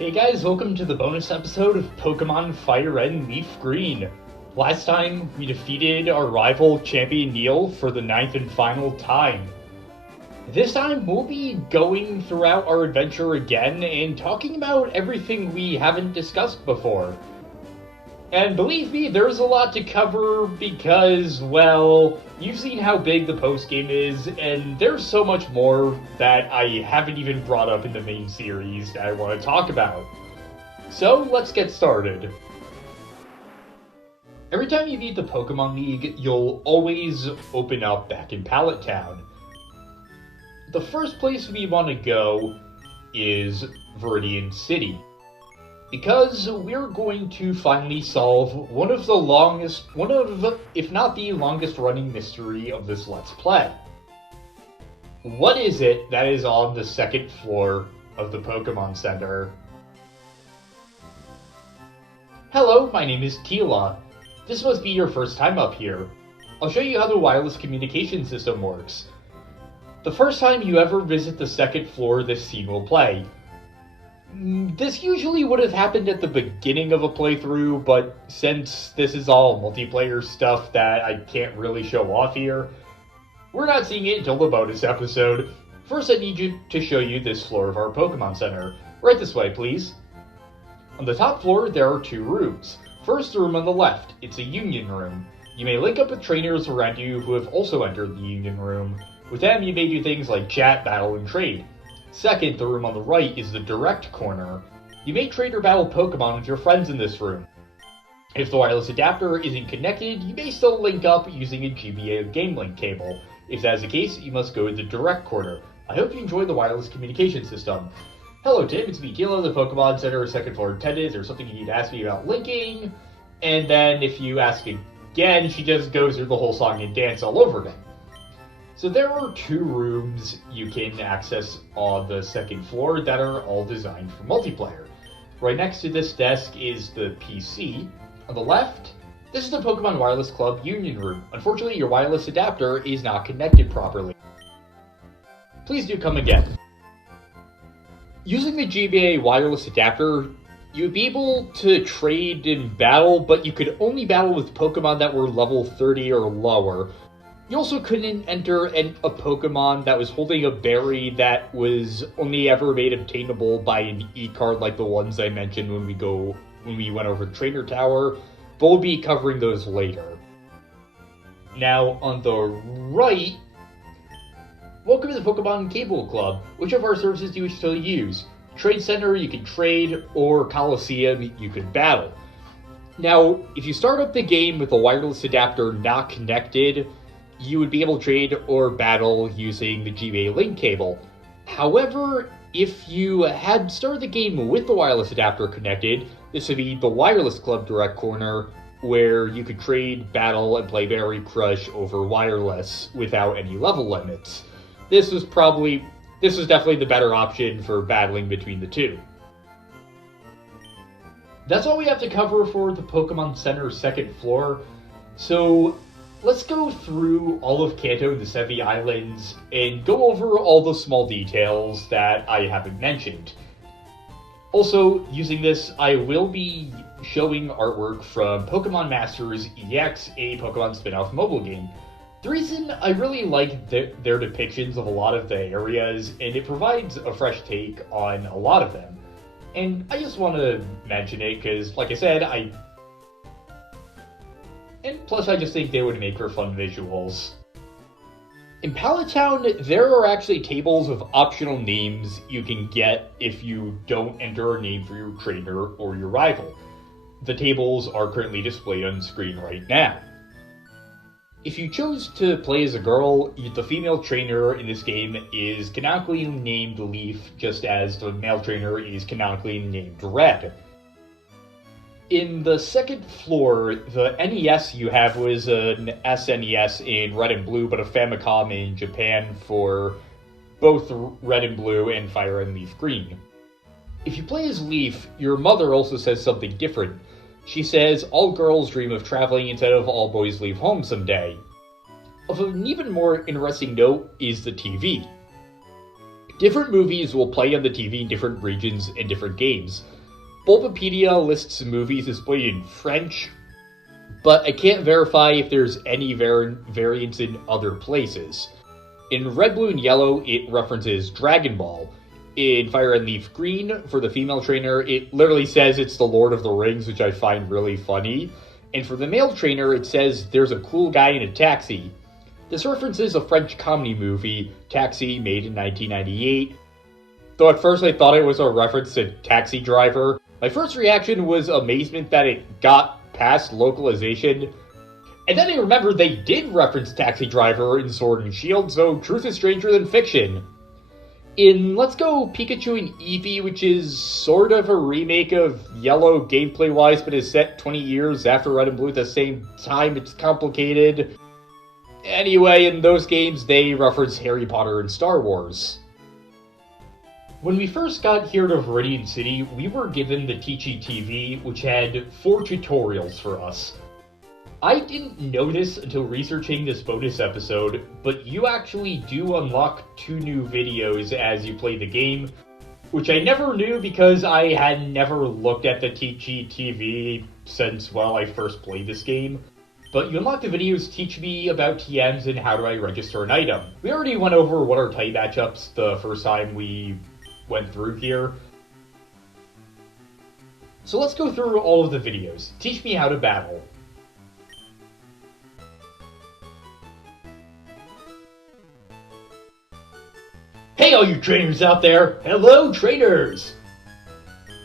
Hey guys, welcome to the bonus episode of Pokémon FireRed and LeafGreen. Last time, we defeated our rival champion Neil for the 9th and final time. This time, we'll be going throughout our adventure again and talking about everything we haven't discussed before. And believe me, there's a lot to cover because, well, you've seen how big the postgame is, and there's so much more that I haven't even brought up in the main series that I want to talk about. So, let's get started. Every time you beat the Pokemon League, you'll always open up back in Pallet Town. The first place we want to go is Viridian City, because we're going to finally solve one of, if not the longest running mystery of this Let's Play. What is it that is on the second floor of the Pokemon Center? Hello, my name is Tila. This must be your first time up here. I'll show you how the wireless communication system works. The first time you ever visit the second floor, this scene will play. This usually would have happened at the beginning of a playthrough, but since this is all multiplayer stuff that I can't really show off here, we're not seeing it until the bonus episode. First, I need to show you this floor of our Pokemon Center. Right this way, please. On the top floor, there are two rooms. First, the room on the left. It's a Union Room. You may link up with trainers around you who have also entered the Union Room. With them, you may do things like chat, battle, and trade. Second, the room on the right is the Direct Corner. You may trade or battle Pokemon with your friends in this room. If the wireless adapter isn't connected, you may still link up using a GBA Game Link cable. If that is the case, you must go to the Direct Corner. I hope you enjoy the wireless communication system. Hello Tim, it's me, Tila, the Pokemon Center second floor attendant. Is there something you need to ask me about linking? And then if you ask again, she just goes through the whole song and dance all over again. So there are two rooms you can access on the second floor that are all designed for multiplayer. Right next to this desk is the PC. On the left, this is the Pokemon Wireless Club Union Room. Unfortunately, your wireless adapter is not connected properly. Please do come again. Using the GBA wireless adapter, you'd be able to trade and battle, but you could only battle with Pokemon that were level 30 or lower. You also couldn't enter a Pokemon that was holding a berry that was only ever made obtainable by an e-card like the ones I mentioned when we went over Trainer Tower, but we'll be covering those later. Now, on the right, welcome to the Pokemon Cable Club. Which of our services do you wish to use? Trade Center, you can trade, or Coliseum, you can battle. Now, if you start up the game with a wireless adapter not connected, you would be able to trade or battle using the GBA link cable. However, if you had started the game with the wireless adapter connected, this would be the Wireless Club Direct Corner, where you could trade, battle, and play Berry Crush over wireless without any level limits. This was definitely the better option for battling between the two. That's all we have to cover for the Pokemon Center second floor, so let's go through all of Kanto and the Sevii Islands and go over all the small details that I haven't mentioned. Also, using this, I will be showing artwork from Pokemon Masters EX, a Pokemon spin-off mobile game. The reason I really like their depictions of a lot of the areas, and it provides a fresh take on a lot of them. And I just want to mention it because, like I said, and plus, I just think they would make for fun visuals. In Pallet Town, there are actually tables of optional names you can get if you don't enter a name for your trainer or your rival. The tables are currently displayed on screen right now. If you chose to play as a girl, the female trainer in this game is canonically named Leaf, just as the male trainer is canonically named Red. In the second floor, the NES you have was an SNES in Red and Blue, but a Famicom in Japan for both Red and Blue and Fire and Leaf Green. If you play as Leaf, your mother also says something different. She says, all girls dream of traveling instead of all boys leave home someday. Of an even more interesting note is the TV. Different movies will play on the TV in different regions and different games. Bulbapedia lists movies displayed in French, but I can't verify if there's any variants in other places. In Red, Blue, and Yellow, it references Dragon Ball. In Fire and Leaf Green, for the female trainer, it literally says it's the Lord of the Rings, which I find really funny. And for the male trainer, it says there's a cool guy in a taxi. This references a French comedy movie, Taxi, made in 1998. Though at first I thought it was a reference to Taxi Driver. My first reaction was amazement that it got past localization. And then I remembered they did reference Taxi Driver in Sword and Shield, so truth is stranger than fiction. In Let's Go Pikachu and Eevee, which is sort of a remake of Yellow gameplay-wise, but is set 20 years after Red and Blue at the same time, it's complicated. Anyway, in those games, they reference Harry Potter and Star Wars. When we first got here to Viridian City, we were given the Teachy TV, which had 4 tutorials for us. I didn't know this until researching this bonus episode, but you actually do unlock 2 new videos as you play the game, which I never knew because I had never looked at the Teachy TV since, well, I first played this game. But you unlock the videos teach me about TMs and how do I register an item. We already went over what are type matchups the first time we went through here. So let's go through all of the videos. Teach me how to battle. Hey all you trainers out there! Hello trainers!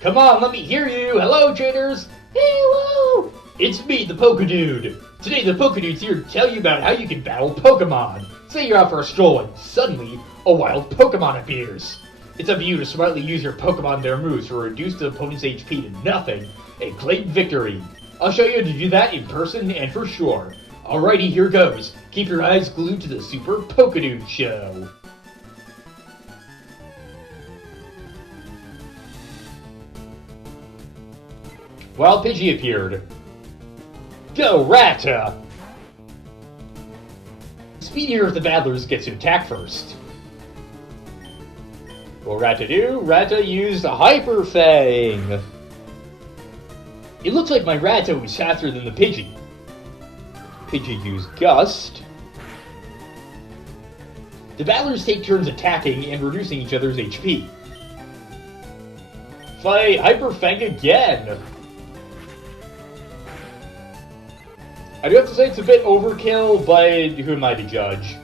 Come on, let me hear you! Hello trainers! Hello! It's me, the Pokedude! Today the Pokedude's here to tell you about how you can battle Pokemon. Say you're out for a stroll and suddenly a wild Pokemon appears. It's up to you to smartly use your Pokemon and their moves to reduce the opponent's HP to nothing and claim victory. I'll show you how to do that in person and for sure. Alrighty, here goes. Keep your eyes glued to the Super Pokedude Show. Wild Pidgey appeared. Go Rattata! The speedier of the battlers gets to attack first. What Rattata do? Rattata used a Hyper Fang! It looks like my Rattata was faster than the Pidgey. Pidgey used Gust. The battlers take turns attacking and reducing each other's HP. Fight Hyper Fang again! I do have to say it's a bit overkill, but who am I to judge?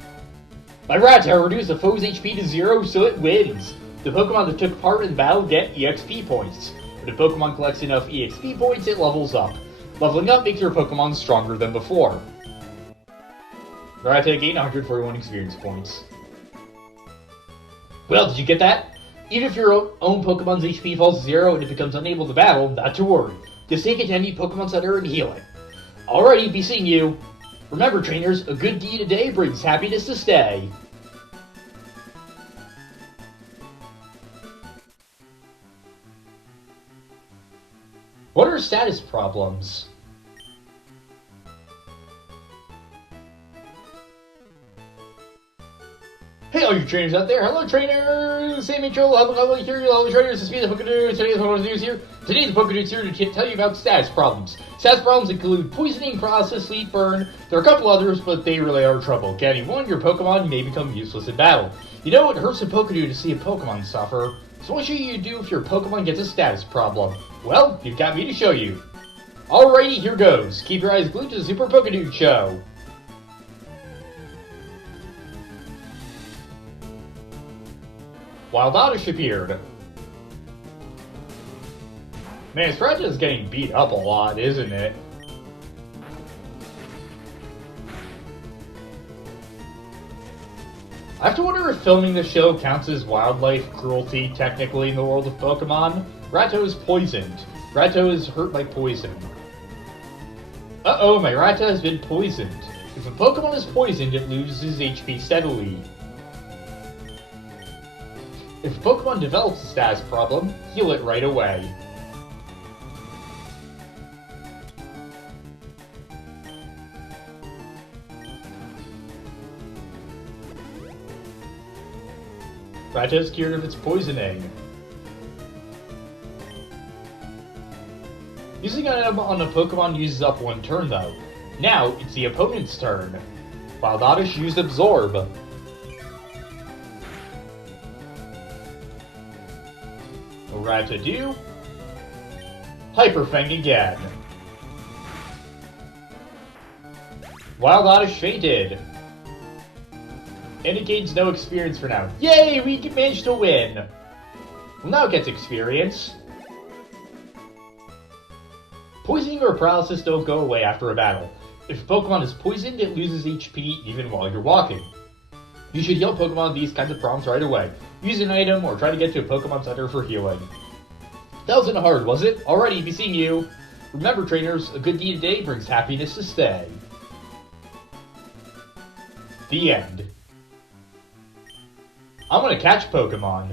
My Rattata reduced the foe's HP to 0, so it wins. The Pokemon that took part in the battle get EXP points. When a Pokemon collects enough EXP points, it levels up. Leveling up makes your Pokemon stronger than before. Rattata gained 141 experience points. Well, did you get that? Even if your own Pokemon's HP falls to 0 and it becomes unable to battle, not to worry. Just take it to any Pokemon Center and heal it. Alrighty, be seeing you. Remember, trainers, a good deed a day brings happiness to stay. What are status problems? Hey all you trainers out there, hello trainers! Same intro, hello here, hello trainers, it's me the Pokedude, today's Pokedude News here. Today the Pokedude's here to tell you about status problems. Status problems include poisoning, paralysis, sleep, burn. There are a couple others, but they really are trouble. Getting one, your Pokemon may become useless in battle. You know it hurts a Pokedude to see a Pokemon suffer, so what should you do if your Pokemon gets a status problem? Well, you've got me to show you. Alrighty, here goes. Keep your eyes glued to the Super Pokedude Show. Wild Oddish appeared. Man, Scratch is getting beat up a lot, isn't it? I have to wonder if filming the show counts as wildlife cruelty, technically, in the world of Pokemon. Rattata is poisoned. Rattata is hurt by poison. Uh-oh, my Rattata has been poisoned. If a Pokemon is poisoned, it loses HP steadily. If a Pokemon develops a status problem, heal it right away. Rattata is cured of its poisoning. Using an item on a Pokemon uses up 1 turn though. Now, it's the opponent's turn. Wild Oddish used Absorb. Rattata, Hyper Fang again. Wild Oddish fainted. And it gains no experience for now. Yay! We managed to win! Well, now it gets experience. Poisoning or paralysis don't go away after a battle. If a Pokemon is poisoned, it loses HP even while you're walking. You should heal Pokemon these kinds of problems right away. Use an item or try to get to a Pokemon Center for healing. That wasn't hard, was it? Alrighty, be seeing you. Remember, trainers, a good deed a day brings happiness to stay. The end. I'm gonna catch Pokemon.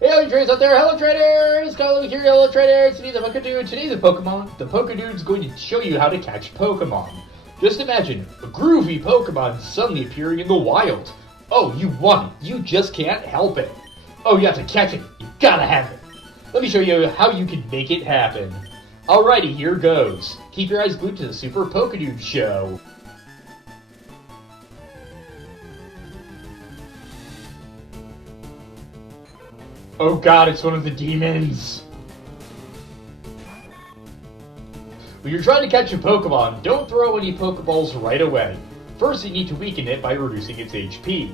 Hey, all you trainers out there! Hello, trainers! Kanto here, hello, trainers! Today's a Pokedude. Today's a Pokemon. The Pokedude is going to show you how to catch Pokemon. Just imagine a groovy Pokemon suddenly appearing in the wild. Oh, you want it. You just can't help it. Oh, you have to catch it. You gotta have it. Let me show you how you can make it happen. Alrighty, here goes. Keep your eyes glued to the Super Pokedude show. Oh god, it's one of the demons! When you're trying to catch a Pokemon, don't throw any Pokeballs right away. First, you need to weaken it by reducing its HP.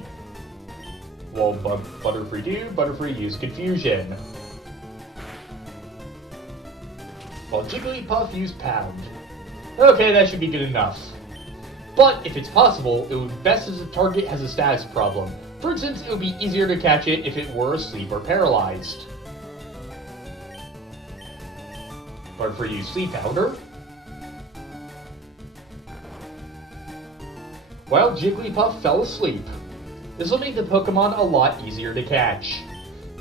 Well, Butterfree use Confusion. While Jigglypuff use Pound. Okay, that should be good enough. But, if it's possible, it would be best as the target has a status problem. For instance, it would be easier to catch it if it were asleep or paralyzed. Butterfree use Sleep Powder. While Jigglypuff fell asleep. This will make the Pokemon a lot easier to catch.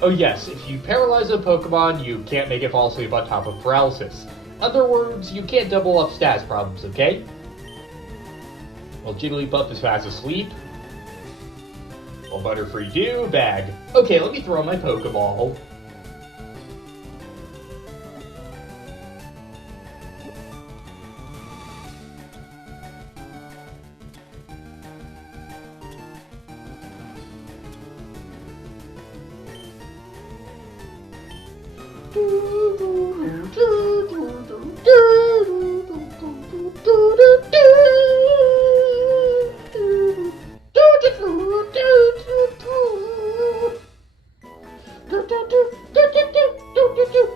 Oh yes, if you paralyze a Pokemon, you can't make it fall asleep on top of paralysis. In other words, you can't double up status problems, okay? While Jigglypuff is fast asleep. While Butterfree do, bag. Okay, let me throw my Pokeball.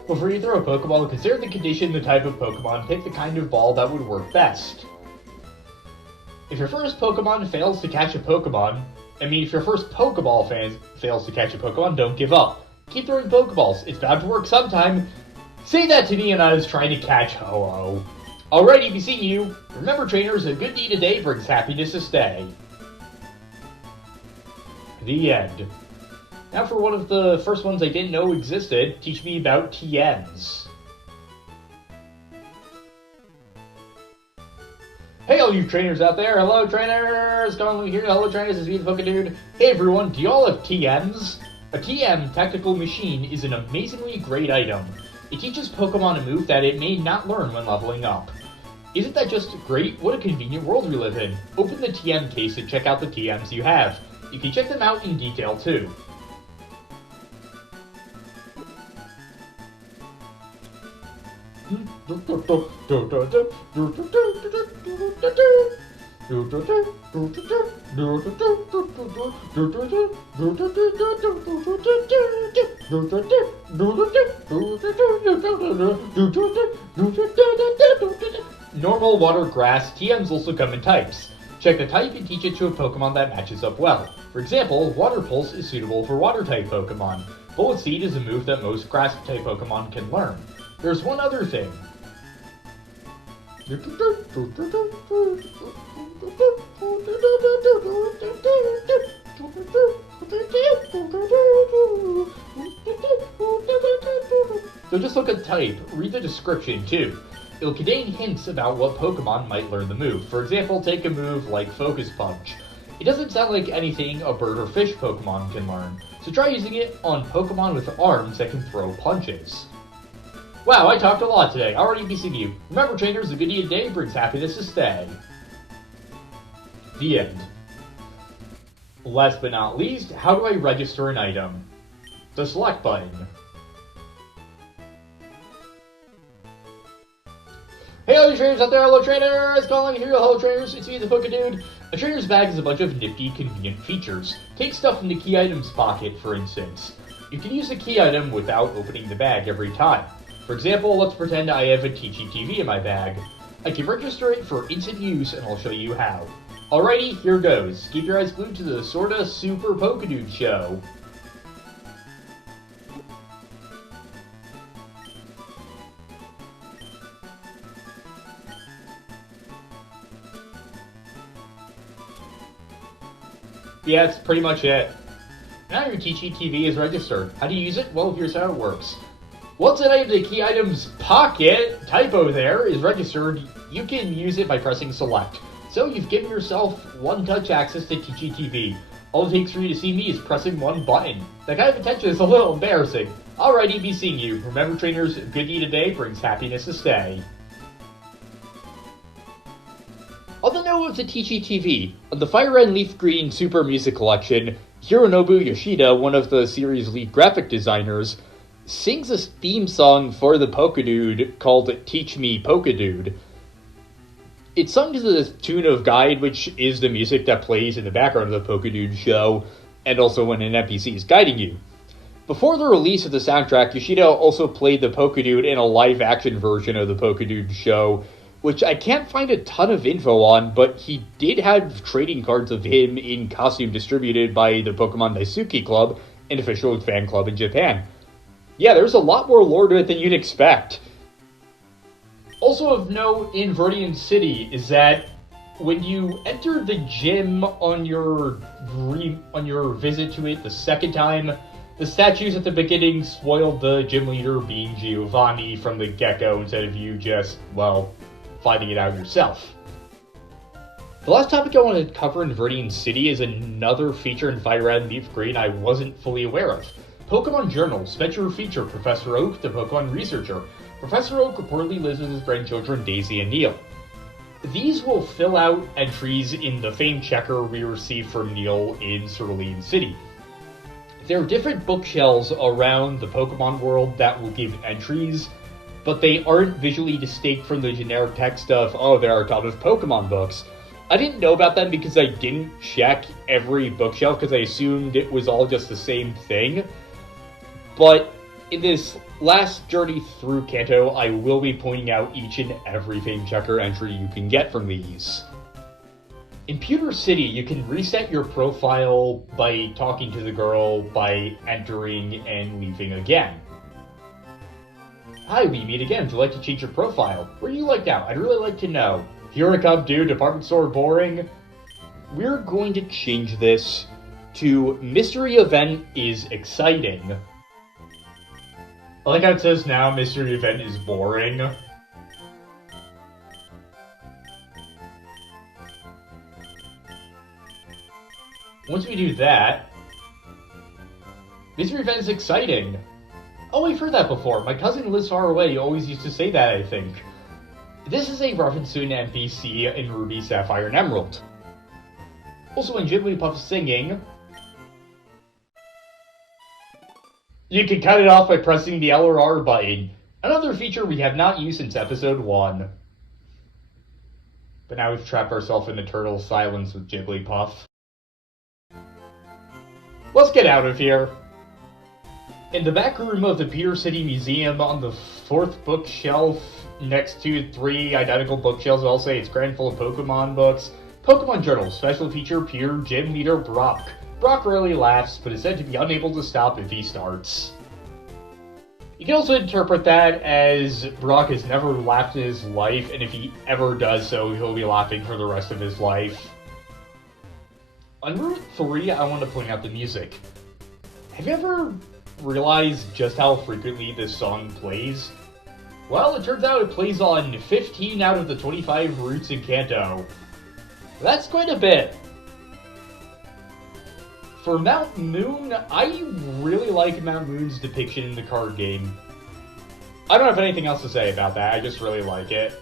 Before you throw a Pokeball, consider the condition, the type of Pokemon, pick the kind of ball that would work best. If your first Pokemon fails to catch a Pokemon, if your first Pokeball fails to catch a Pokemon, don't give up. Keep throwing Pokeballs, it's bound to work sometime. Say that to me and I was trying to catch Ho-Oh. Alrighty, be seeing you. Remember, trainers, a good deed a day brings happiness to stay. The end. Now for one of the first ones I didn't know existed, teach me about TMs. Hey all you trainers out there, hello trainers! Kanto here, hello trainers, this is Sevii Pokedude. Hey everyone, do y'all have TMs? A TM, Tactical Machine, is an amazingly great item. It teaches Pokemon a move that it may not learn when leveling up. Isn't that just great? What a convenient world we live in. Open the TM case and check out the TMs you have. You can check them out in detail too. Normal, water, grass, TMs also come in types. Check the type and teach it to a Pokemon that matches up well. For example, Water Pulse is suitable for Water-type Pokemon. Bullet Seed is a move that most Grass-type Pokemon can learn. There's one other thing. Don't just look at type, read the description too. It'll contain hints about what Pokemon might learn the move. For example, take a move like Focus Punch. It doesn't sound like anything a bird or fish Pokemon can learn, so try using it on Pokemon with arms that can throw punches. Wow, I talked a lot today. Already missing you. Remember, trainers, a good eat a day brings happiness to stay. The end. Last but not least, how do I register an item? The select button. Hey all you trainers out there, hello trainers! Calling here, hello trainers, it's me the Pokedude. A trainer's bag is a bunch of nifty, convenient features. Take stuff from the key items pocket, for instance. You can use a key item without opening the bag every time. For example, let's pretend I have a Teachy TV in my bag. I can register it for instant use, and I'll show you how. Alrighty, here goes. Keep your eyes glued to the sorta super Pokedude show. Yeah, that's pretty much it. Now your Teachy TV is registered. How do you use it? Well, here's how it works. Once an item in the key items pocket, typo there, is registered, you can use it by pressing select. So you've given yourself one-touch access to Teachy TV. All it takes for you to see me is pressing one button. That kind of attention is a little embarrassing. Alrighty, be seeing you. Remember trainers, a good eat a day brings happiness to stay. On the note of the Teachy TV, on the FireRed LeafGreen Super Music Collection, Hironobu Yoshida, one of the series' lead graphic designers, sings a theme song for the Pokedude called Teach Me Pokedude. It's sung to the tune of Guide, which is the music that plays in the background of the Pokedude show, and also when an NPC is guiding you. Before the release of the soundtrack, Yoshida also played the Pokedude in a live-action version of the Pokedude show, which I can't find a ton of info on, but he did have trading cards of him in costume distributed by the Pokemon Daisuke Club, an official fan club in Japan. Yeah, there's a lot more lore to it than you'd expect. Also of note in Viridian City is that when you enter the gym on your visit to it the second time, the statues at the beginning spoiled the gym leader being Giovanni from the get-go instead of you just, well, finding it out yourself. The last topic I want to cover in Viridian City is another feature in FireRed LeafGreen I wasn't fully aware of. Pokemon Journals feature Professor Oak, the Pokemon researcher. Professor Oak reportedly lives with his grandchildren Daisy and Neil. These will fill out entries in the fame checker we received from Neil in Cerulean City. There are different bookshelves around the Pokemon world that will give entries, but they aren't visually distinct from the generic text of, oh, there are a ton of Pokemon books. I didn't know about them because I didn't check every bookshelf because I assumed it was all just the same thing. But in this last journey through Kanto, I will be pointing out each and every fame checker entry you can get from these. In Pewter City, you can reset your profile by talking to the girl, by entering and leaving again. Hi, we meet again. Would you like to change your profile? Where do you like now? I'd really like to know. Here I come, dude. Department store boring. We're going to change this to Mystery Event is exciting. I like how it says now Mystery Event is boring. Once we do that, Mystery Event is exciting. Oh, we've heard that before. My cousin lives far away. Always used to say that, I think. This is a reference to an NPC in Ruby, Sapphire, and Emerald. Also, when Jigglypuff's singing, you can cut it off by pressing the L or R button. Another feature we have not used since episode 1. But now we've trapped ourselves in eternal silence with Jigglypuff. Let's get out of here. In the back room of the Pewter City Museum, on the 4th bookshelf, next to 3 identical bookshelves, I'll say it's crammed full of Pokemon books. Pokemon Journals, special feature, Pure Gym Leader Brock. Brock rarely laughs, but is said to be unable to stop if he starts. You can also interpret that as Brock has never laughed in his life, and if he ever does so, he'll be laughing for the rest of his life. On Route 3, I want to point out the music. Have you ever realized just how frequently this song plays? Well, it turns out it plays on 15 out of the 25 routes in Kanto. That's quite a bit. For Mount Moon, I really like Mount Moon's depiction in the card game. I don't have anything else to say about that, I just really like it.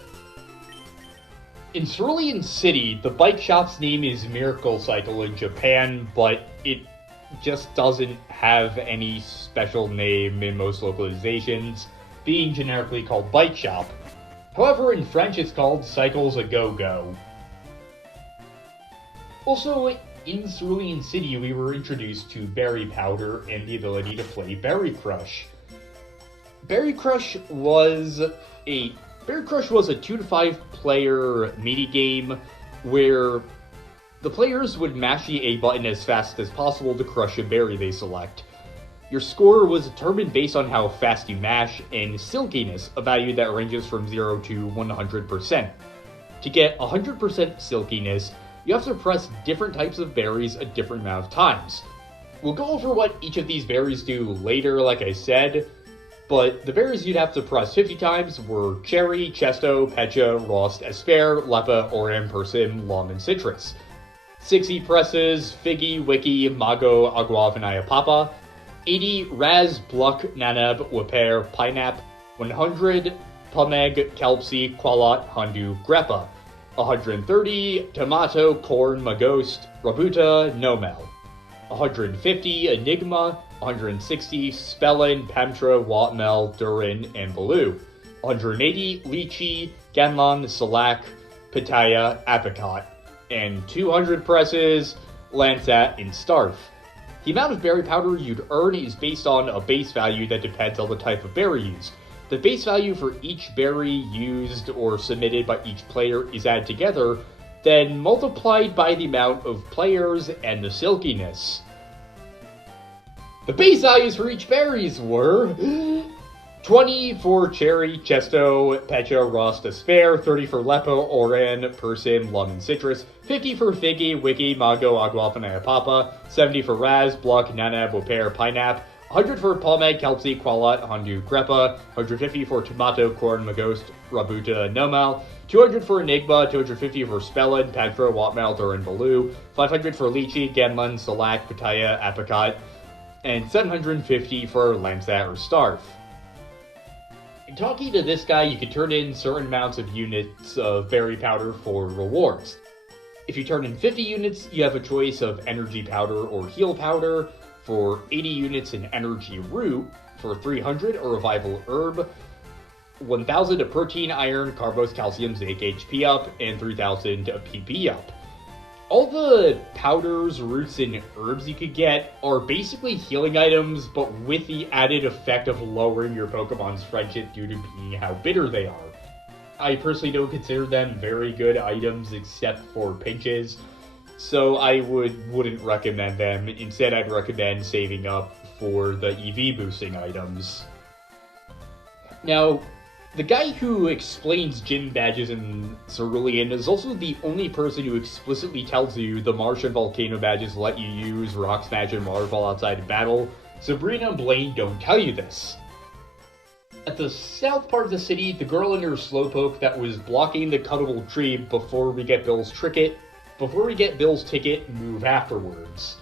In Cerulean City, the bike shop's name is Miracle Cycle in Japan, but it just doesn't have any special name in most localizations, being generically called Bike Shop. However, in French it's called Cycles a Go-Go. Also, in Cerulean City we were introduced to Berry Powder and the ability to play Berry Crush. Berry Crush was a 2 to 5 player minigame where the players would mash the A button as fast as possible to crush a berry they select. Your score was determined based on how fast you mash, and silkiness, a value that ranges from 0 to 100%. To get 100% silkiness, you have to press different types of berries a different amount of times. We'll go over what each of these berries do later, like I said, but the berries you'd have to press 50 times were Cherry, Chesto, Pecha, Rost, Esper, Lepa, Oran, Persim, Lum, and Citrus. 60 presses, Figgy, Wiki, Mago, Aguav, and Ayapapa. 80 Raz, Bluck, Nanab, Waper, Pinap. 100 Pumeg, Kelpsy, Qualat, Hundu, Greppa. 130 Tomato, Corn, Magost, Rabuta, Nomel. 150 Enigma. 160 Spellin, Pemtra, Watmel, Durin, and Baloo. 180 Lychee, Genlon, Salak, Pitaya, Apricot. And 200 presses, Lansat, and Starf. The amount of berry powder you'd earn is based on a base value that depends on the type of berry used. The base value for each berry used or submitted by each player is added together, then multiplied by the amount of players and the silkiness. The base values for each berries were 20 for Cherry, Chesto, Pecha, Rost, Despair, 30 for Lepo, Oran, Persim, Lum, and Citrus, 50 for Figgy, Wiki, Mago, Aguap, and Ayapapa, 70 for Raz, Bluck, Nanab, Waper, Pinap, 100 for Palmeg, Kelpsy, Qualat, Hundu, Greppa, 150 for Tomato, Corn, Magost, Rabuta, Nomal, 200 for Enigma, 250 for Spellin, Padfro, Watmel, Durin, Baloo, 500 for Lychee, Genlun, Salak, Pitaya, Apricot, and 750 for Lansat or Starf. In talking to this guy, you can turn in certain amounts of units of berry powder for rewards. If you turn in 50 units, you have a choice of energy powder or heal powder. For 80 units, an energy root. For 300, a revival herb. 1000, a protein, iron, carbos, calcium, zinc, HP up, and 3000, a PP up. All the powders, roots, and herbs you could get are basically healing items, but with the added effect of lowering your Pokemon's friendship due to being how bitter they are. I personally don't consider them very good items except for pinches, so I wouldn't recommend them. Instead, I'd recommend saving up for the EV boosting items. Now, the guy who explains gym badges in Cerulean is also the only person who explicitly tells you the Marsh and Volcano badges let you use Rock Smash and Waterfall outside of battle. Sabrina and Blaine don't tell you this. At the south part of the city, the girl in her Slowpoke that was blocking the cuttable tree before we get Bill's ticket, move afterwards.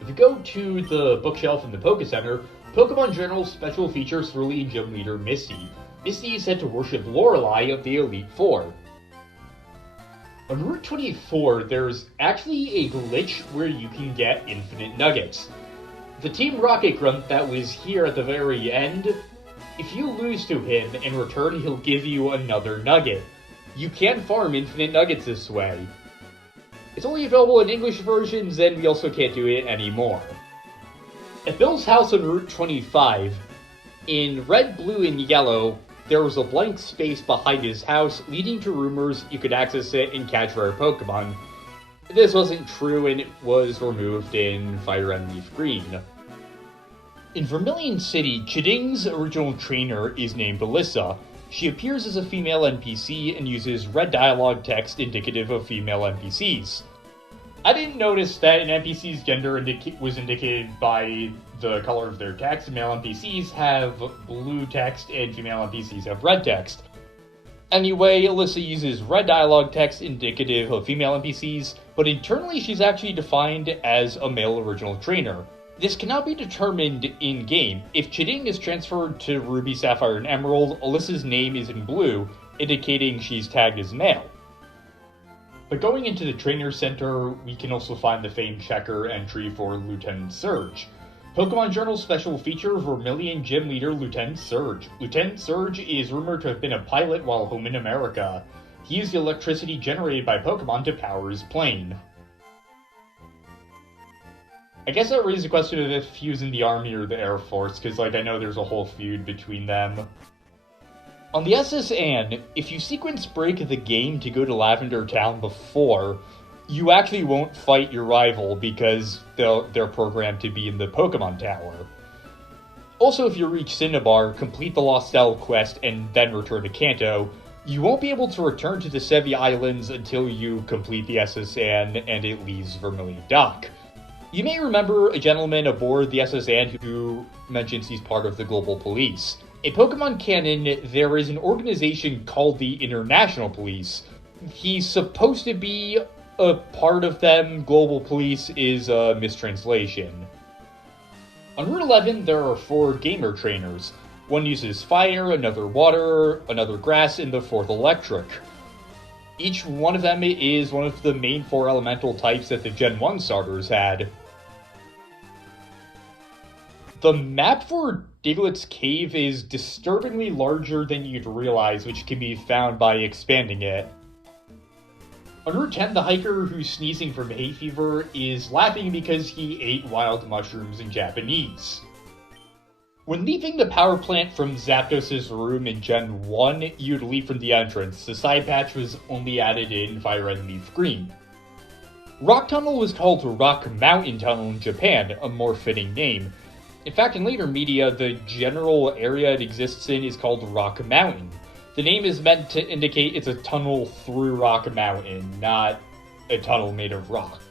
If you go to the bookshelf in the Poké Center, Pokemon Journal special features Cerulean Gym Leader Misty. Misty is said to worship Lorelei of the Elite Four. On Route 24, there's actually a glitch where you can get infinite nuggets. The Team Rocket Grunt that was here at the very end, if you lose to him, in return he'll give you another nugget. You can farm infinite nuggets this way. It's only available in English versions, and we also can't do it anymore. At Bill's house on Route 25, in red, blue, and yellow, there was a blank space behind his house, leading to rumors you could access it and catch rare Pokemon. This wasn't true, and it was removed in FireRed and LeafGreen. In Vermilion City, Chiding's original trainer is named Alyssa. She appears as a female NPC and uses red dialogue text indicative of female NPCs. I didn't notice that an NPC's gender was indicated by the color of their text. Male NPCs have blue text and female NPCs have red text. Anyway, Alyssa uses red dialogue text indicative of female NPCs, but internally she's actually defined as a male original trainer. This cannot be determined in-game. If Chiding is transferred to Ruby, Sapphire, and Emerald, Alyssa's name is in blue, indicating she's tagged as male. But going into the Trainer Center, we can also find the famed checker entry for Lieutenant Surge. Pokemon Journal's special feature, Vermilion Gym Leader Lieutenant Surge. Lieutenant Surge is rumored to have been a pilot while home in America. He used the electricity generated by Pokemon to power his plane. I guess that raises the question of if he was in the Army or the Air Force, because I know there's a whole feud between them. On the SSN, if you sequence break the game to go to Lavender Town before, you actually won't fight your rival because they're programmed to be in the Pokemon Tower. Also, if you reach Cinnabar, complete the Lost Cell quest, and then return to Kanto, you won't be able to return to the Sevii Islands until you complete the SSN and it leaves Vermilion Dock. You may remember a gentleman aboard the SSN who mentions he's part of the Global Police. In Pokemon canon, there is an organization called the International Police. He's supposed to be a part of them. Global Police is a mistranslation. On Route 11, there are 4 gamer trainers. One uses fire, another water, another grass, and the 4th electric. Each one of them is one of the main 4 elemental types that the Gen 1 starters had. The map for Diglett's Cave is disturbingly larger than you'd realize, which can be found by expanding it. On Route 10, the hiker who's sneezing from hay fever is laughing because he ate wild mushrooms in Japanese. When leaving the power plant from Zapdos' room in Gen 1, you'd leave from the entrance. The side patch was only added in FireRed and LeafGreen. Rock Tunnel was called Rock Mountain Tunnel in Japan, a more fitting name. In fact, in later media, the general area it exists in is called Rock Mountain. The name is meant to indicate it's a tunnel through Rock Mountain, not a tunnel made of rock.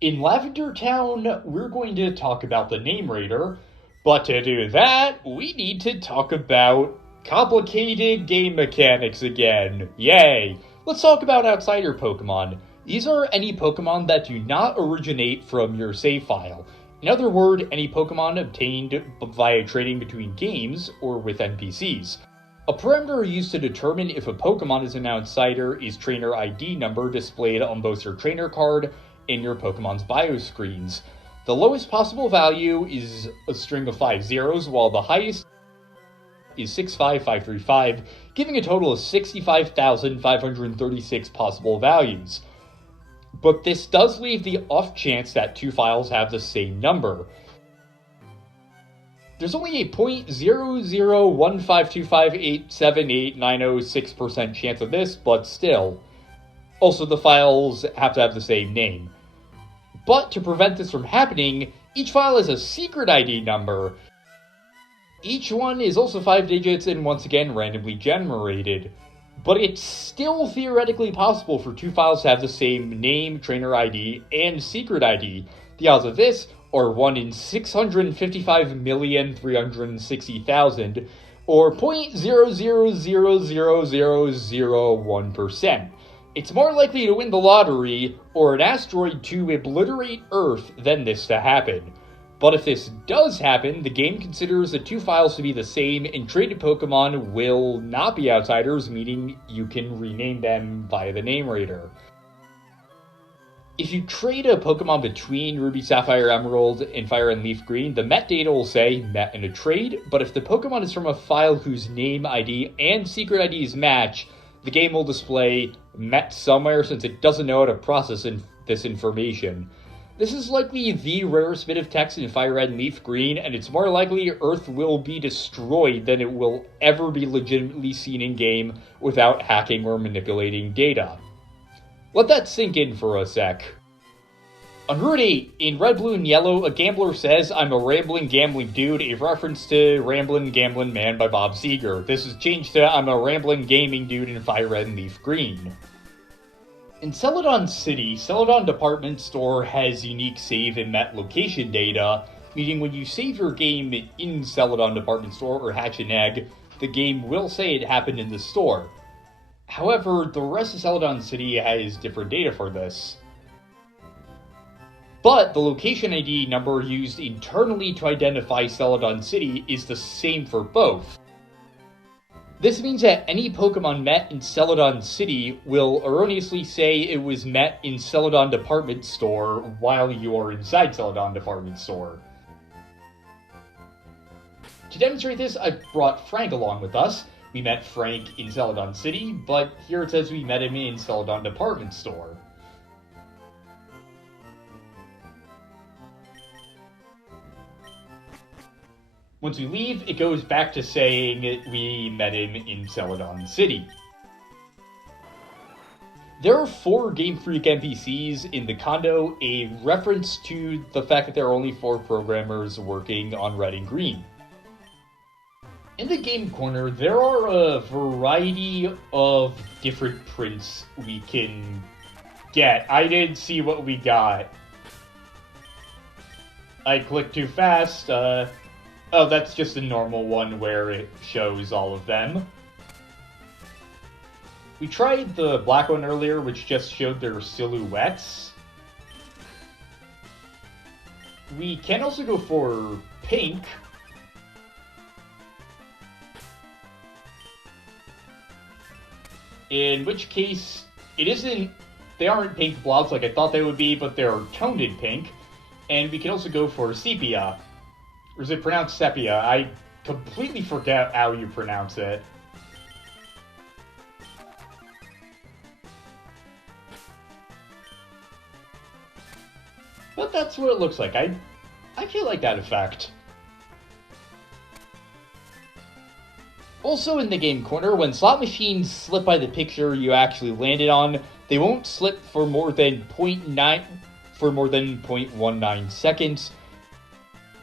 In Lavender Town, we're going to talk about the Name Raider, but to do that, we need to talk about complicated game mechanics again. Yay! Let's talk about outsider Pokemon. These are any Pokemon that do not originate from your save file. In other words, any Pokemon obtained via trading between games or with NPCs. A parameter used to determine if a Pokemon is an outsider is Trainer ID number displayed on both your trainer card and your Pokemon's bio screens. The lowest possible value is a string of 5 zeros, while the highest is 65535, giving a total of 65,536 possible values. But this does leave the off chance that 2 files have the same number. There's only a 0.00152587890.6% chance of this, but still. Also, the files have to have the same name. But to prevent this from happening, each file has a secret ID number. Each one is also 5 digits and once again randomly generated. But it's still theoretically possible for 2 files to have the same name, trainer ID, and secret ID. The odds of this are 1 in 655,360,000, or 0.000001%. It's more likely to win the lottery, or an asteroid to obliterate Earth, than this to happen. But if this does happen, the game considers the 2 files to be the same, and traded Pokemon will not be outsiders, meaning you can rename them via the Name Raider. If you trade a Pokemon between Ruby, Sapphire, Emerald, and Fire and LeafGreen, the metadata will say met in a trade, but if the Pokemon is from a file whose name ID and secret IDs match, the game will display met somewhere since it doesn't know how to process this information. This is likely the rarest bit of text in FireRed and LeafGreen, and it's more likely Earth will be destroyed than it will ever be legitimately seen in-game without hacking or manipulating data. Let that sink in for a sec. On Route 8, in Red, Blue, and Yellow, a gambler says, "I'm a rambling, gambling dude," a reference to Ramblin' Gamblin' Man by Bob Seger. This is changed to "I'm a rambling, gaming dude" in FireRed and LeafGreen. In Celadon City, Celadon Department Store has unique save and met location data, meaning when you save your game in Celadon Department Store or hatch an egg, the game will say it happened in the store. However, the rest of Celadon City has different data for this. But the location ID number used internally to identify Celadon City is the same for both. This means that any Pokemon met in Celadon City will erroneously say it was met in Celadon Department Store while you are inside Celadon Department Store. To demonstrate this, I brought Frank along with us. We met Frank in Celadon City, but here it says we met him in Celadon Department Store. Once we leave, it goes back to saying we met him in Celadon City. There are 4 Game Freak NPCs in the Kanto, a reference to the fact that there are only 4 programmers working on Red and Green. In the game corner, there are a variety of different prints we can get. I didn't see what we got. I clicked too fast. Oh, that's just a normal one where it shows all of them. We tried the black one earlier, which just showed their silhouettes. We can also go for pink. In which case, they aren't pink blobs like I thought they would be, but they're toned in pink. And we can also go for sepia. Or is it pronounced sepia? I completely forget how you pronounce it. But that's what it looks like. I feel like that effect. Also in the game corner, when slot machines slip by the picture you actually landed on, they won't slip for more than 0.19 seconds,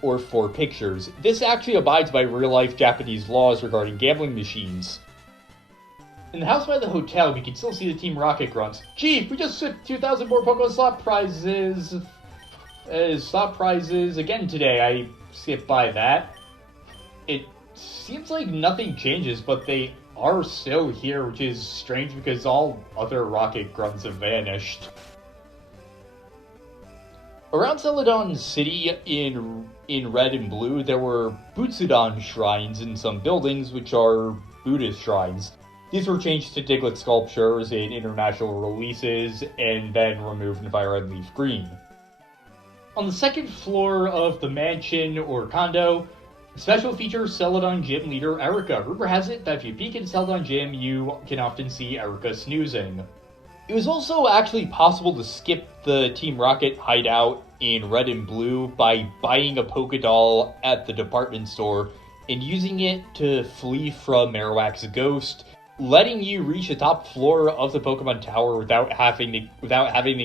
or 4 pictures. This actually abides by real-life Japanese laws regarding gambling machines. In the house by the hotel, we can still see the Team Rocket grunts. Chief, we just shipped 2,000 more Pokemon slot prizes again today. I skipped by that. It seems like nothing changes, but they are still here, which is strange because all other Rocket grunts have vanished. Around Celadon City in red and blue, there were Butsudan shrines in some buildings, which are Buddhist shrines. These were changed to Diglett sculptures in international releases, and then removed in FireRed and LeafGreen. On the second floor of the mansion, or condo, special feature Celadon Gym leader Erica. Rumor has it that if you peek in Celadon Gym, you can often see Erica snoozing. It was also actually possible to skip the Team Rocket hideout in red and blue by buying a Pokédoll at the department store and using it to flee from Marowak's ghost, letting you reach the top floor of the Pokemon Tower without having to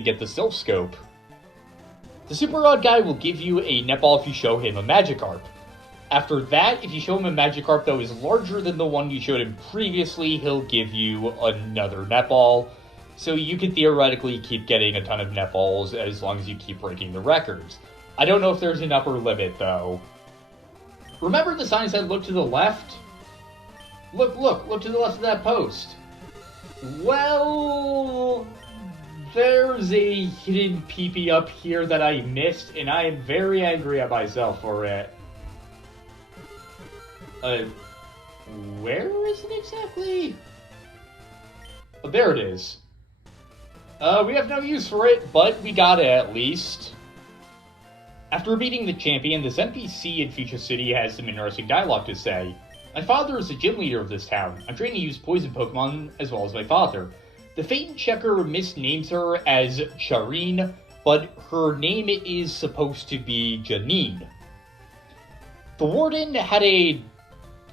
get the Silph Scope. The Super Rod guy will give you a Netball if you show him a Magikarp. After that, if you show him a Magikarp that is larger than the one you showed him previously, he'll give you another Netball. So you can theoretically keep getting a ton of netballs as long as you keep breaking the records. I don't know if there's an upper limit, though. Remember the sign said look to the left? Look to the left of that post. Well, there's a hidden PP up here that I missed, and I am very angry at myself for it. Where is it exactly? Oh, there it is. We have no use for it, but we got it at least. After beating the champion, this NPC in Fuchsia City has some interesting dialogue to say. My father is the gym leader of this town. I'm trained to use poison Pokemon as well as my father. The Phaeton Checker misnames her as Charine, but her name is supposed to be Janine. The Warden had a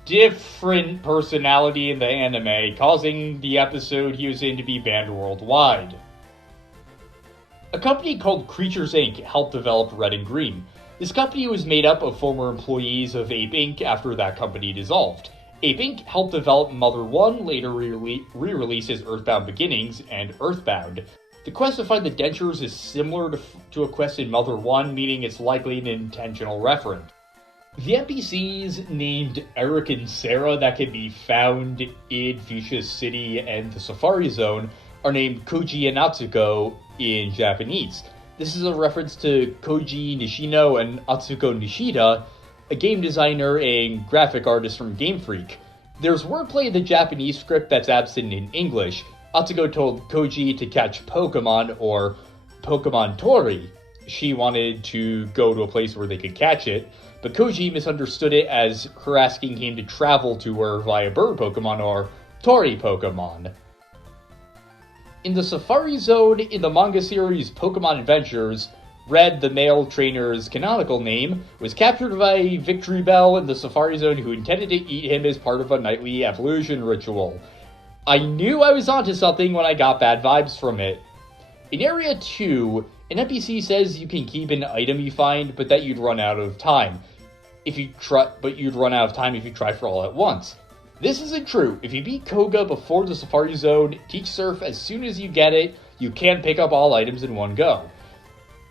different personality in the anime, causing the episode he was in to be banned worldwide. A company called Creatures Inc. helped develop Red and Green. This company was made up of former employees of Ape Inc. after that company dissolved. Ape Inc. helped develop Mother 1, later re-released as Earthbound Beginnings and Earthbound. The quest to find the dentures is similar to a quest in Mother 1, meaning it's likely an intentional reference. The NPCs named Eric and Sarah that can be found in Fuchsia City and the Safari Zone are named Koji and Atsuko in Japanese. This is a reference to Koji Nishino and Atsuko Nishida, a game designer and graphic artist from Game Freak. There's wordplay in the Japanese script that's absent in English. Atsuko told Koji to catch Pokémon, or Pokémon Tori. She wanted to go to a place where they could catch it, but Koji misunderstood it as her asking him to travel to her via bird Pokémon or Tori Pokémon. In the Safari Zone in the manga series Pokémon Adventures, Red, the male trainer's canonical name, was captured by Victory Bell in the Safari Zone who intended to eat him as part of a nightly evolution ritual. I knew I was onto something when I got bad vibes from it. In Area 2, an NPC says you can keep an item you find, but that you'd run out of time. You'd run out of time if you try for all at once. This isn't true. If you beat Koga before the Safari Zone, teach Surf as soon as you get it, you can pick up all items in one go.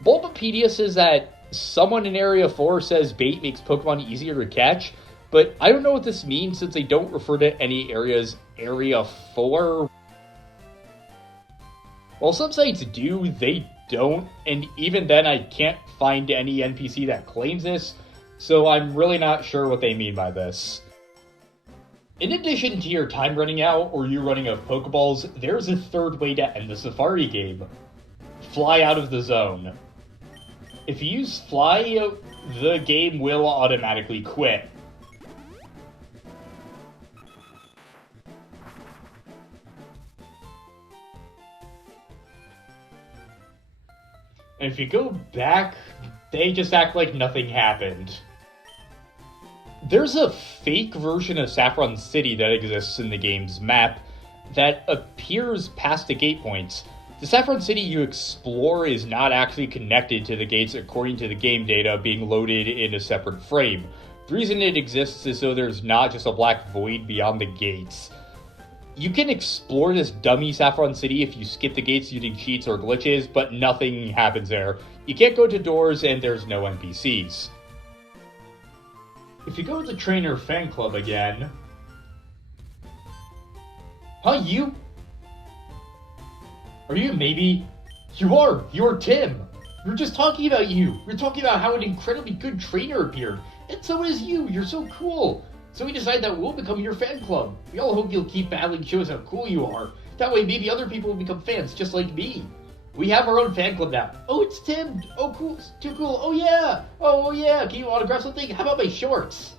Bulbapedia says that someone in Area 4 says bait makes Pokemon easier to catch, but I don't know what this means since they don't refer to any areas Area 4. While some sites do, they don't, and even then I can't find any NPC that claims this, so I'm really not sure what they mean by this. In addition to your time running out or you running out of Pokeballs, there's a third way to end the Safari game. Fly out of the zone. If you use Fly, the game will automatically quit. And if you go back, they just act like nothing happened. There's a fake version of Saffron City that exists in the game's map that appears past the gate points. The Saffron City you explore is not actually connected to the gates according to the game data being loaded in a separate frame. The reason it exists is so there's not just a black void beyond the gates. You can explore this dummy Saffron City if you skip the gates using cheats or glitches, but nothing happens there. You can't go to doors and there's no NPCs. If you go to the Trainer Fan Club again... Huh, you? Are you maybe? You are! You're Tim! We were just talking about you! We were talking about how an incredibly good trainer appeared! And so is you! You're so cool! So we decided that we'll become your fan club. We all hope you'll keep battling shows how cool you are. That way maybe other people will become fans just like me. We have our own fan club now. Oh, it's Tim. Oh, cool. Too cool. Oh, yeah. Oh, yeah. Can you autograph something? How about my shorts?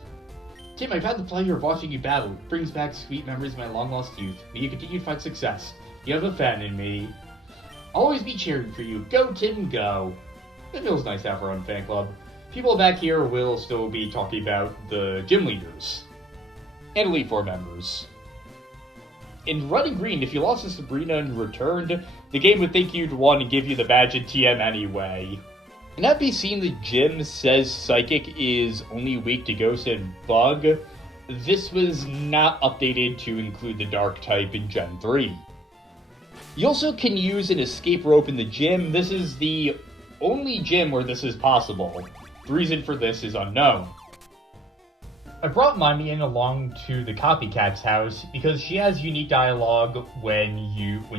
Tim, I've had the pleasure of watching you battle. It brings back sweet memories of my long-lost youth. May you continue to find success. You have a fan in me. I'll always be cheering for you. Go, Tim, go. It feels nice to have our own fan club. People back here will still be talking about the gym leaders and Elite Four members. In Red and Green, if you lost to Sabrina and returned, the game would think you'd want to give you the badge in TM anyway. An NPC in the gym says Psychic is only weak to Ghost and Bug. This was not updated to include the Dark type in Gen 3. You also can use an escape rope in the gym. This is the only gym where this is possible. The reason for this is unknown. I brought Mimian along to the Copycat's house because she has unique dialogue when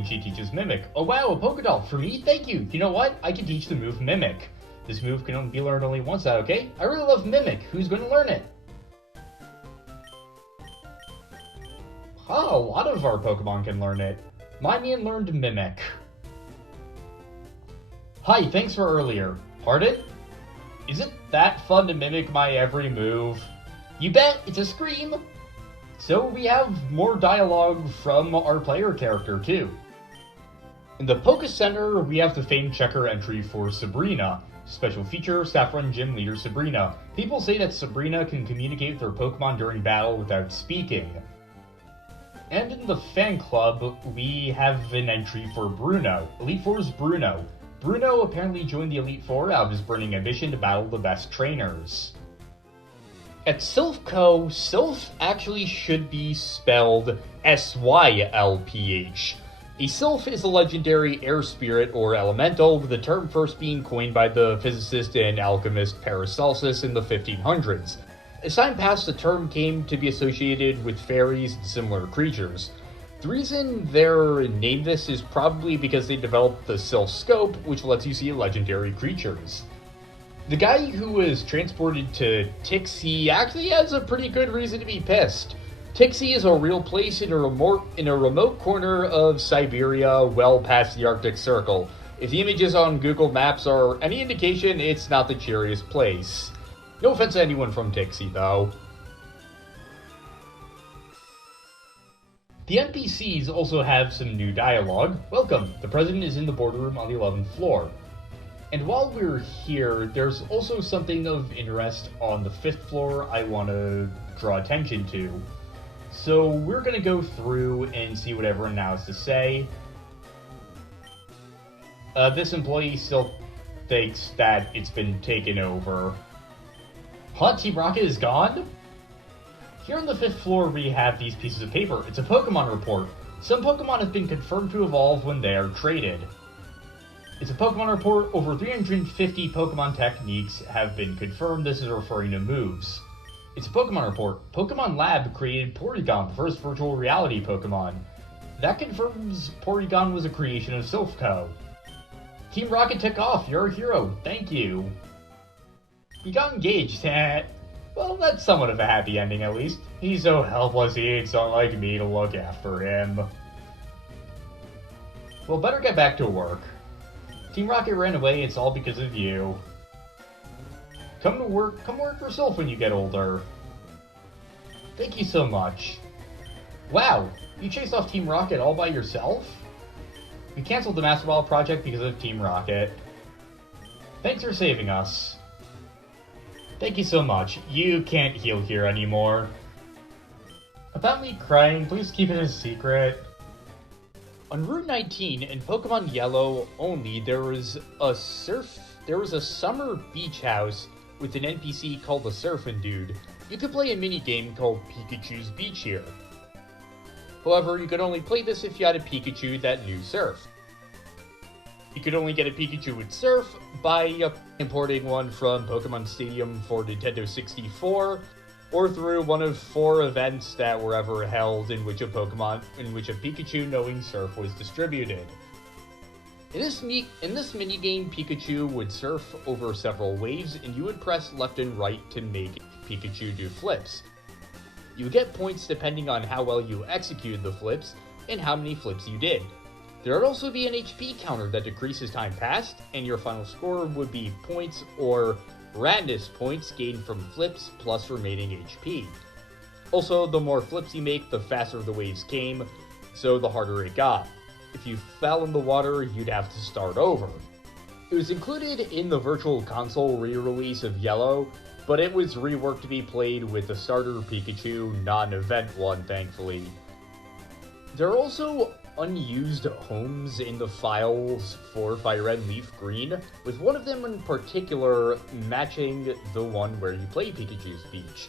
she teaches Mimic. Oh wow, a Pokédoll! For me? Thank you! You know what? I can teach the move Mimic. This move can only be learned only once, okay? I really love Mimic. Who's going to learn it? Oh, a lot of our Pokemon can learn it. Mimian learned Mimic. Hi, thanks for earlier. Pardon? Is it that fun to mimic my every move? You bet, it's a scream! So we have more dialogue from our player character too. In the Poké Center, we have the Fame Checker entry for Sabrina. Special feature, Saffron Gym Leader Sabrina. People say that Sabrina can communicate with her Pokemon during battle without speaking. And in the fan club, we have an entry for Bruno. Elite Four's Bruno. Bruno apparently joined the Elite Four out of his burning ambition to battle the best trainers. At Sylph actually should be spelled Sylph. A sylph is a legendary air spirit or elemental, with the term first being coined by the physicist and alchemist Paracelsus in the 1500s. As time passed, the term came to be associated with fairies and similar creatures. The reason they're named this is probably because they developed the Sylph Scope, which lets you see legendary creatures. The guy who was transported to Tixie actually has a pretty good reason to be pissed. Tixie is a real place in a remote corner of Siberia, well past the Arctic Circle. If the images on Google Maps are any indication, it's not the cheeriest place. No offense to anyone from Tixie, though. The NPCs also have some new dialogue. Welcome, the president is in the boardroom on the 11th floor. And while we're here, there's also something of interest on the 5th floor I want to draw attention to. So we're going to go through and see what everyone now has to say. This employee still thinks that it's been taken over. Huh? Team Rocket is gone? Here on the 5th floor we have these pieces of paper. It's a Pokémon report. Some Pokémon have been confirmed to evolve when they are traded. It's a Pokémon report. Over 350 Pokémon techniques have been confirmed. This is referring to moves. It's a Pokemon report. Pokemon Lab created Porygon, the first virtual reality Pokemon. That confirms Porygon was a creation of Silphco. Team Rocket took off. You're a hero. Thank you. He got engaged. Well, that's somewhat of a happy ending, at least. He's so helpless he needs someone like me to look after him. Well, better get back to work. Team Rocket ran away. It's all because of you. Come work for yourself when you get older. Thank you so much. Wow, you chased off Team Rocket all by yourself? We canceled the Master Ball project because of Team Rocket. Thanks for saving us. Thank you so much. You can't heal here anymore. About me crying, please keep it a secret. On Route 19 in Pokemon Yellow only, there was a summer beach house with an NPC called the Surfin' Dude. You could play a minigame called Pikachu's Beach here. However, you could only play this if you had a Pikachu that knew Surf. You could only get a Pikachu with Surf by importing one from Pokemon Stadium for Nintendo 64, or through one of 4 events that were ever held in which a Pikachu knowing Surf was distributed. In this minigame, Pikachu would surf over several waves, and you would press left and right to make Pikachu do flips. You would get points depending on how well you executed the flips, and how many flips you did. There would also be an HP counter that decreases time passed, and your final score would be points or Radness points gained from flips plus remaining HP. Also, the more flips you make, the faster the waves came, so the harder it got. If you fell in the water, you'd have to start over. It was included in the Virtual Console re-release of Yellow, but it was reworked to be played with the starter Pikachu, non-event one, thankfully. There are also unused homes in the files for FireRed and LeafGreen, with one of them in particular matching the one where you play Pikachu's Beach.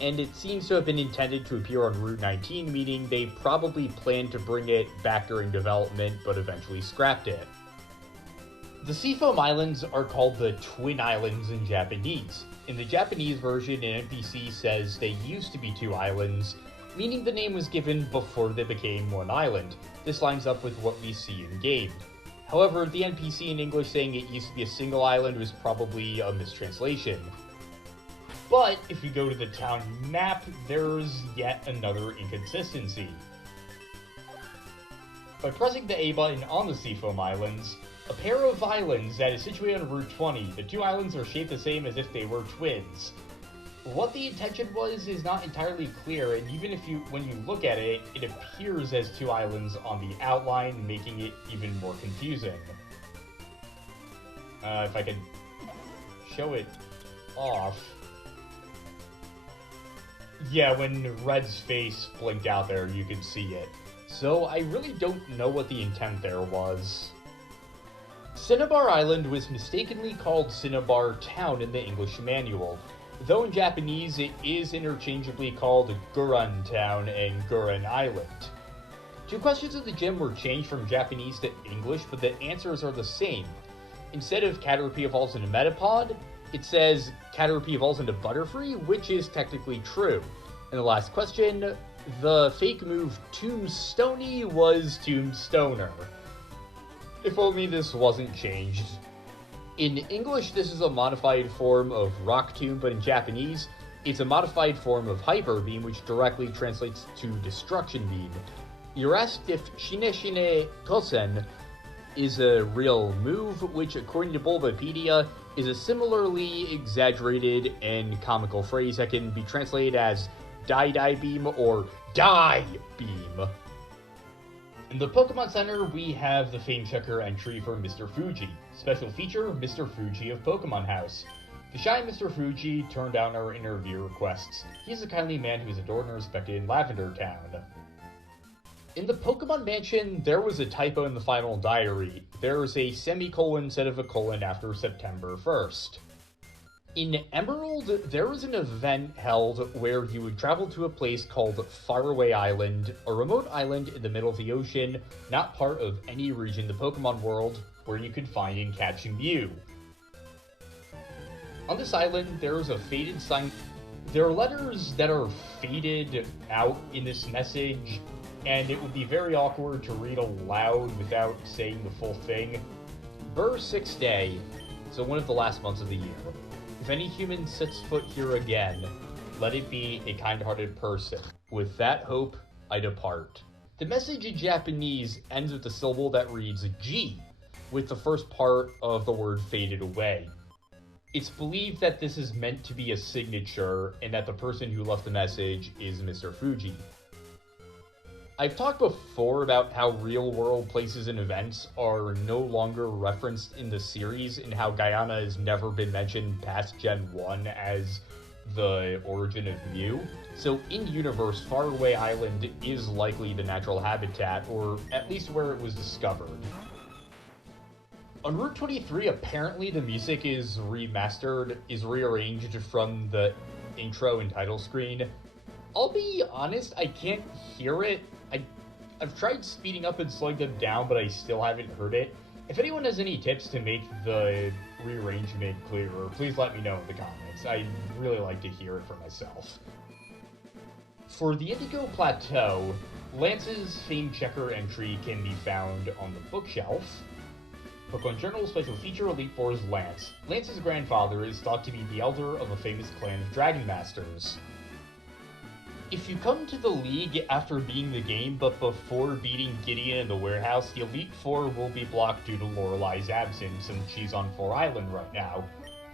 And it seems to have been intended to appear on Route 19, meaning they probably planned to bring it back during development, but eventually scrapped it. The Seafoam Islands are called the Twin Islands in Japanese. In the Japanese version, an NPC says they used to be 2 islands, meaning the name was given before they became 1 island. This lines up with what we see in-game. However, the NPC in English saying it used to be a single island was probably a mistranslation. But if you go to the town map, there's yet another inconsistency. By pressing the A button on the Seafoam Islands, a pair of islands that is situated on Route 20, the 2 islands are shaped the same as if they were twins. What the intention was is not entirely clear, and even when you look at it, it appears as 2 islands on the outline, making it even more confusing. If I could show it off. Yeah, when Red's face blinked out there, you could see it. So I really don't know what the intent there was. Cinnabar Island was mistakenly called Cinnabar Town in the English manual, though in Japanese it is interchangeably called Guran Town and Guran Island. Two questions in the gym were changed from Japanese to English, but the answers are the same. Instead of Caterpie evolves into Metapod, it says Caterpie evolves into Butterfree, which is technically true. And the last question, the fake move Tombstony was Tombstoner. If only this wasn't changed. In English, this is a modified form of Rock Tomb, but in Japanese, it's a modified form of Hyper Beam, which directly translates to Destruction Beam. You're asked if Shine Shine Kosen is a real move, which according to Bulbapedia is a similarly exaggerated and comical phrase that can be translated as Die Beam or Die Beam. In the Pokemon Center, we have the Fame Checker entry for Mr. Fuji. Special feature, Mr. Fuji of Pokemon House. The shy Mr. Fuji turned down our interview requests. He is a kindly man who is adored and respected in Lavender Town. In the Pokemon Mansion, there was a typo in the final diary. There is a semicolon instead of a colon after September 1st. In Emerald, there was an event held where you would travel to a place called Faraway Island, a remote island in the middle of the ocean, not part of any region in the Pokemon world, where you could find and catch Mew. On this island, there is a faded sign. There are letters that are faded out in this message, and it would be very awkward to read aloud without saying the full thing. Burr 6th Day, so one of the last months of the year. If any human sets foot here again, let it be a kind-hearted person. With that hope, I depart. The message in Japanese ends with a syllable that reads G, with the first part of the word faded away. It's believed that this is meant to be a signature, and that the person who left the message is Mr. Fuji. I've talked before about how real-world places and events are no longer referenced in the series, and how Guyana has never been mentioned past Gen 1 as the origin of Mew. So in-universe, Faraway Island is likely the natural habitat, or at least where it was discovered. On Route 23, apparently the music is rearranged from the intro and title screen. I'll be honest, I can't hear it. I've tried speeding up and slowing them down, but I still haven't heard it. If anyone has any tips to make the rearrangement clearer, please let me know in the comments. I'd really like to hear it for myself. For the Indigo Plateau, Lance's Fame Checker entry can be found on the bookshelf. Pokemon Journal special feature Elite Four's Lance. Lance's grandfather is thought to be the elder of a famous clan of Dragon Masters. If you come to the League after beating the game, but before beating Gideon in the warehouse, the Elite Four will be blocked due to Lorelai's absence, since she's on 4 Island right now.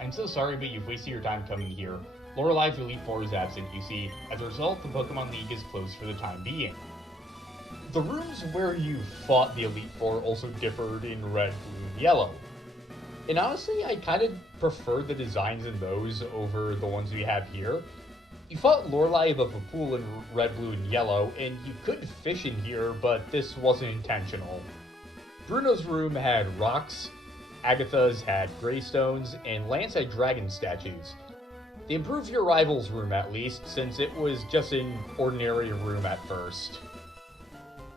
I'm so sorry, but you've wasted your time coming here. Lorelai's Elite Four is absent, you see. As a result, the Pokemon League is closed for the time being. The rooms where you fought the Elite Four also differed in Red, Blue, and Yellow. And honestly, I kind of prefer the designs in those over the ones we have here. You fought Lorelai above a pool in Red, Blue, and Yellow, and you could fish in here, but this wasn't intentional. Bruno's room had rocks, Agatha's had Greystones, and Lance had dragon statues. They improved your rival's room at least, since it was just an ordinary room at first.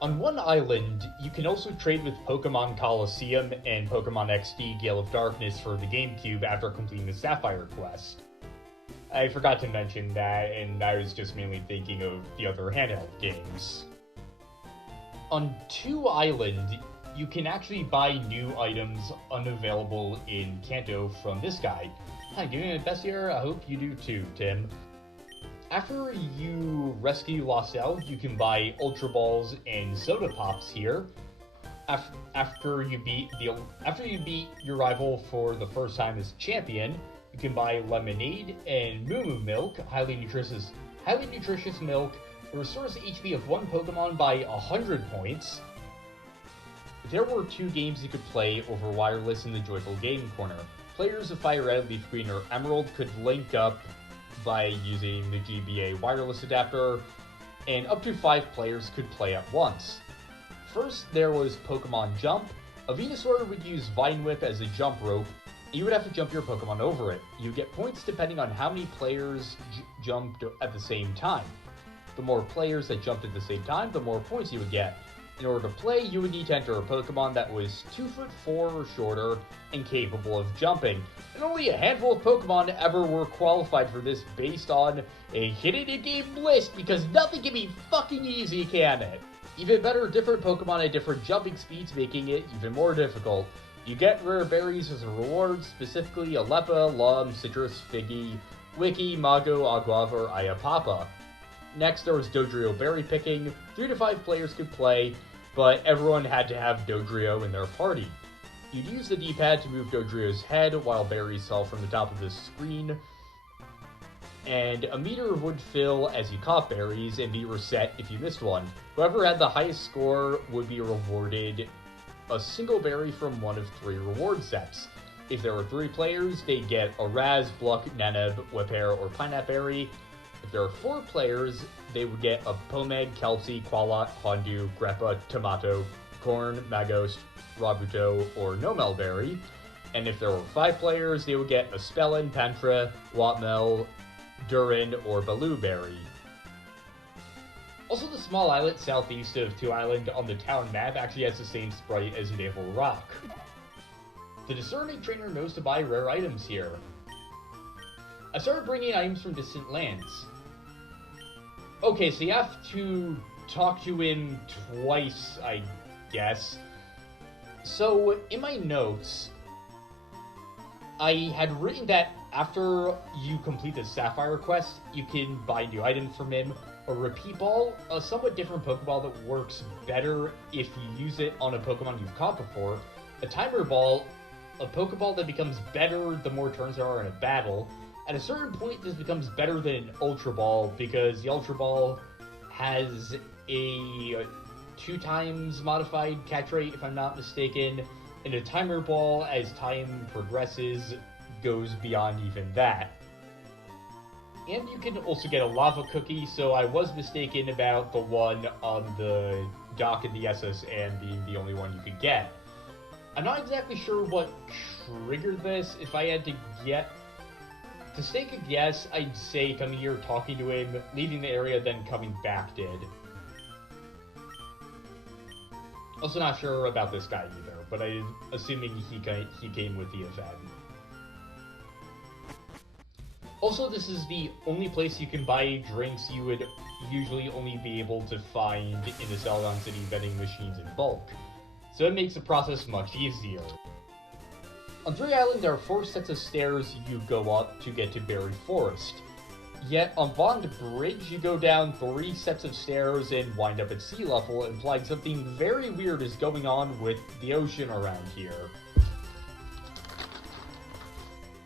On one island, you can also trade with Pokemon Coliseum and Pokemon XD Gale of Darkness for the GameCube after completing the Sapphire quest. I forgot to mention that, and I was just mainly thinking of the other handheld games. On 2 Island, you can actually buy new items unavailable in Kanto from this guy. Hi, doing it best here? I hope you do too, Tim. After you rescue Losel, you can buy Ultra Balls and Soda Pops here. After you beat your rival for the first time as champion, you can buy lemonade and Moo Moo Milk, highly nutritious milk. It restores the HP of one Pokemon by 100 points. There were 2 games you could play over wireless in the Joyful Game Corner. Players of FireRed, LeafGreen, or Emerald could link up by using the GBA wireless adapter, and up to 5 players could play at once. First, there was Pokemon Jump. A Venusaur would use Vine Whip as a jump rope. You would have to jump your Pokemon over it. You get points depending on how many players jumped at the same time. The more players that jumped at the same time, the more points you would get. In order to play, you would need to enter a Pokemon that was 2'4" or shorter and capable of jumping. And only a handful of Pokemon ever were qualified for this based on a hidden in-game list, because nothing can be fucking easy, can it? Even better, different Pokemon at different jumping speeds, making it even more difficult. You get rare berries as a reward, specifically Alepa, Lum, Citrus, Figgy, Wiki, Mago, Aguava, or Ayapapa. Next, there was Dodrio berry picking. 3 to 5 players could play, but everyone had to have Dodrio in their party. You'd use the D-pad to move Dodrio's head while berries fell from the top of the screen, and a meter would fill as you caught berries and be reset if you missed one. Whoever had the highest score would be rewarded a single berry from one of 3 reward sets. If there were 3 players, they'd get a Raz, Bluck, Neneb, Whiphair, or Pineapple Berry. If there are 4 players, they would get a Pomeg, Kelsey, Qualot, Hondu, Greppa, Tomato, Corn, Magost, Rabuto, or Nomel Berry. And if there were 5 players, they would get a Spellin, Pantra, Watmel, Durin, or Baloo Berry. Also, the small islet southeast of 2 Island on the town map actually has the same sprite as Naval Rock. The discerning trainer knows to buy rare items here. I started bringing items from distant lands. Okay, so you have to talk to him twice, I guess. So, in my notes, I had written that after you complete the Sapphire quest, you can buy new items from him. A Repeat Ball, a somewhat different Pokeball that works better if you use it on a Pokemon you've caught before. A Timer Ball, a Pokeball that becomes better the more turns there are in a battle. At a certain point, this becomes better than an Ultra Ball, because the Ultra Ball has a 2 times modified catch rate, if I'm not mistaken, and a Timer Ball, as time progresses, goes beyond even that. And you can also get a Lava Cookie, so I was mistaken about the one on the dock in the SS and being the only one you could get. I'm not exactly sure what triggered this. If I had to stake a guess, I'd say coming here, talking to him, leaving the area, then coming back did. Also not sure about this guy either, but I'm assuming he came with the event. Also, this is the only place you can buy drinks you would usually only be able to find in the Celadon City vending machines in bulk, so it makes the process much easier. On 3 Island, there are 4 sets of stairs you go up to get to Berry Forest. Yet, on Bond Bridge, you go down 3 sets of stairs and wind up at sea level, implying something very weird is going on with the ocean around here.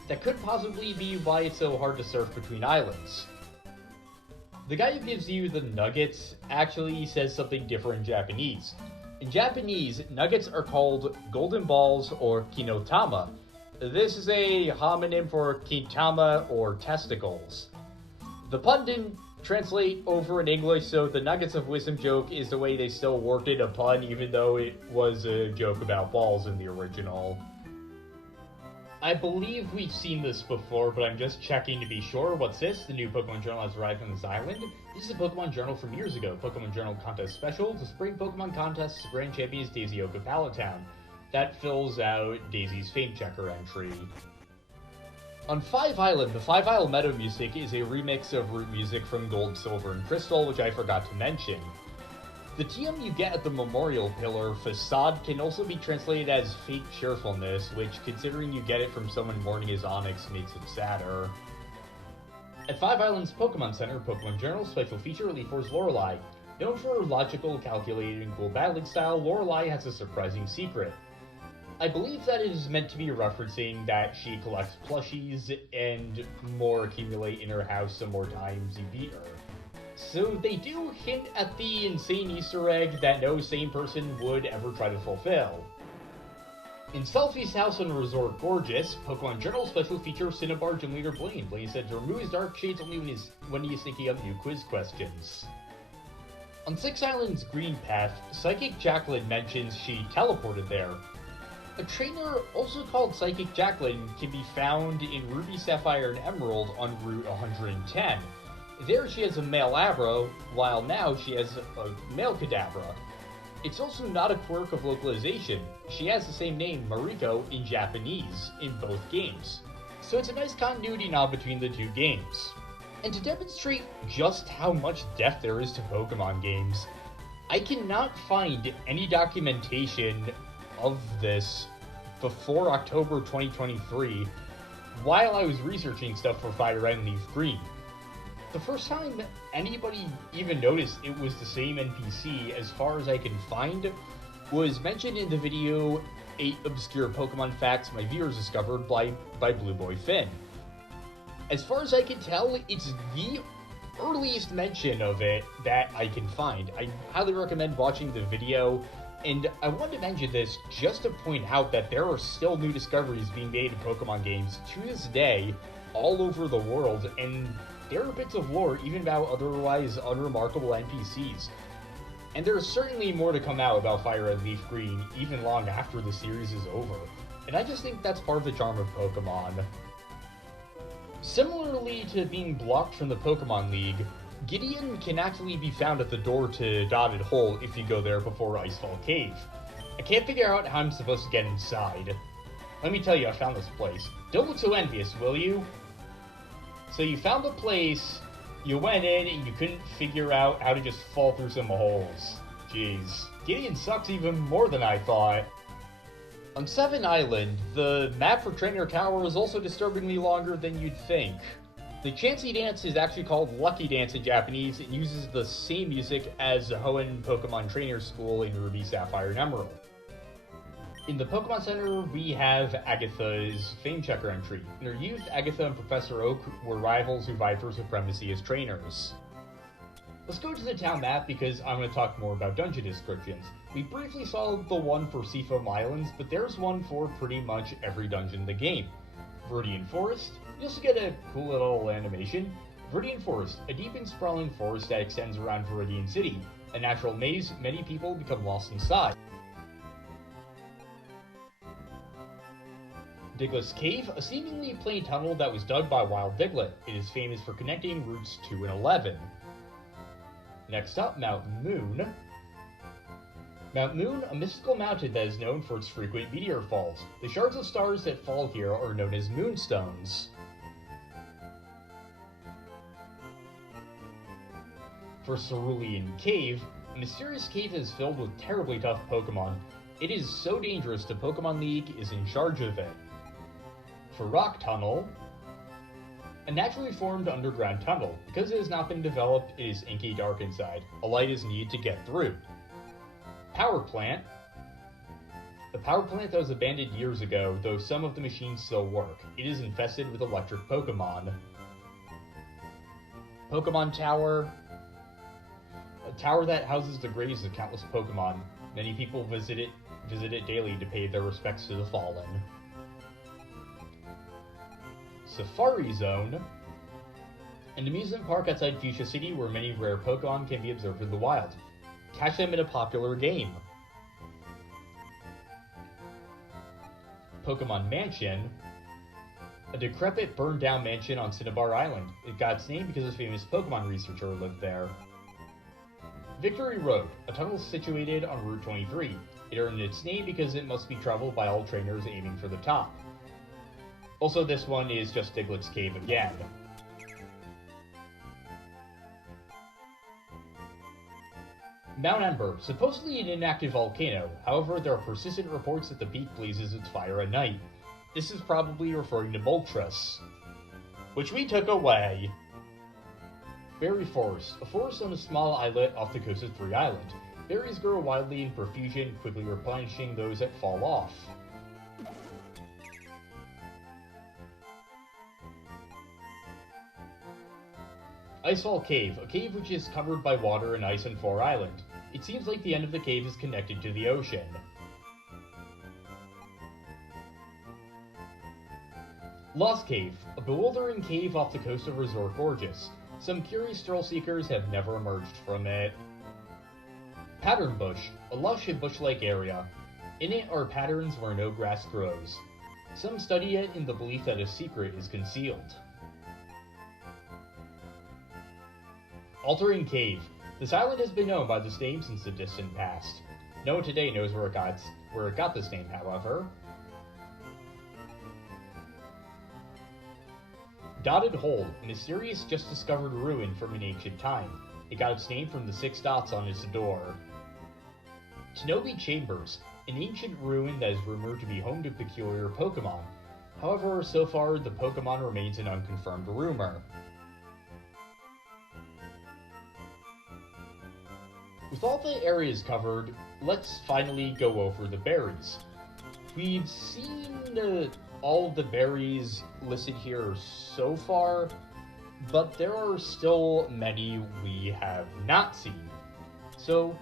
That could possibly be why it's so hard to surf between islands. The guy who gives you the nuggets actually says something different in Japanese. In Japanese, nuggets are called golden balls or kinotama. This is a homonym for kintama or testicles. The pun didn't translate over in English, so the Nuggets of Wisdom joke is the way they still worked it a pun, even though it was a joke about balls in the original. I believe we've seen this before, but I'm just checking to be sure. What's this? The new Pokemon Journal has arrived on this island. This is a Pokemon Journal from years ago. Pokemon Journal Contest Special. The Spring Pokemon Contest's grand champion is Daisy Oka Palatown. That fills out Daisy's Fame Checker entry. On 5 Island, the 5 Isle Meadow music is a remix of root music from Gold, Silver, and Crystal, which I forgot to mention. The TM you get at the Memorial Pillar facade can also be translated as fake cheerfulness, which, considering you get it from someone mourning his Onyx, makes it sadder. At 5 Islands Pokemon Center, Pokemon Journal special feature Leaf-Or's Lorelei. Known for her logical, calculated, and cool battling style, Lorelei has a surprising secret. I believe that it is meant to be referencing that she collects plushies and more accumulate in her house the more times you beat her. So they do hint at the insane Easter egg that no sane person would ever try to fulfill. In Selfie's house on Resort Gorgeous, Pokemon Journal special feature Cinnabar Gym Leader Blaine. Blaine said to remove his dark shades only when he is thinking of new quiz questions. On 6 Islands Green Path, Psychic Jacqueline mentions she teleported there. A trainer, also called Psychic Jacqueline, can be found in Ruby, Sapphire, and Emerald on Route 110. There she has a male Abra, while now she has a male Kadabra. It's also not a quirk of localization. She has the same name, Mariko, in Japanese in both games. So it's a nice continuity nod between the two games. And to demonstrate just how much depth there is to Pokemon games, I cannot find any documentation of this before October 2023 while I was researching stuff for FireRed and LeafGreen. The first time anybody even noticed it was the same NPC, as far as I can find, was mentioned in the video 8 Obscure Pokemon Facts My Viewers Discovered by Blue Boy Finn. As far as I can tell, it's the earliest mention of it that I can find. I highly recommend watching the video, and I wanted to mention this just to point out that there are still new discoveries being made in Pokemon games to this day all over the world, and there are bits of lore even about otherwise unremarkable NPCs. And there's certainly more to come out about FireRed LeafGreen even long after the series is over, and I just think that's part of the charm of Pokemon. Similarly to being blocked from the Pokemon League, Gideon can actually be found at the door to Dotted Hole if you go there before Icefall Cave. I can't figure out how I'm supposed to get inside. Let me tell you, I found this place. Don't look so envious, will you? So you found the place, you went in, and you couldn't figure out how to just fall through some holes. Jeez. Gideon sucks even more than I thought. On Sevii Island, the map for Trainer Tower is also disturbingly longer than you'd think. The Chansey dance is actually called Lucky Dance in Japanese and uses the same music as the Hoenn Pokemon Trainer School in Ruby, Sapphire, and Emerald. In the Pokemon Center, we have Agatha's Fame Checker entry. In her youth, Agatha and Professor Oak were rivals who vied for supremacy as trainers. Let's go to the town map because I'm going to talk more about dungeon descriptions. We briefly saw the one for Sevii Islands, but there's one for pretty much every dungeon in the game. Viridian Forest, you also get a cool little animation. Viridian Forest, a deep and sprawling forest that extends around Viridian City. A natural maze, many people become lost inside. Diglett's Cave, a seemingly plain tunnel that was dug by Wild Diglett. It is famous for connecting routes 2 and 11. Next up, Mount Moon. Mount Moon, a mystical mountain that is known for its frequent meteor falls. The shards of stars that fall here are known as moonstones. For Cerulean Cave, a mysterious cave is filled with terribly tough Pokemon. It is so dangerous the Pokemon League is in charge of it. For Rock Tunnel, a naturally formed underground tunnel. Because it has not been developed, it is inky dark inside. A light is needed to get through. Power Plant. The power plant that was abandoned years ago, though some of the machines still work. It is infested with electric Pokemon. Pokemon Tower. A tower that houses the graves of countless Pokemon. Many people visit it daily to pay their respects to the fallen. Safari Zone, an amusement park outside Fuchsia City where many rare Pokemon can be observed in the wild. Catch them in a popular game. Pokemon Mansion, a decrepit, burned-down mansion on Cinnabar Island. It got its name because a famous Pokemon researcher lived there. Victory Road, a tunnel situated on Route 23. It earned its name because it must be traveled by all trainers aiming for the top. Also, this one is just Diglett's Cave again. Mount Ember, supposedly an inactive volcano. However, there are persistent reports that the peak blazes with fire at night. This is probably referring to Moltres, which we took away. Berry Forest, a forest on a small islet off the coast of Three Island. Berries grow wildly in profusion, quickly replenishing those that fall off. Icefall Cave, a cave which is covered by water and ice on Four Island. It seems like the end of the cave is connected to the ocean. Lost Cave, a bewildering cave off the coast of Resort Gorgeous. Some curious thrill seekers have never emerged from it. Pattern Bush, a lush and bush-like area. In it are patterns where no grass grows. Some study it in the belief that a secret is concealed. Altering Cave. This island has been known by this name since the distant past. No one today knows where it got this name, however. Dotted Hole, a mysterious just-discovered ruin from an ancient time. It got its name from the 6 dots on its door. Shinobi Chambers, an ancient ruin that is rumored to be home to peculiar Pokémon. However, so far, the Pokémon remains an unconfirmed rumor. With all the areas covered, let's finally go over the berries. We've seen all the berries listed here so far, but there are still many we have not seen. So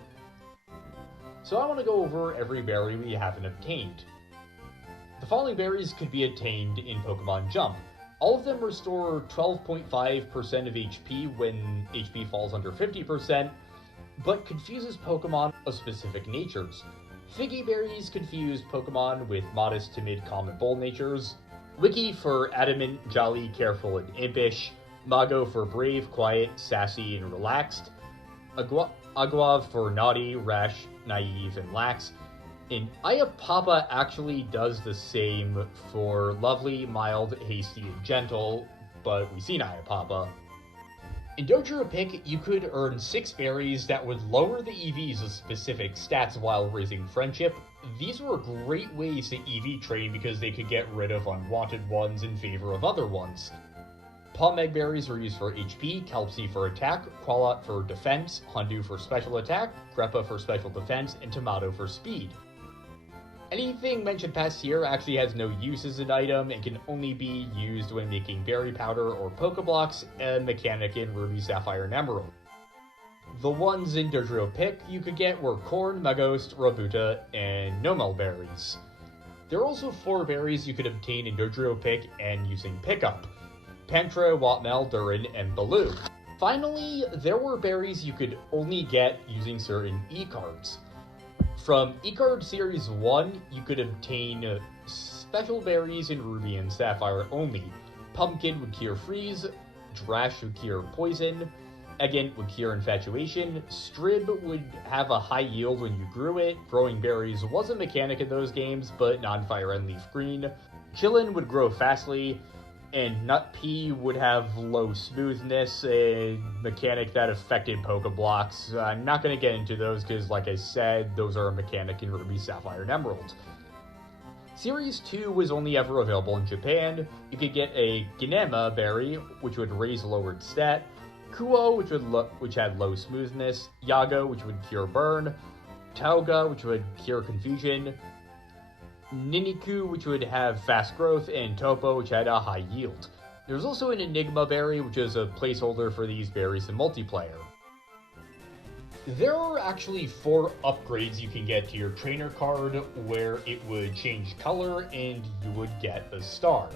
I want to go over every berry we haven't obtained. The following berries could be attained in Pokemon Jump. All of them restore 12.5% of HP when HP falls under 50%, but confuses Pokemon of specific natures. Figgy berries confuse Pokemon with modest to mid-calm and bold natures. Wiki for adamant, jolly, careful, and impish. Mago for brave, quiet, sassy, and relaxed. Agua for naughty, rash, naive, and lax. And Ayapapa actually does the same for lovely, mild, hasty, and gentle, but we've seen Ayapapa. In Dojuro Pick, you could earn 6 berries that would lower the EVs of specific stats while raising friendship. These were great ways to EV train because they could get rid of unwanted ones in favor of other ones. Palm Egg berries are used for HP, Kelpsy for attack, Qualot for defense, Hondu for special attack, Greppa for special defense, and Tomato for speed. Anything mentioned past here actually has no use as an item and can only be used when making berry powder or Pokeblocks, a mechanic in Ruby, Sapphire, and Emerald. The ones in Dojuro Pick you could get were Corn, Magost, Rabuta, and Nomel berries. There are also 4 berries you could obtain in Dojuro Pick and using Pickup: Pantra, Wotmel, Durin, and Baloo. Finally, there were berries you could only get using certain E-cards. From E-Card Series 1, you could obtain special berries in Ruby and Sapphire only. Pumpkin would cure Freeze, Drash would cure Poison, Egant would cure Infatuation, Strib would have a high yield when you grew it. Growing berries was a mechanic in those games, but not in FireRed and LeafGreen. Chillin would grow fastly, and Nut Pea would have low smoothness, a mechanic that affected Pokeblocks. I'm not going to get into those because, like I said, those are a mechanic in Ruby, Sapphire, and Emerald. Series 2 was only ever available in Japan. You could get a Ginema berry, which would raise lowered stat, Kuo, which had low smoothness, Yago, which would cure burn, Tauga, which would cure confusion, Niniku, which would have fast growth, and Topo, which had a high yield. There's also an Enigma berry, which is a placeholder for these berries in multiplayer. There are actually 4 upgrades you can get to your trainer card, where it would change color and you would get a star.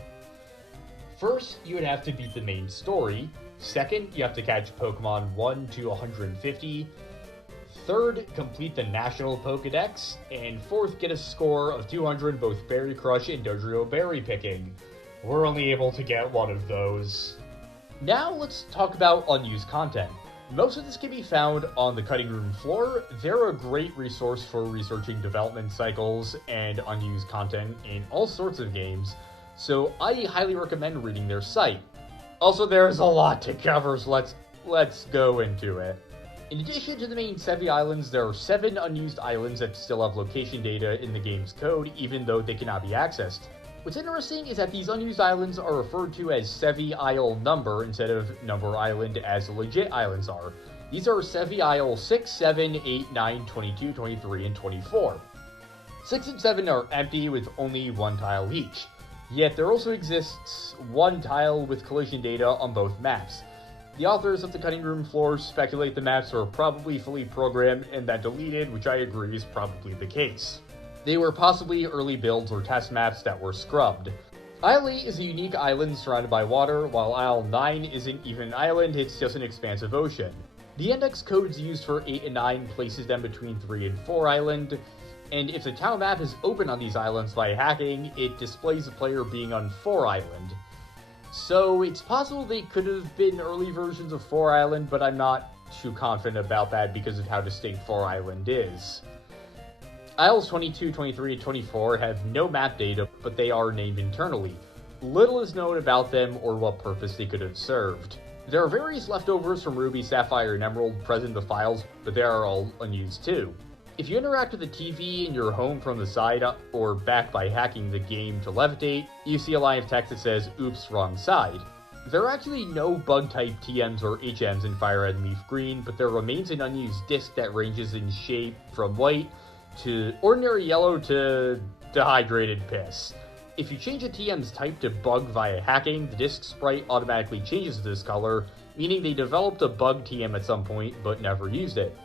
First, you would have to beat the main story. Second, you have to catch Pokemon 1 to 150. Third, complete the National Pokedex, and fourth, get a score of 200 in both Berry Crush and Dojuro Berry Picking. We're only able to get one of those. Now let's talk about unused content. Most of this can be found on the cutting room floor. They're a great resource for researching development cycles and unused content in all sorts of games, so I highly recommend reading their site. Also, there's a lot to cover, so let's go into it. In addition to the main Sevii Islands, there are 7 unused islands that still have location data in the game's code, even though they cannot be accessed. What's interesting is that these unused islands are referred to as Sevii Isle Number instead of Number Island as the legit islands are. These are Sevii Isle 6, 7, 8, 9, 22, 23, and 24. 6 and 7 are empty with only 1 tile each. Yet there also exists 1 tile with collision data on both maps. The authors of the cutting room floor speculate the maps were probably fully programmed and then deleted, which I agree is probably the case. They were possibly early builds or test maps that were scrubbed. Isle 8 is a unique island surrounded by water, while Isle 9 isn't even an island, it's just an expansive ocean. The index codes used for 8 and 9 places them between 3 and 4 island, and if the town map is open on these islands by hacking, it displays the player being on 4 island. So it's possible they could have been early versions of 4 Island, but I'm not too confident about that because of how distinct 4 Island is. Isles 22, 23, and 24 have no map data, but they are named internally. Little is known about them or what purpose they could have served. There are various leftovers from Ruby, Sapphire, and Emerald present in the files, but they are all unused too. If you interact with the TV in your home from the side or back by hacking the game to levitate, you see a line of text that says, "Oops, wrong side." There are actually no bug-type TMs or HMs in FireRed and LeafGreen, but there remains an unused disc that ranges in shape from white to ordinary yellow to dehydrated piss. If you change a TM's type to bug via hacking, the disc sprite automatically changes this color, meaning they developed a bug TM at some point, but never used it.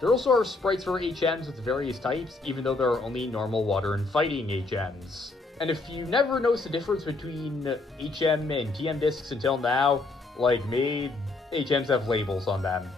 There also are sprites for HMs with various types, even though there are only normal water and fighting HMs. And if you never noticed the difference between HM and TM discs until now, like me, HMs have labels on them.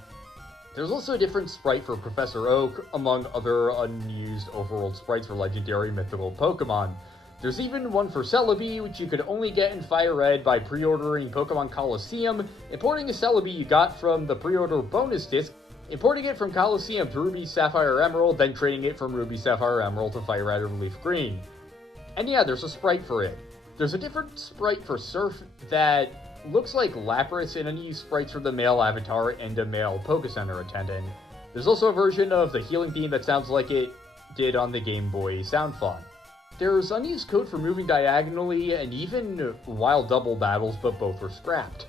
There's also a different sprite for Professor Oak, among other unused overworld sprites for legendary mythical Pokemon. There's even one for Celebi, which you could only get in FireRed by pre-ordering Pokemon Coliseum, importing a Celebi you got from the pre-order bonus disc, importing it from Coliseum to Ruby, Sapphire, Emerald, then trading it from Ruby, Sapphire, Emerald to FireRed or LeafGreen. And yeah, there's a sprite for it. There's a different sprite for Surf that looks like Lapras and unused sprites for the male avatar and a male Poké Center attendant. There's also a version of the healing theme that sounds like it did on the Game Boy Sound Font. There's unused code for moving diagonally and even wild double battles, but both were scrapped.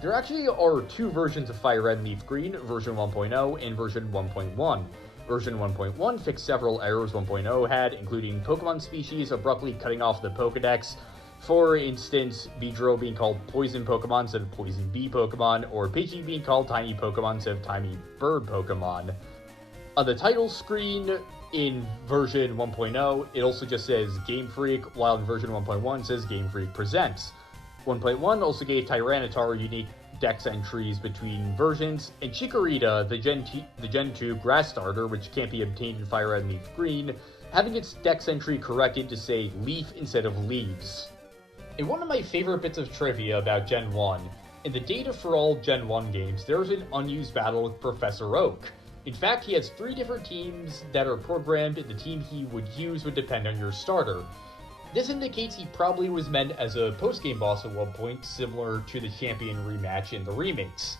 There actually are two versions of FireRed and LeafGreen, version 1.0 and version 1.1. Version 1.1 fixed several errors 1.0 had, including Pokemon species abruptly cutting off the Pokedex, for instance, Beedrill being called Poison Pokemon instead of Poison Bee Pokemon, or Pidgey being called Tiny Pokemon instead of Tiny Bird Pokemon. On the title screen in version 1.0, it also just says Game Freak, while in version 1.1 it says Game Freak Presents. 1.1 also gave Tyranitar unique Dex entries between versions, and Chikorita, the Gen 2 Grass Starter, which can't be obtained in FireRed and LeafGreen, having its Dex entry corrected to say Leaf instead of Leaves. In one of my favorite bits of trivia about Gen 1, in the data for all Gen 1 games, there's an unused battle with Professor Oak. In fact, he has 3 different teams that are programmed, and the team he would use would depend on your starter. This indicates he probably was meant as a post-game boss at one point, similar to the champion rematch in the remakes.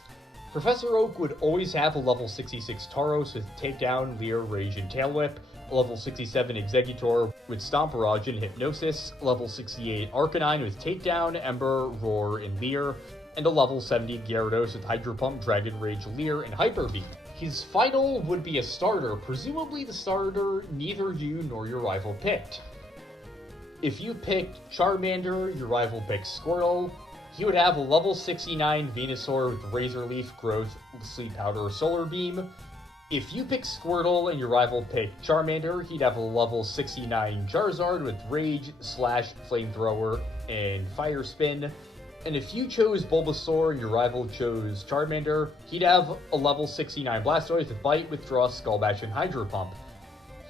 Professor Oak would always have a level 66 Tauros with Takedown, Leer, Rage, and Tail Whip, a level 67 Exeggutor with Stomp Barrage and Hypnosis, a level 68 Arcanine with Takedown, Ember, Roar, and Leer, and a level 70 Gyarados with Hydro Pump, Dragon Rage, Leer, and Hyper Beam. His final would be a starter, presumably the starter neither you nor your rival picked. If you picked Charmander, your rival picked Squirtle, he would have a level 69 Venusaur with Razor Leaf, Growth, Sleep Powder, Solar Beam. If you picked Squirtle and your rival picked Charmander, he'd have a level 69 Charizard with Rage, Slash, Flamethrower, and Fire Spin. And if you chose Bulbasaur and your rival chose Charmander, he'd have a level 69 Blastoise with Bite, Withdraw, Skull Bash, and Hydro Pump.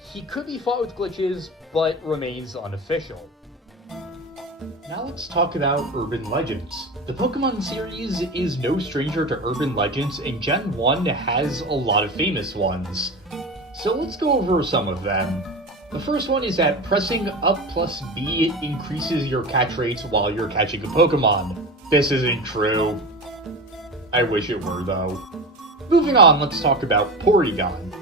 He could be fought with glitches, but remains unofficial. Now let's talk about urban legends. The Pokemon series is no stranger to urban legends, and Gen 1 has a lot of famous ones. So let's go over some of them. The first one is that pressing up plus B increases your catch rates while you're catching a Pokemon. This isn't true. I wish it were, though. Moving on, let's talk about Porygon.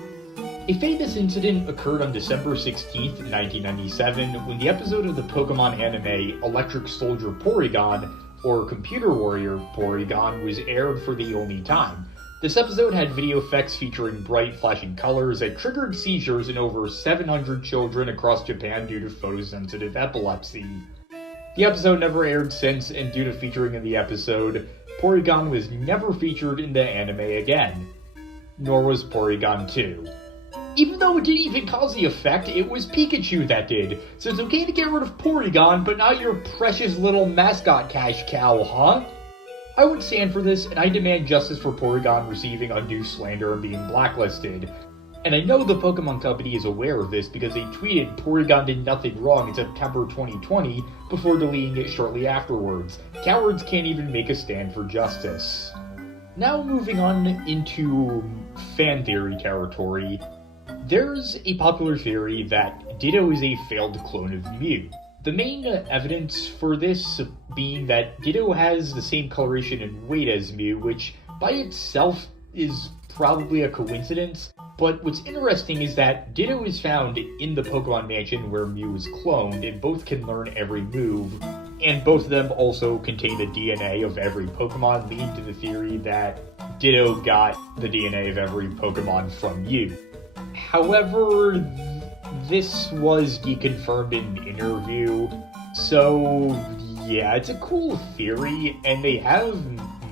A famous incident occurred on December 16, 1997, when the episode of the Pokemon anime Electric Soldier Porygon, or Computer Warrior Porygon, was aired for the only time. This episode had video effects featuring bright, flashing colors that triggered seizures in over 700 children across Japan due to photosensitive epilepsy. The episode never aired since, and due to featuring in the episode, Porygon was never featured in the anime again. Nor was Porygon 2. Even though it didn't even cause the effect, it was Pikachu that did. So it's okay to get rid of Porygon, but not your precious little mascot cash cow, huh? I would stand for this, and I demand justice for Porygon receiving undue slander and being blacklisted. And I know the Pokemon Company is aware of this because they tweeted Porygon did nothing wrong in September 2020 before deleting it shortly afterwards. Cowards can't even make a stand for justice. Now moving on into fan theory territory. There's a popular theory that Ditto is a failed clone of Mew. The main evidence for this being that Ditto has the same coloration and weight as Mew, which by itself is probably a coincidence, but what's interesting is that Ditto is found in the Pokemon Mansion where Mew is cloned, and both can learn every move, and both of them also contain the DNA of every Pokemon, leading to the theory that Ditto got the DNA of every Pokemon from Mew. However, this was deconfirmed in an interview, so yeah, it's a cool theory, and they have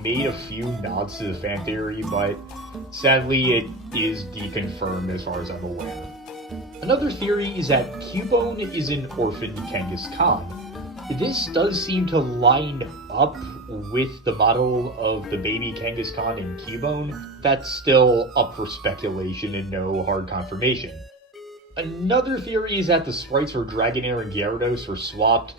made a few nods to the fan theory, but sadly it is deconfirmed as far as I'm aware. Another theory is that Cubone is an orphaned Kangaskhan. This does seem to line up with the model of the baby Kangaskhan in Cubone. That's still up for speculation and no hard confirmation. Another theory is that the sprites for Dragonair and Gyarados were swapped.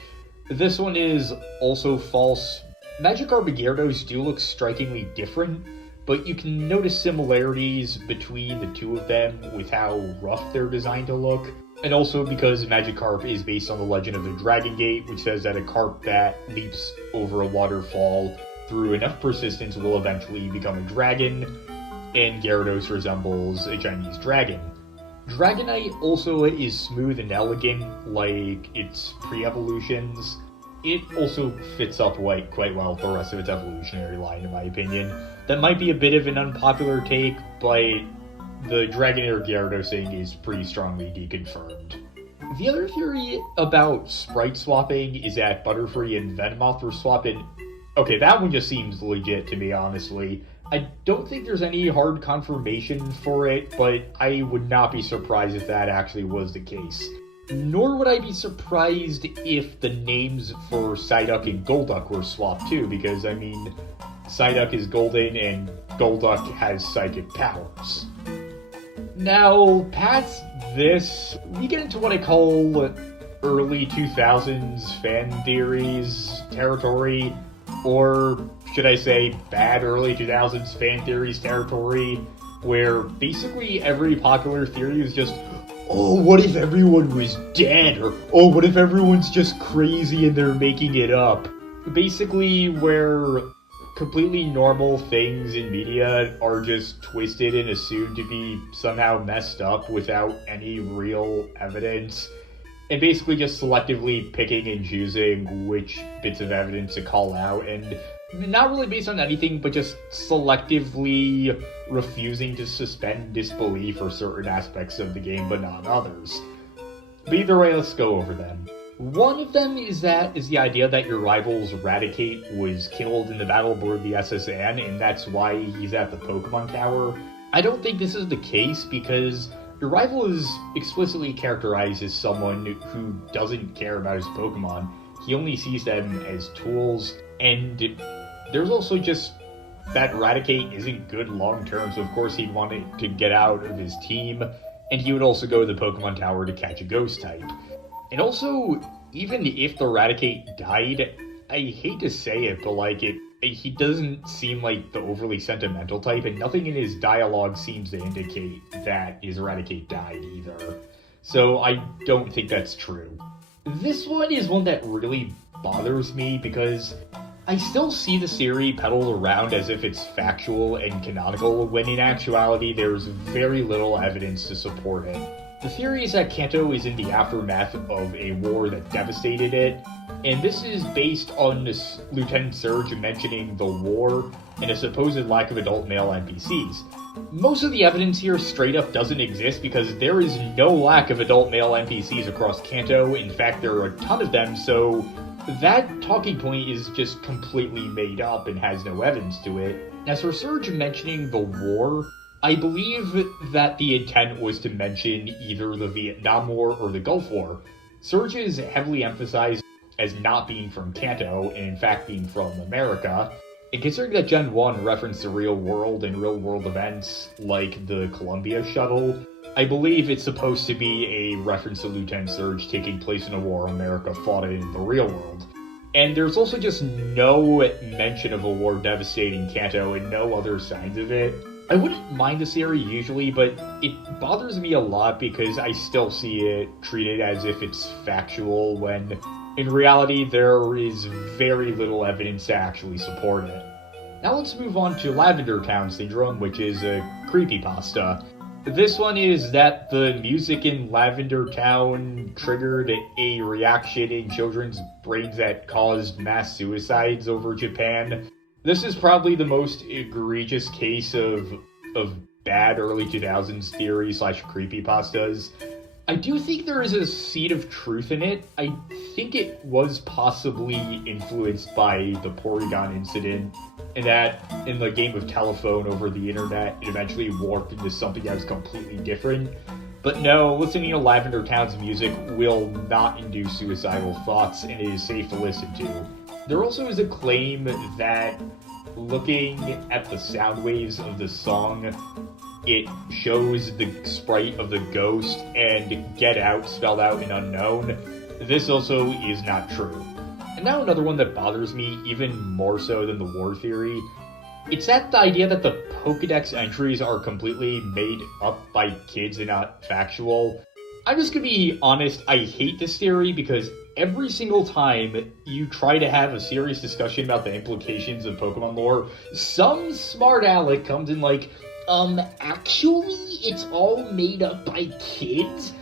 This one is also false. Magikarp and Gyarados do look strikingly different, but you can notice similarities between the two of them with how rough they're designed to look. And also because Magikarp is based on the legend of the Dragon Gate, which says that a carp that leaps over a waterfall through enough persistence will eventually become a dragon, and Gyarados resembles a Chinese dragon. Dragonite also is smooth and elegant, like its pre-evolutions. It also fits up quite well with the rest of its evolutionary line, in my opinion. That might be a bit of an unpopular take, but the Dragonair Gyarados thing is pretty strongly deconfirmed. The other theory about sprite swapping is that Butterfree and Venomoth were swapped in. Okay, that one just seems legit to me, honestly. I don't think there's any hard confirmation for it, but I would not be surprised if that actually was the case. Nor would I be surprised if the names for Psyduck and Golduck were swapped too, because, I mean, Psyduck is golden and Golduck has psychic powers. Now, past this, we get into what I call early 2000s fan theories territory, or should I say bad early 2000s fan theories territory, where basically every popular theory is just, oh, what if everyone was dead? Or, oh, what if everyone's just crazy and they're making it up? Basically, where completely normal things in media are just twisted and assumed to be somehow messed up without any real evidence, and basically just selectively picking and choosing which bits of evidence to call out, and not really based on anything, but just selectively refusing to suspend disbelief for certain aspects of the game, but not others. But either way, let's go over them. One of them is the idea that your rival's Raticate was killed in the battle aboard the SS Anne, and that's why he's at the Pokemon Tower. I don't think this is the case, because your rival is explicitly characterized as someone who doesn't care about his Pokemon. He only sees them as tools, and there's also just that Raticate isn't good long-term, so of course he'd want to get out of his team, and he would also go to the Pokemon Tower to catch a ghost type. And also, even if the Raticate died, I hate to say it, but he doesn't seem like the overly sentimental type, and nothing in his dialogue seems to indicate that his Raticate died either. So I don't think that's true. This one is one that really bothers me because I still see the theory peddled around as if it's factual and canonical, when in actuality there's very little evidence to support it. The theory is that Kanto is in the aftermath of a war that devastated it, and this is based on Lieutenant Surge mentioning the war and a supposed lack of adult male NPCs. Most of the evidence here straight up doesn't exist because there is no lack of adult male NPCs across Kanto. In fact, there are a ton of them, so that talking point is just completely made up and has no evidence to it. As for Surge mentioning the war, I believe that the intent was to mention either the Vietnam War or the Gulf War. Surge is heavily emphasized as not being from Kanto, and in fact being from America. And considering that Gen 1 referenced the real world and real world events like the Columbia shuttle, I believe it's supposed to be a reference to Lieutenant Surge taking place in a war America fought in the real world. And there's also just no mention of a war devastating Kanto and no other signs of it. I wouldn't mind this area usually, but it bothers me a lot because I still see it treated as if it's factual when in reality there is very little evidence to actually support it. Now let's move on to Lavender Town Syndrome, which is a creepypasta. This one is that the music in Lavender Town triggered a reaction in children's brains that caused mass suicides over Japan. This is probably the most egregious case of bad early 2000s theory slash creepypastas. I do think there is a seed of truth in it. I think it was possibly influenced by the Porygon incident, and that in the game of telephone over the internet, it eventually warped into something that was completely different. But no, listening to Lavender Town's music will not induce suicidal thoughts, and it is safe to listen to. There also is a claim that looking at the sound waves of the song, it shows the sprite of the ghost and Get Out spelled out in unknown. This also is not true. And now another one that bothers me even more so than the war theory. It's that the idea that the Pokédex entries are completely made up by kids and not factual. I'm just gonna be honest, I hate this theory because every single time you try to have a serious discussion about the implications of Pokemon lore, some smart aleck comes in like, actually, it's all made up by kids?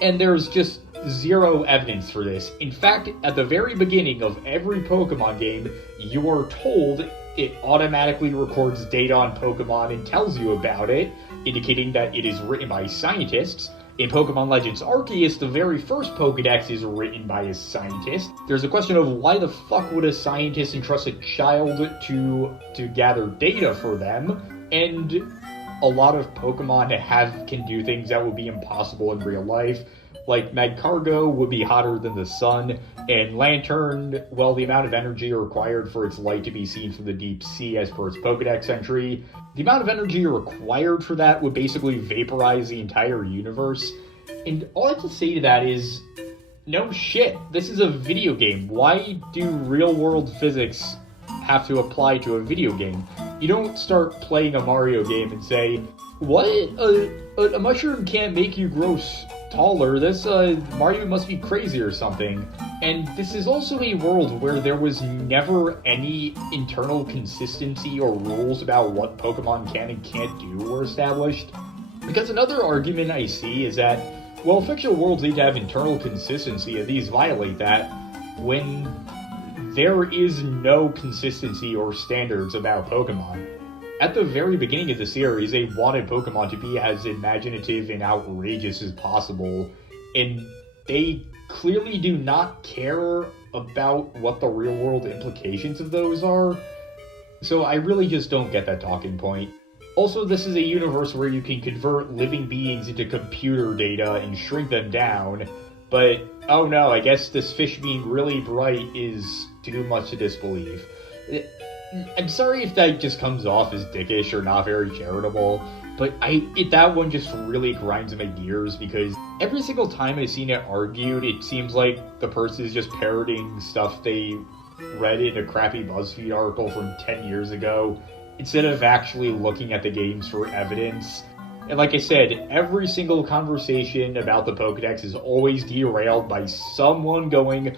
And there's just zero evidence for this. In fact, at the very beginning of every Pokemon game, you are told it automatically records data on Pokemon and tells you about it, indicating that it is written by scientists. In Pokemon Legends Arceus, the very first Pokédex is written by a scientist. There's a question of why the fuck would a scientist entrust a child to gather data for them, and a lot of Pokemon can do things that would be impossible in real life. Like Magcargo would be hotter than the sun, and Lantern, well, the amount of energy required for its light to be seen from the deep sea as per its Pokédex entry, the amount of energy required for that would basically vaporize the entire universe. And all I have to say to that is, no shit, this is a video game. Why do real-world physics have to apply to a video game? You don't start playing a Mario game and say, what? A mushroom can't make you grow taller. This Mario must be crazy or something. And this is also a world where there was never any internal consistency or rules about what Pokemon can and can't do were established. Because another argument I see is that, well, fictional worlds need to have internal consistency, and these violate that, when there is no consistency or standards about Pokemon. At the very beginning of the series, they wanted Pokemon to be as imaginative and outrageous as possible, and they clearly do not care about what the real-world implications of those are, so I really just don't get that talking point. Also, this is a universe where you can convert living beings into computer data and shrink them down, but oh no, I guess this fish being really bright is too much to disbelieve. I'm sorry if that just comes off as dickish or not very charitable, but that one just really grinds my gears because every single time I've seen it argued, it seems like the person is just parroting stuff they read in a crappy BuzzFeed article from 10 years ago, instead of actually looking at the games for evidence. And like I said, every single conversation about the Pokédex is always derailed by someone going,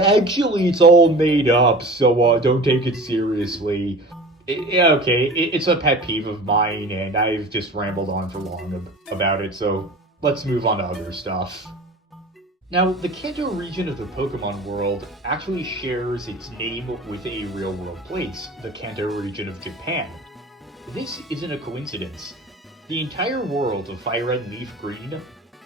actually it's all made up, so don't take it seriously. It's a pet peeve of mine, and I've just rambled on for long about it, so let's move on to other stuff. Now, the Kanto region of the Pokemon world actually shares its name with a real-world place, the Kanto region of Japan. This isn't a coincidence. The entire world of FireRed and LeafGreen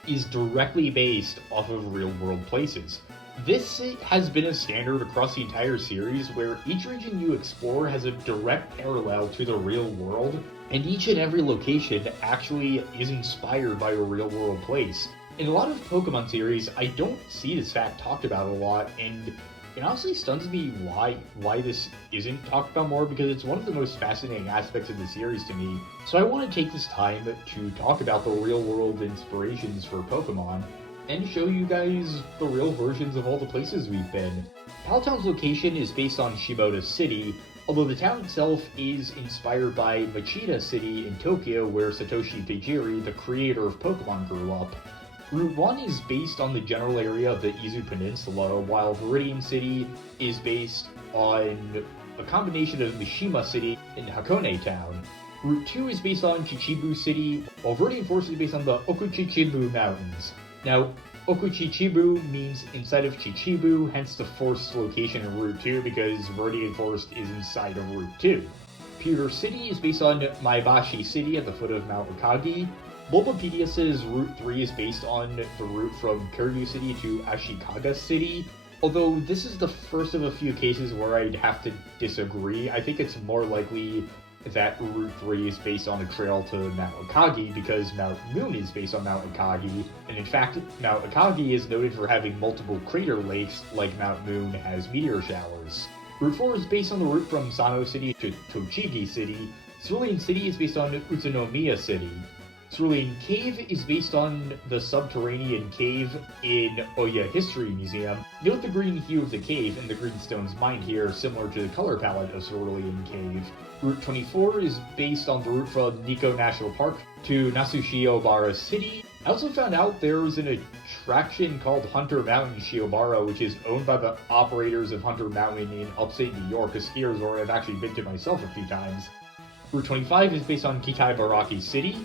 is directly based off of real-world places. This has been a standard across the entire series where each region you explore has a direct parallel to the real world, and each and every location actually is inspired by a real-world place. In a lot of Pokemon series, I don't see this fact talked about a lot, and it honestly stuns me why this isn't talked about more, because it's one of the most fascinating aspects of the series to me. So I want to take this time to talk about the real-world inspirations for Pokemon, and show you guys the real versions of all the places we've been. Palatown's location is based on Shimoda City, Although the town itself is inspired by Machida City in Tokyo, where Satoshi Tajiri, the creator of Pokémon, grew up. Route 1 is based on the general area of the Izu Peninsula, while Viridian City is based on a combination of Mishima City and Hakone Town. Route 2 is based on Chichibu City, while Viridian Forest is based on the Okuchichibu Mountains. Now, Okuchichibu means inside of Chichibu, hence the forest location in Route 2, because Viridian Forest is inside of Route 2. Pewter City is based on Maebashi City at the foot of Mount Akagi. Bulbapedia says Route 3 is based on the route from Kiryu City to Ashikaga City, although this is the first of a few cases where I'd have to disagree. I think it's more likely that Route 3 is based on a trail to Mount Akagi because Mount Moon is based on Mount Akagi, and in fact, Mount Akagi is noted for having multiple crater lakes like Mount Moon has meteor showers. Route 4 is based on the route from Sano City to Tochigi City. Cerulean City is based on Utsunomiya City. Cerulean Cave is based on the subterranean cave in Oya History Museum. Note the green hue of the cave and the green stones mined here, similar to the color palette of Cerulean Cave. Route 24 is based on the route from Nikko National Park to Nasushi-Obara City. I also found out there's an attraction called Hunter Mountain Shiobara, which is owned by the operators of Hunter Mountain in upstate New York, a ski resort I've actually been to myself a few times. Route 25 is based on Kitaibaraki City.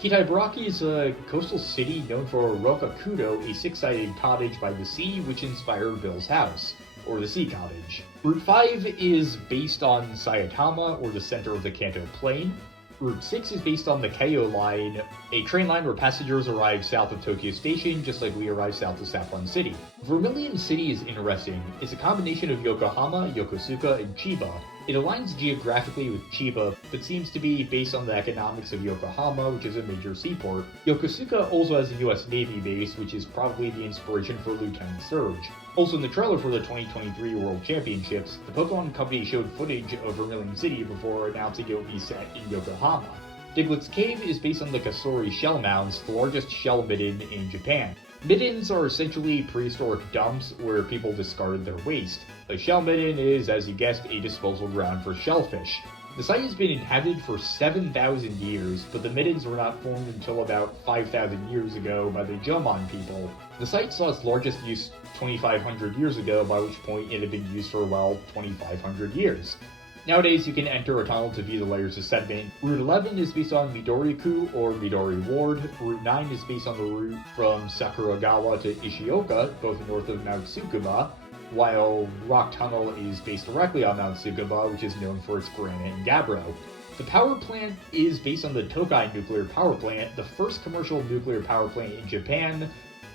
Kitaibaraki is a coastal city known for Rokakudo, a six-sided cottage by the sea which inspired Bill's house, or the Sea Cottage. Route 5 is based on Saitama, or the center of the Kanto Plain. Route 6 is based on the Keio Line, a train line where passengers arrive south of Tokyo Station, just like we arrive south of Saffron City. Vermilion City is interesting. It's a combination of Yokohama, Yokosuka, and Chiba. It aligns geographically with Chiba, but seems to be based on the economics of Yokohama, which is a major seaport. Yokosuka also has a US Navy base, which is probably the inspiration for Lieutenant Surge. Also in the trailer for the 2023 World Championships, the Pokemon Company showed footage of Vermilion City before announcing it would be set in Yokohama. Diglett's Cave is based on the Kasori Shell Mounds, the largest shell midden in Japan. Middens are essentially prehistoric dumps where people discarded their waste. A shell midden is, as you guessed, a disposal ground for shellfish. The site has been inhabited for 7,000 years, but the middens were not formed until about 5,000 years ago by the Jomon people. The site saw its largest use 2,500 years ago, by which point it had been used for, well, 2,500 years. Nowadays, you can enter a tunnel to view the layers of sediment. Route 11 is based on Midoriku, or Midori Ward. Route 9 is based on the route from Sakuragawa to Ishioka, both north of Mount Tsukuba, while Rock Tunnel is based directly on Mount Tsukuba, which is known for its granite and gabbro. The power plant is based on the Tokai nuclear power plant, the first commercial nuclear power plant in Japan,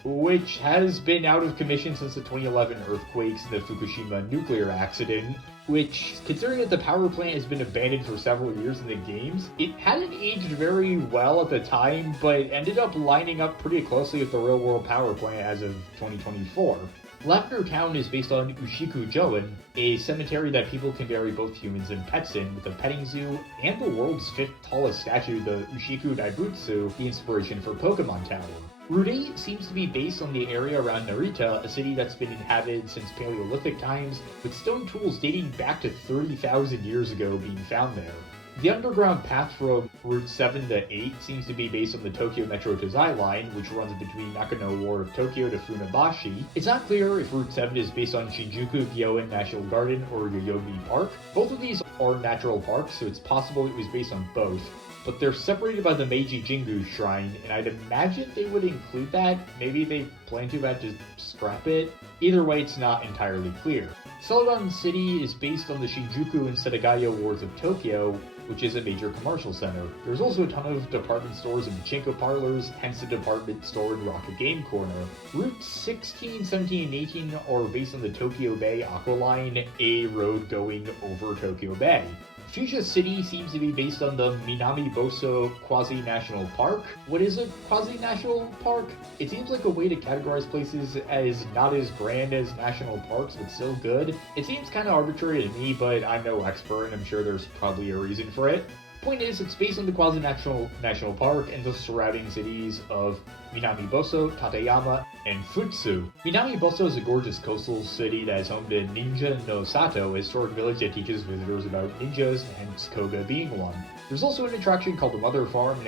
which has been out of commission since the 2011 earthquakes and the Fukushima nuclear accident, which, considering that the power plant has been abandoned for several years in the games, it hadn't aged very well at the time, but ended up lining up pretty closely with the real-world power plant as of 2024. Lavender Town is based on Ushiku-joen, a cemetery that people can bury both humans and pets in, with a petting zoo and the world's fifth tallest statue, the Ushiku Daibutsu, the inspiration for Pokemon Tower. Route 8 seems to be based on the area around Narita, a city that's been inhabited since Paleolithic times, with stone tools dating back to 30,000 years ago being found there. The underground path from Route 7 to 8 seems to be based on the Tokyo Metro Tozai line, which runs between Nakano Ward of Tokyo to Funabashi. It's not clear if Route 7 is based on Shinjuku Gyoen National Garden or Yoyogi Park. Both of these are natural parks, so it's possible it was based on both. But they're separated by the Meiji Jingu Shrine, and I'd imagine they would include that. Maybe they plan to, but just scrap it. Either way, it's not entirely clear. Celadon City is based on the Shinjuku and Setagaya wards of Tokyo, which is a major commercial center. There's also a ton of department stores and pachinko parlors, hence the department store and Rocket Game Corner. Routes 16, 17, and 18 are based on the Tokyo Bay Aqua Line, a road going over Tokyo Bay. Fuchsia City seems to be based on the Minami Boso Quasi-National Park. What is a quasi-national park? It seems like a way to categorize places as not as grand as national parks, but still good. It seems kind of arbitrary to me, but I'm no expert, and I'm sure there's probably a reason for it. Point is, it's based on the Quasi National Park and the surrounding cities of Minami-Boso, Tateyama, and Futsu. Minami-Boso is a gorgeous coastal city that is home to Ninja no Sato, a historic village that teaches visitors about ninjas, hence Koga being one. There's also an attraction called the Mother Farm, an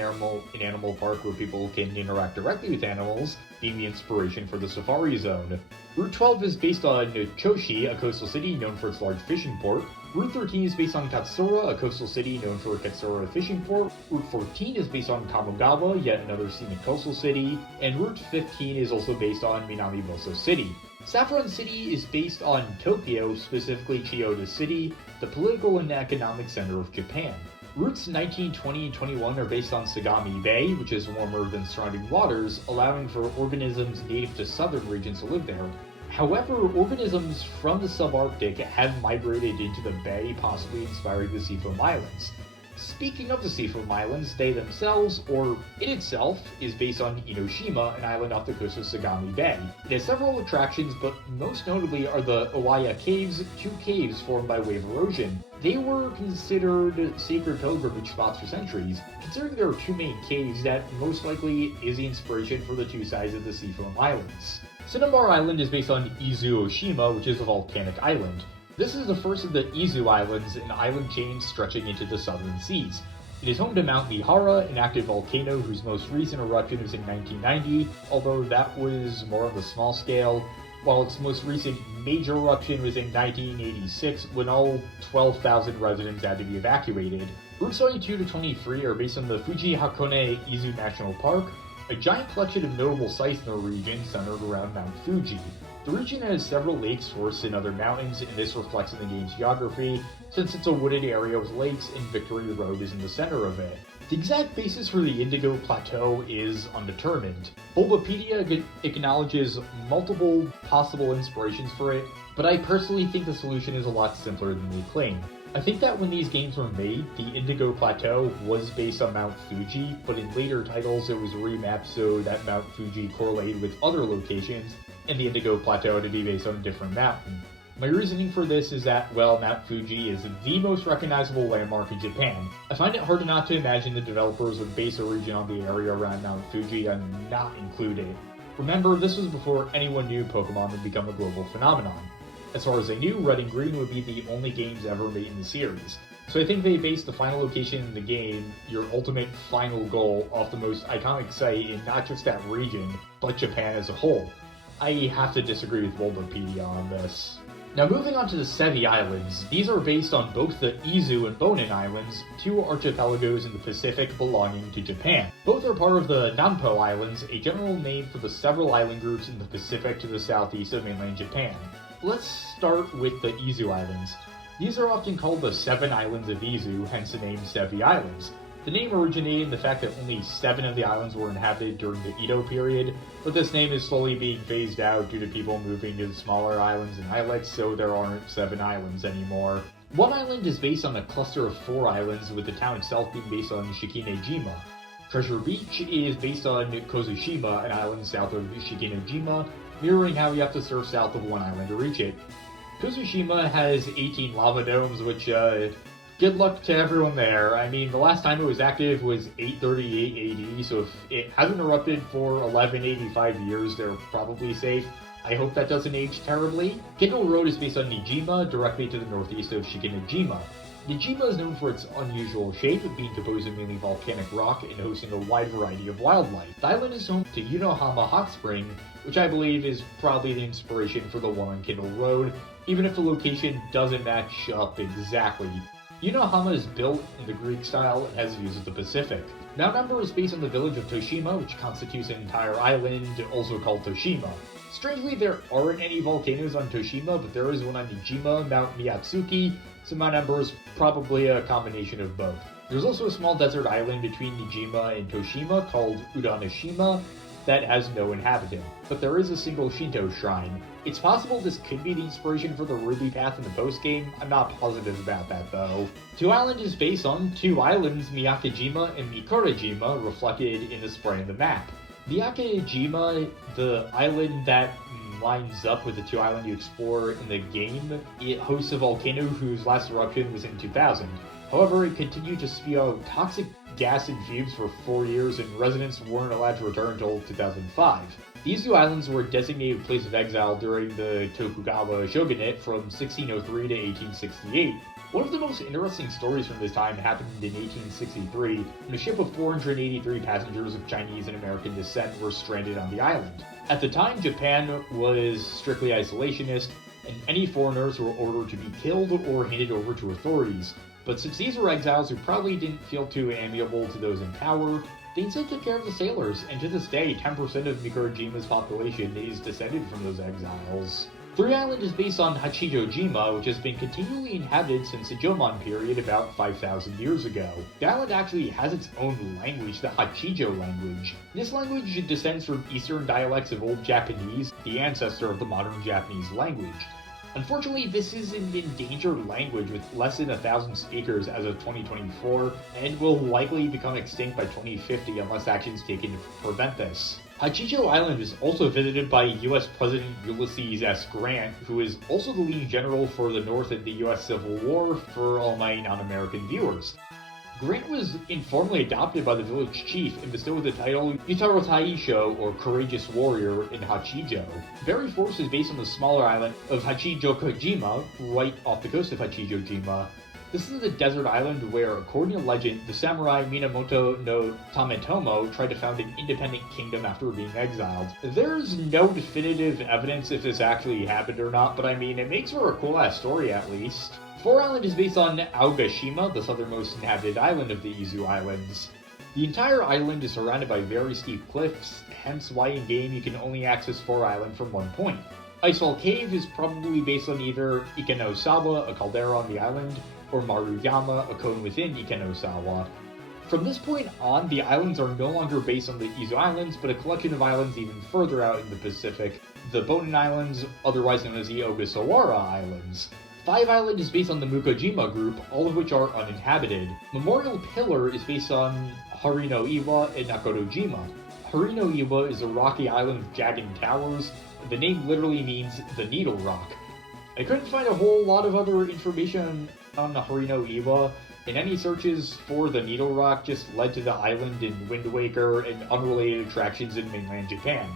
animal park where people can interact directly with animals, being the inspiration for the Safari Zone. Route 12 is based on Choshi, a coastal city known for its large fishing port. Route 13 is based on Katsura, a coastal city known for Katsura fishing port. Route 14 is based on Kamogawa, yet another scenic coastal city. And Route 15 is also based on Minami-Boso City. Saffron City is based on Tokyo, specifically Chiyoda City, the political and economic center of Japan. Routes 19, 20, and 21 are based on Sagami Bay, which is warmer than surrounding waters, allowing for organisms native to southern regions to live there. However, organisms from the subarctic have migrated into the bay, possibly inspiring the Seafoam Islands. Speaking of the Seafoam Islands, they themselves, or it itself, is based on Inoshima, an island off the coast of Sagami Bay. It has several attractions, but most notably are the Owaya Caves, two caves formed by wave erosion. They were considered sacred pilgrimage spots for centuries. Considering there are two main caves, that most likely is the inspiration for the two sides of the Seafoam Islands. Cinnabar Island is based on Izu Oshima, which is a volcanic island. This is the first of the Izu Islands, an island chain stretching into the southern seas. It is home to Mount Mihara, an active volcano whose most recent eruption was in 1990, although that was more on the small scale, while its most recent major eruption was in 1986 when all 12,000 residents had to be evacuated. Routes 22 to 23 are based on the Fuji Hakone Izu National Park, a giant collection of notable sites in the region centered around Mount Fuji. The region has several lakes, forests, and other mountains, and this reflects in the game's geography, since it's a wooded area with lakes and Victory Road is in the center of it. The exact basis for the Indigo Plateau is undetermined. Bulbapedia acknowledges multiple possible inspirations for it, but I personally think the solution is a lot simpler than they claim. I think that when these games were made, the Indigo Plateau was based on Mount Fuji, but in later titles it was remapped so that Mount Fuji correlated with other locations, and the Indigo Plateau to be based on a different mountain. My reasoning for this is that, well, Mount Fuji is the most recognizable landmark in Japan. I find it hard not to imagine the developers would base a region on the area around Mount Fuji and not include it. Remember, this was before anyone knew Pokémon had become a global phenomenon. As far as I knew, Red and Green would be the only games ever made in the series. So I think they based the final location in the game, your ultimate final goal, off the most iconic site in not just that region, but Japan as a whole. I have to disagree with Bulbapedia on this. Now moving on to the Sevii Islands, these are based on both the Izu and Bonin Islands, two archipelagos in the Pacific belonging to Japan. Both are part of the Nampo Islands, a general name for the several island groups in the Pacific to the southeast of mainland Japan. Let's start with the Izu Islands. These are often called the Seven Islands of Izu, hence the name Sevii Islands. The name originated in the fact that only 7 of the islands were inhabited during the Edo period, but this name is slowly being phased out due to people moving to the smaller islands and islets, so there aren't 7 islands anymore. One island is based on a cluster of 4 islands, with the town itself being based on Shikinejima. Treasure Beach is based on Kozushima, an island south of Shikinejima, mirroring how you have to surf south of one island to reach it. Kozushima has 18 lava domes, which, good luck to everyone there. I mean, the last time it was active was 838 AD, so if it hasn't erupted for 1185 years, they're probably safe. I hope that doesn't age terribly. Kanto Road is based on Nijima, directly to the northeast of Shikinejima. Nijima is known for its unusual shape, being composed of mainly volcanic rock and hosting a wide variety of wildlife. The island is home to Unohama Hot Spring, which I believe is probably the inspiration for the one on Kanto Road, even if the location doesn't match up exactly. Unohama is built in the Greek style and has views of the Pacific. Mount Number is based on the village of Toshima, which constitutes an entire island, also called Toshima. Strangely, there aren't any volcanoes on Toshima, but there is one on Nijima, Mount Miyatsuki, so Mount Number is probably a combination of both. There's also a small desert island between Nijima and Toshima called Udanishima that has no inhabitant, but there is a single Shinto shrine. It's possible this could be the inspiration for the Ruby Path in the post-game. I'm not positive about that though. Two Island is based on 2 islands, Miyakejima and Mikurajima, reflected in the spray on the map. Miyakejima, the island that lines up with the 2 islands you explore in the game, it hosts a volcano whose last eruption was in 2000. However, it continued to spew out toxic gas and fumes for 4 years, and residents weren't allowed to return until 2005. The Izu Islands were a designated place of exile during the Tokugawa shogunate from 1603 to 1868. One of the most interesting stories from this time happened in 1863, when a ship of 483 passengers of Chinese and American descent were stranded on the island. At the time, Japan was strictly isolationist, and any foreigners were ordered to be killed or handed over to authorities. But since these were exiles who probably didn't feel too amiable to those in power, they instead took care of the sailors, and to this day, 10% of Mikurojima's population is descended from those exiles. Three Island is based on Hachijojima, which has been continually inhabited since the Jomon period about 5,000 years ago. The island actually has its own language, the Hachijo language. This language descends from Eastern dialects of Old Japanese, the ancestor of the modern Japanese language. Unfortunately, this is an endangered language with less than 1,000 speakers as of 2024, and will likely become extinct by 2050 unless actions taken to prevent this. Hachijo Island is also visited by US President Ulysses S. Grant, who is also the leading general for the North in the US Civil War for all my non-American viewers. Grant was informally adopted by the village chief and bestowed the title Yutaro Taisho, or Courageous Warrior, in Hachijo. Berry Force is based on the smaller island of Hachijokojima, right off the coast of Hachijojima. This is a desert island where, according to legend, the samurai Minamoto no Tametomo tried to found an independent kingdom after being exiled. There's no definitive evidence if this actually happened or not, but I mean, it makes for a cool-ass story at least. Four Island is based on Aogashima, the southernmost inhabited island of the Izu Islands. The entire island is surrounded by very steep cliffs, hence why in-game you can only access Four Island from one point. Icefall Cave is probably based on either Ikenosawa, a caldera on the island, or Maruyama, a cone within Ikenosawa. From this point on, the islands are no longer based on the Izu Islands, but a collection of islands even further out in the Pacific, the Bonin Islands, otherwise known as the Ogasawara Islands. Five Island is based on the Mukojima group, all of which are uninhabited. Memorial Pillar is based on Harino-Iwa and Nakorojima. Harino-Iwa is a rocky island with jagged towers. The name literally means the Needle Rock. I couldn't find a whole lot of other information on Harino-Iwa, and any searches for the Needle Rock just led to the island in Wind Waker and unrelated attractions in mainland Japan.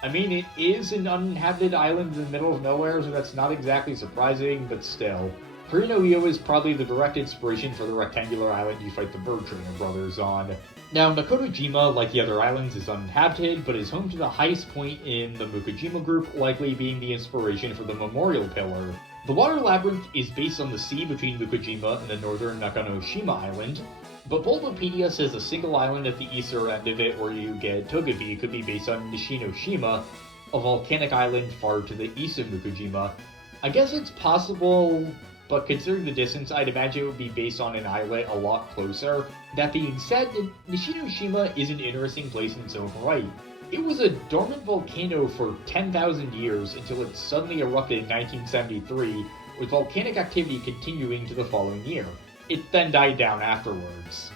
I mean, it is an uninhabited island in the middle of nowhere, so that's not exactly surprising, but still. Harino-Iwa is probably the direct inspiration for the rectangular island you fight the Bird Trainer brothers on. Now, Nakorojima, like the other islands, is uninhabited, but is home to the highest point in the Mukojima group, likely being the inspiration for the Memorial Pillar. The Water Labyrinth is based on the sea between Mukojima and the northern Nakanoshima Island, but Bulbapedia says a single island at the eastern end of it where you get Togepi could be based on Nishinoshima, a volcanic island far to the east of Mukojima. I guess it's possible, but considering the distance, I'd imagine it would be based on an islet a lot closer. That being said, Nishinoshima is an interesting place in its own right. It was a dormant volcano for 10,000 years until it suddenly erupted in 1973, with volcanic activity continuing to the following year. It then died down afterwards.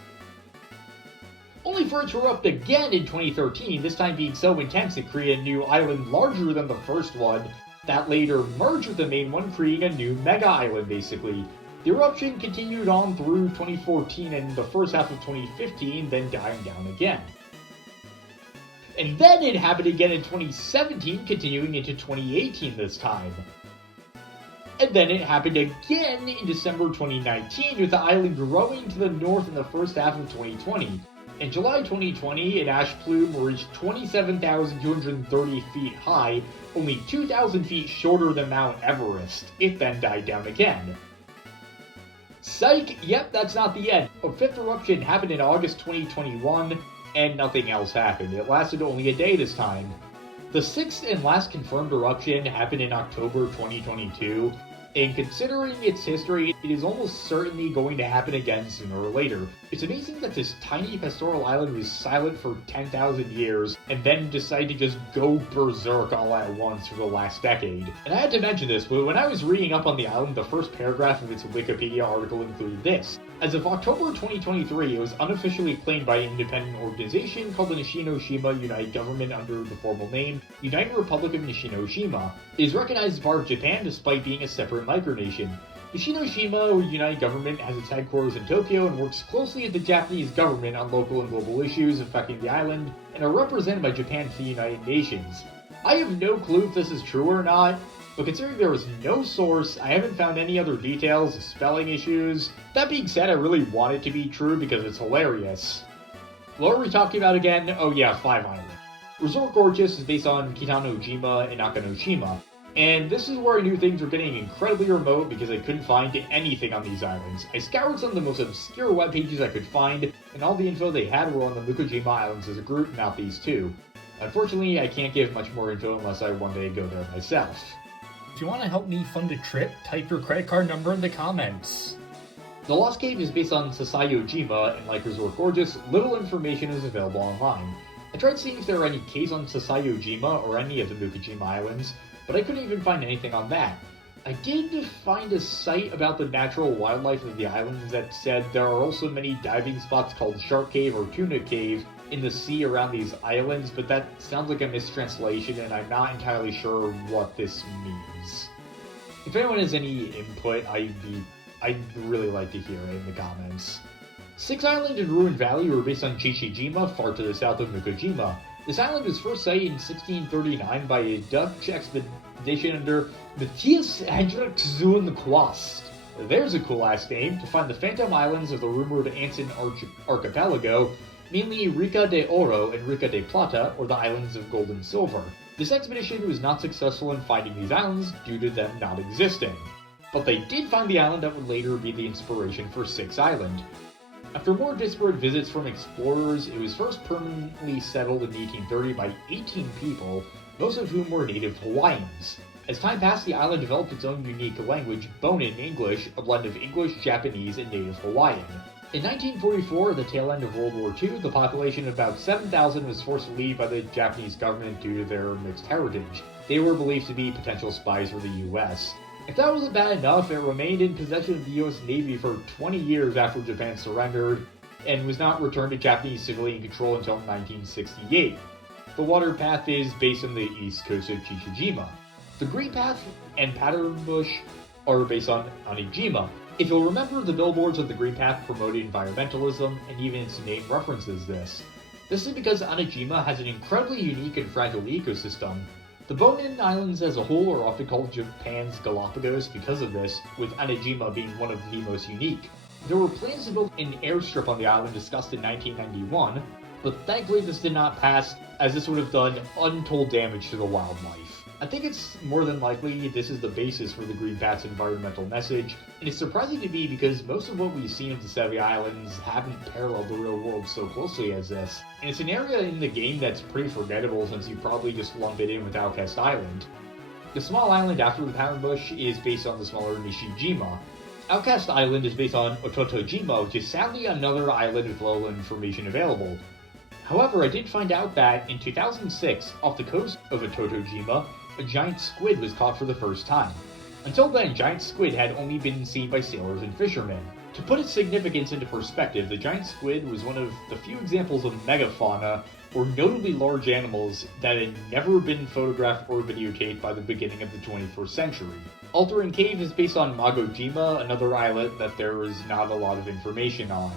Only for it to erupt again in 2013, this time being so intense it created a new island larger than the first one, that later merged with the main one, creating a new mega island basically. The eruption continued on through 2014 and the first half of 2015, then dying down again. And then it happened again in 2017, continuing into 2018 this time. And then it happened again in December 2019, with the island growing to the north in the first half of 2020. In July 2020, an ash plume reached 27,230 feet high, only 2,000 feet shorter than Mount Everest. It then died down again. Psych! Yep, that's not the end. A fifth eruption happened in August 2021, and nothing else happened. It lasted only a day this time. The sixth and last confirmed eruption happened in October 2022, and considering its history, it is almost certainly going to happen again sooner or later. It's amazing that this tiny pastoral island was silent for 10,000 years, and then decided to just go berserk all at once for the last decade. And I had to mention this, but when I was reading up on the island, the first paragraph of its Wikipedia article included this. As of October 2023, it was unofficially claimed by an independent organization called the Nishinoshima United Government under the formal name United Republic of Nishinoshima. It is recognized as part of Japan despite being a separate micronation. The Shinoshima United Government has its headquarters in Tokyo and works closely with the Japanese government on local and global issues affecting the island, and are represented by Japan to the United Nations. I have no clue if this is true or not, but considering there was no source, I haven't found any other details, spelling issues. That being said, I really want it to be true because it's hilarious. What are we talking about again? Oh yeah, Five Island. Resort Gorgeous is based on Kitanojima and Nakanoshima, and this is where I knew things were getting incredibly remote because I couldn't find anything on these islands. I scoured some of the most obscure web pages I could find, and all the info they had were on the Mukojima Islands as a group, not these two. Unfortunately, I can't give much more info unless I one day go there myself. If you want to help me fund a trip, type your credit card number in the comments. The Lost Cave is based on Sasayojima, and like Resort Gorgeous, little information is available online. I tried seeing if there are any caves on Sasayojima or any of the Mukojima Islands, but I couldn't even find anything on that. I did find a site about the natural wildlife of the islands that said there are also many diving spots called Shark Cave or Tuna Cave in the sea around these islands, but that sounds like a mistranslation and I'm not entirely sure what this means. If anyone has any input, I'd really like to hear it in the comments. Six Island and Ruin Valley were based on Chichijima, far to the south of Mukojima. This island was first sighted in 1639 by a Dutch expedition under Matthias Hendrik Zoonquist. There's a cool last name, to find the phantom islands of the rumored Anson Archipelago, mainly Rica de Oro and Rica de Plata, or the Islands of Gold and Silver. This expedition was not successful in finding these islands due to them not existing. But they did find the island that would later be the inspiration for Six Island. After more disparate visits from explorers, it was first permanently settled in 1830 by 18 people, most of whom were native Hawaiians. As time passed, the island developed its own unique language, Bonin English, a blend of English, Japanese, and native Hawaiian. In 1944, at the tail end of World War II, the population of about 7,000 was forced to leave by the Japanese government due to their mixed heritage. They were believed to be potential spies for the US. If that wasn't bad enough, it remained in possession of the US Navy for 20 years after Japan surrendered, and was not returned to Japanese civilian control until 1968. The water path is based on the east coast of Chichijima. The Green Path and Pattern Bush are based on Onijima. If you'll remember, the billboards of the Green Path promoted environmentalism, and even its name references this. This is because Onijima has an incredibly unique and fragile ecosystem. The Bonin Islands as a whole are often called Japan's Galapagos because of this, with Onijima being one of the most unique. There were plans to build an airstrip on the island discussed in 1991, but thankfully this did not pass, as this would have done untold damage to the wildlife. I think it's more than likely this is the basis for the Green Path's environmental message, and it's surprising to me because most of what we've seen of the Sevii Islands haven't paralleled the real world so closely as this, and it's an area in the game that's pretty forgettable since you probably just lump it in with Outcast Island. The small island after the Pattern Bush is based on the smaller Nishijima. Outcast Island is based on Ototojima, which is sadly another island with little information available. However, I did find out that in 2006, off the coast of Ototojima, a giant squid was caught for the first time. Until then, giant squid had only been seen by sailors and fishermen. To put its significance into perspective, the giant squid was one of the few examples of megafauna, or notably large animals, that had never been photographed or videotaped by the beginning of the 21st century. Altering Cave is based on Magojima, another islet that there is not a lot of information on.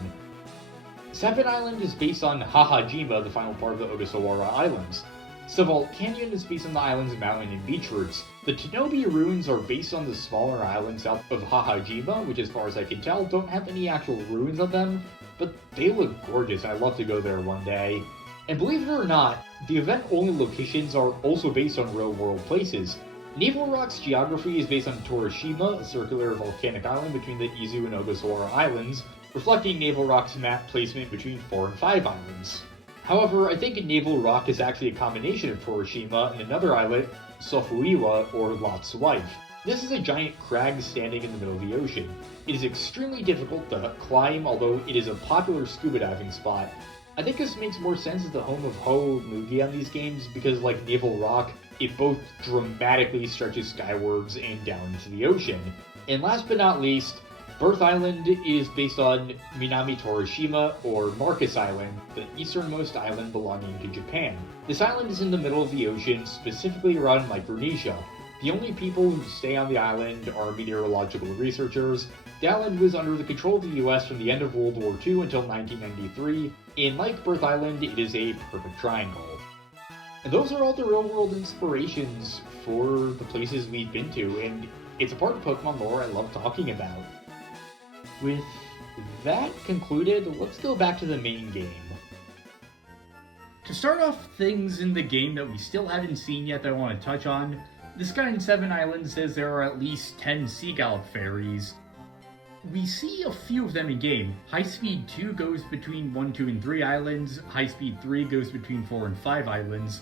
Seven Island is based on Hahajima, the final part of the Ogasawara Islands. Sevii Canyon is based on the island's mountain and beach routes. The Tanobi ruins are based on the smaller islands south of Hahajima, which as far as I can tell don't have any actual ruins of them, but they look gorgeous. I'd love to go there one day. And believe it or not, the event-only locations are also based on real-world places. Naval Rock's geography is based on Torishima, a circular volcanic island between the Izu and Ogasawara Islands, reflecting Naval Rock's map placement between 4 and 5 islands. However, I think Naval Rock is actually a combination of Torishima and another islet, Sofuiwa, or Lot's Wife. This is a giant crag standing in the middle of the ocean. It is extremely difficult to climb, although it is a popular scuba diving spot. I think this makes more sense as the home of Ho Mugi on these games, because like Naval Rock, it both dramatically stretches skywards and down into the ocean. And last but not least, Birth Island is based on Minami Torishima, or Marcus Island, the easternmost island belonging to Japan. This island is in the middle of the ocean, specifically around Micronesia. The only people who stay on the island are meteorological researchers. The island was under the control of the US from the end of World War II until 1993, and like Birth Island, it is a perfect triangle. And those are all the real-world inspirations for the places we've been to, and it's a part of Pokemon lore I love talking about. With that concluded, let's go back to the main game. To start off things in the game that we still haven't seen yet that I want to touch on, this guy in Sevii Islands says there are at least 10 Sea Gallop fairies. We see a few of them in game. High Speed 2 goes between 1, 2, and 3 islands, High Speed 3 goes between 4 and 5 islands,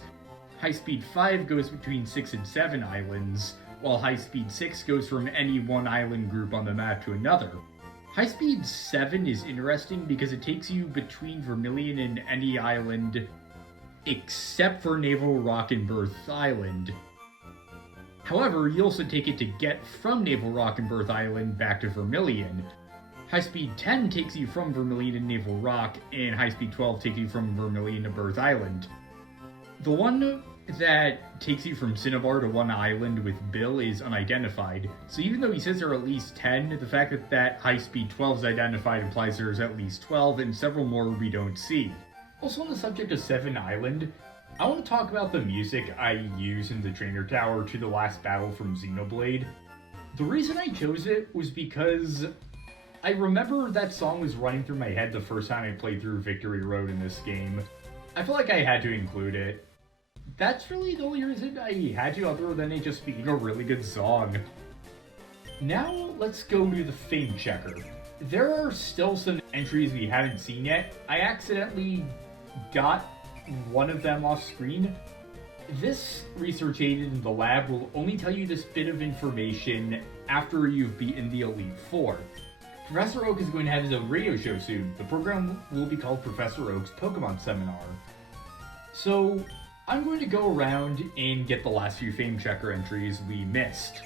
High Speed 5 goes between 6 and 7 islands, while High Speed 6 goes from any one island group on the map to another. High Speed 7 is interesting because it takes you between Vermilion and any island except for Naval Rock and Birth Island. However, you also take it to get from Naval Rock and Birth Island back to Vermilion. High Speed 10 takes you from Vermilion to Naval Rock, and High Speed 12 takes you from Vermilion to Birth Island. The one that takes you from Cinnabar to one island with Bill is unidentified, so even though he says there are at least 10, the fact that High Speed 12 is identified implies there's at least 12, and several more we don't see. Also on the subject of Sevii Island, I want to talk about the music I use in the Trainer Tower to the last battle from Xenoblade. The reason I chose it was because I remember that song was running through my head the first time I played through Victory Road in this game. I feel like I had to include it. That's really the only reason I had to, other than it just being a really good song. Now let's go to the Fame Checker. There are still some entries we haven't seen yet. I accidentally got one of them off screen. This research aid in the lab will only tell you this bit of information after you've beaten the Elite Four. Professor Oak is going to have his own radio show soon. The program will be called Professor Oak's Pokemon Seminar. So, I'm going to go around and get the last few Fame Checker entries we missed.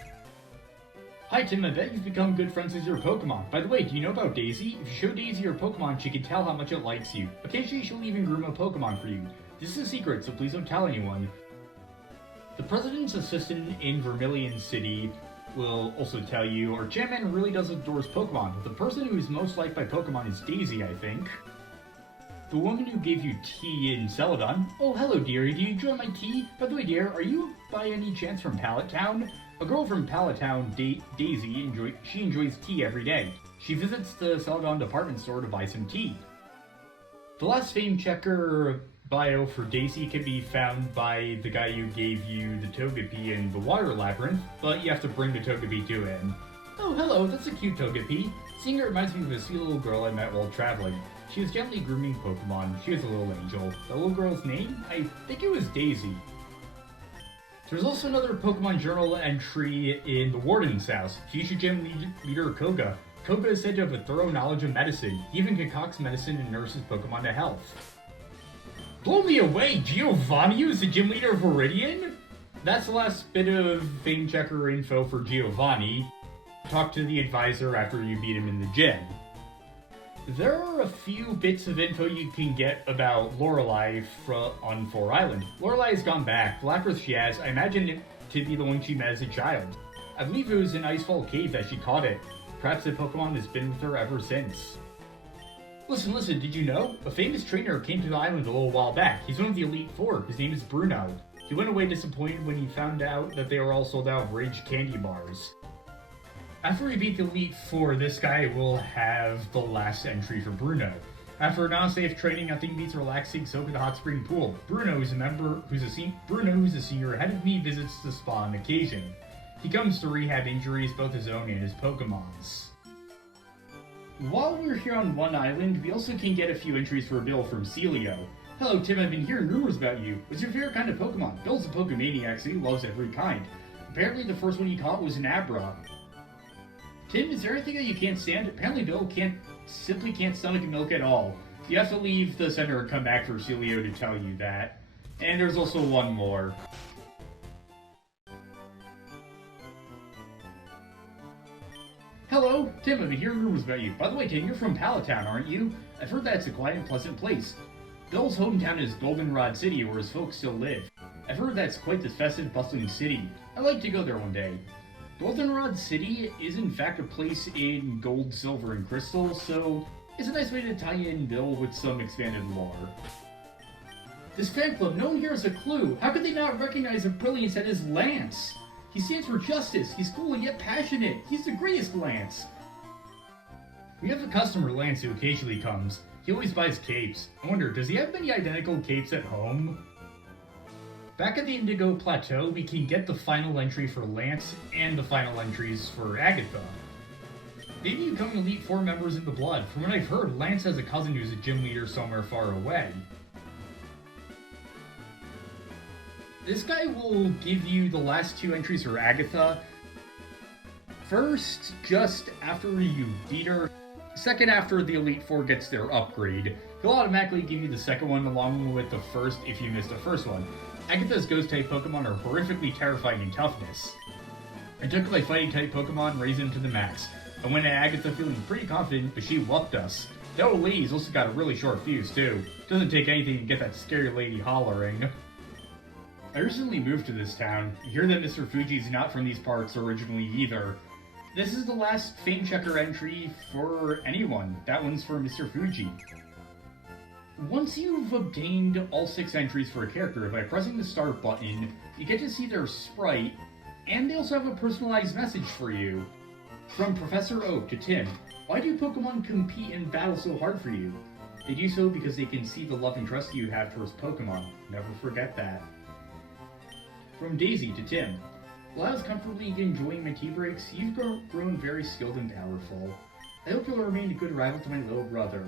Hi Tim, I bet you've become good friends with your Pokemon. By the way, do you know about Daisy? If you show Daisy your Pokemon, she can tell how much it likes you. Occasionally she'll even groom a Pokemon for you. This is a secret, so please don't tell anyone. The President's assistant in Vermilion City will also tell you, our chairman really does adore his Pokemon. The person who is most liked by Pokemon is Daisy, I think. The woman who gave you tea in Celadon. Oh, hello dearie, do you enjoy my tea? By the way dear, are you by any chance from Pallet Town? A girl from Pallet Town, Daisy, enjoys tea every day. She visits the Celadon department store to buy some tea. The last Fame Checker bio for Daisy can be found by the guy who gave you the Togepi in the Water Labyrinth, but you have to bring the Togepi to him. Oh, hello, that's a cute Togepi. Seeing her reminds me of a sweet little girl I met while traveling. She was gently grooming Pokemon. She was a little angel. The little girl's name? I think it was Daisy. There's also another Pokemon Journal entry in the Warden's house. Future Gym Leader Koga. Koga is said to have a thorough knowledge of medicine. He even concocts medicine and nurses Pokemon to health. Blow me away! Giovanni is the gym leader of Viridian? That's the last bit of Fame Checker info for Giovanni. Talk to the advisor after you beat him in the gym. There are a few bits of info you can get about Lorelei on 4 Island. Lorelei has gone back. The Lapras she has, I imagine it to be the one she met as a child. I believe it was in Icefall Cave that she caught it. Perhaps the Pokemon has been with her ever since. Listen, did you know? A famous trainer came to the island a little while back. He's one of the Elite Four. His name is Bruno. He went away disappointed when he found out that they were all sold out of Rage candy bars. After we beat the Elite Four, this guy will have the last entry for Bruno. After non-safe training, nothing beats relaxing soak in the hot spring pool. Bruno, who's a senior ahead of me, visits the spa on occasion. He comes to rehab injuries, both his own and his Pokemon's. While we're here on one island, we also can get a few entries for Bill from Celio. Hello Tim, I've been hearing rumors about you. What's your favorite kind of Pokemon? Bill's a Pokemaniac, so he loves every kind. Apparently the first one he caught was an Abra. Tim, is there anything that you can't stand? Apparently Bill simply can't stomach milk at all. You have to leave the center and come back for Celio to tell you that. And there's also one more. Hello, Tim, I've been hearing rumors about you. By the way, Tim, you're from Pallet Town, aren't you? I've heard that it's a quiet and pleasant place. Bill's hometown is Goldenrod City, where his folks still live. I've heard that's quite the festive, bustling city. I'd like to go there one day. Goldenrod City is in fact a place in gold, silver, and crystal, so it's a nice way to tie in Bill with some expanded lore. This fan club, no one here has a clue. How could they not recognize a brilliance that is Lance? He stands for justice. He's cool and yet passionate. He's the greatest Lance. We have a customer, Lance, who occasionally comes. He always buys capes. I wonder, does he have many identical capes at home? Back at the Indigo Plateau, we can get the final entry for Lance and the final entries for Agatha. They be becoming Elite Four members in the blood. From what I've heard, Lance has a cousin who's a gym leader somewhere far away. This guy will give you the last 2 entries for Agatha. First, just after you beat her. Second, after the Elite Four gets their upgrade. He'll automatically give you the second one along with the first if you missed the first one. Agatha's Ghost-type Pokemon are horrifically terrifying in toughness. I took my Fighting-type Pokemon and raised them to the max. I went at Agatha feeling pretty confident, but she whooped us. That old lady's also got a really short fuse, too. Doesn't take anything to get that scary lady hollering. I recently moved to this town. I hear that Mr. Fuji's not from these parts originally either. This is the last Fame Checker entry for anyone. That one's for Mr. Fuji. Once you've obtained all 6 entries for a character, by pressing the start button, you get to see their sprite, and they also have a personalized message for you. From Professor Oak to Tim, why do Pokemon compete and battle so hard for you? They do so because they can see the love and trust you have towards Pokemon. Never forget that. From Daisy to Tim, while I was comfortably enjoying my tea breaks, you've grown very skilled and powerful. I hope you'll remain a good rival to my little brother.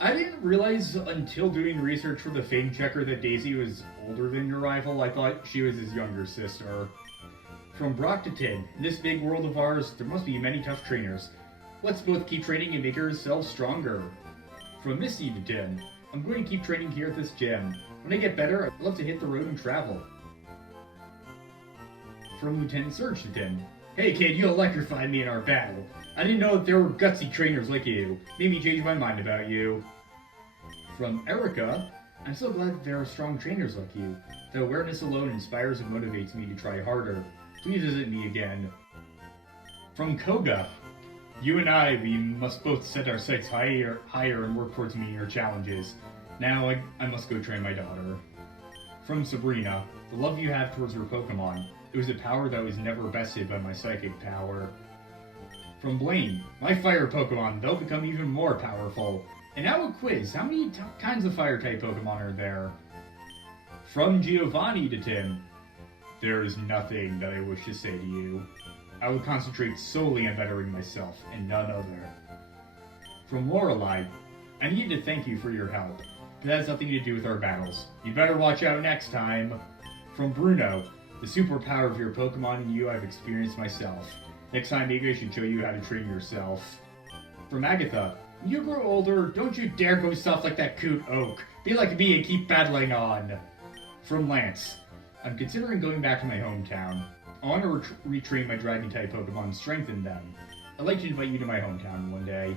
I didn't realize until doing research for the Fame Checker that Daisy was older than your rival. I thought she was his younger sister. From Brock to Tim, in this big world of ours, there must be many tough trainers. Let's both keep training and make ourselves stronger. From Misty to Tim, I'm going to keep training here at this gym. When I get better, I'd love to hit the road and travel. From Lieutenant Surge to Tim, hey kid, you electrified me in our battle. I didn't know that there were gutsy trainers like you. Made me change my mind about you. From Erica, I'm so glad that there are strong trainers like you. The awareness alone inspires and motivates me to try harder. Please visit me again. From Koga, you and we must both set our sights higher and work towards meeting our challenges. Now I must go train my daughter. From Sabrina, the love you have towards your Pokemon. It was a power that was never bested by my psychic power. From Blaine, my fire Pokemon, they'll become even more powerful. And now a quiz, how many kinds of fire-type Pokemon are there? From Giovanni to Tim, there is nothing that I wish to say to you. I will concentrate solely on bettering myself, and none other. From Lorelei, I need to thank you for your help. That has nothing to do with our battles. You better watch out next time. From Bruno, the superpower of your Pokemon and you I've experienced myself. Next time, maybe I should show you how to train yourself. From Agatha, when you grow older, don't you dare go soft like that coot Oak. Be like me and keep battling on. From Lance, I'm considering going back to my hometown. I want to retrain my Dragon-type Pokemon and strengthen them. I'd like to invite you to my hometown one day.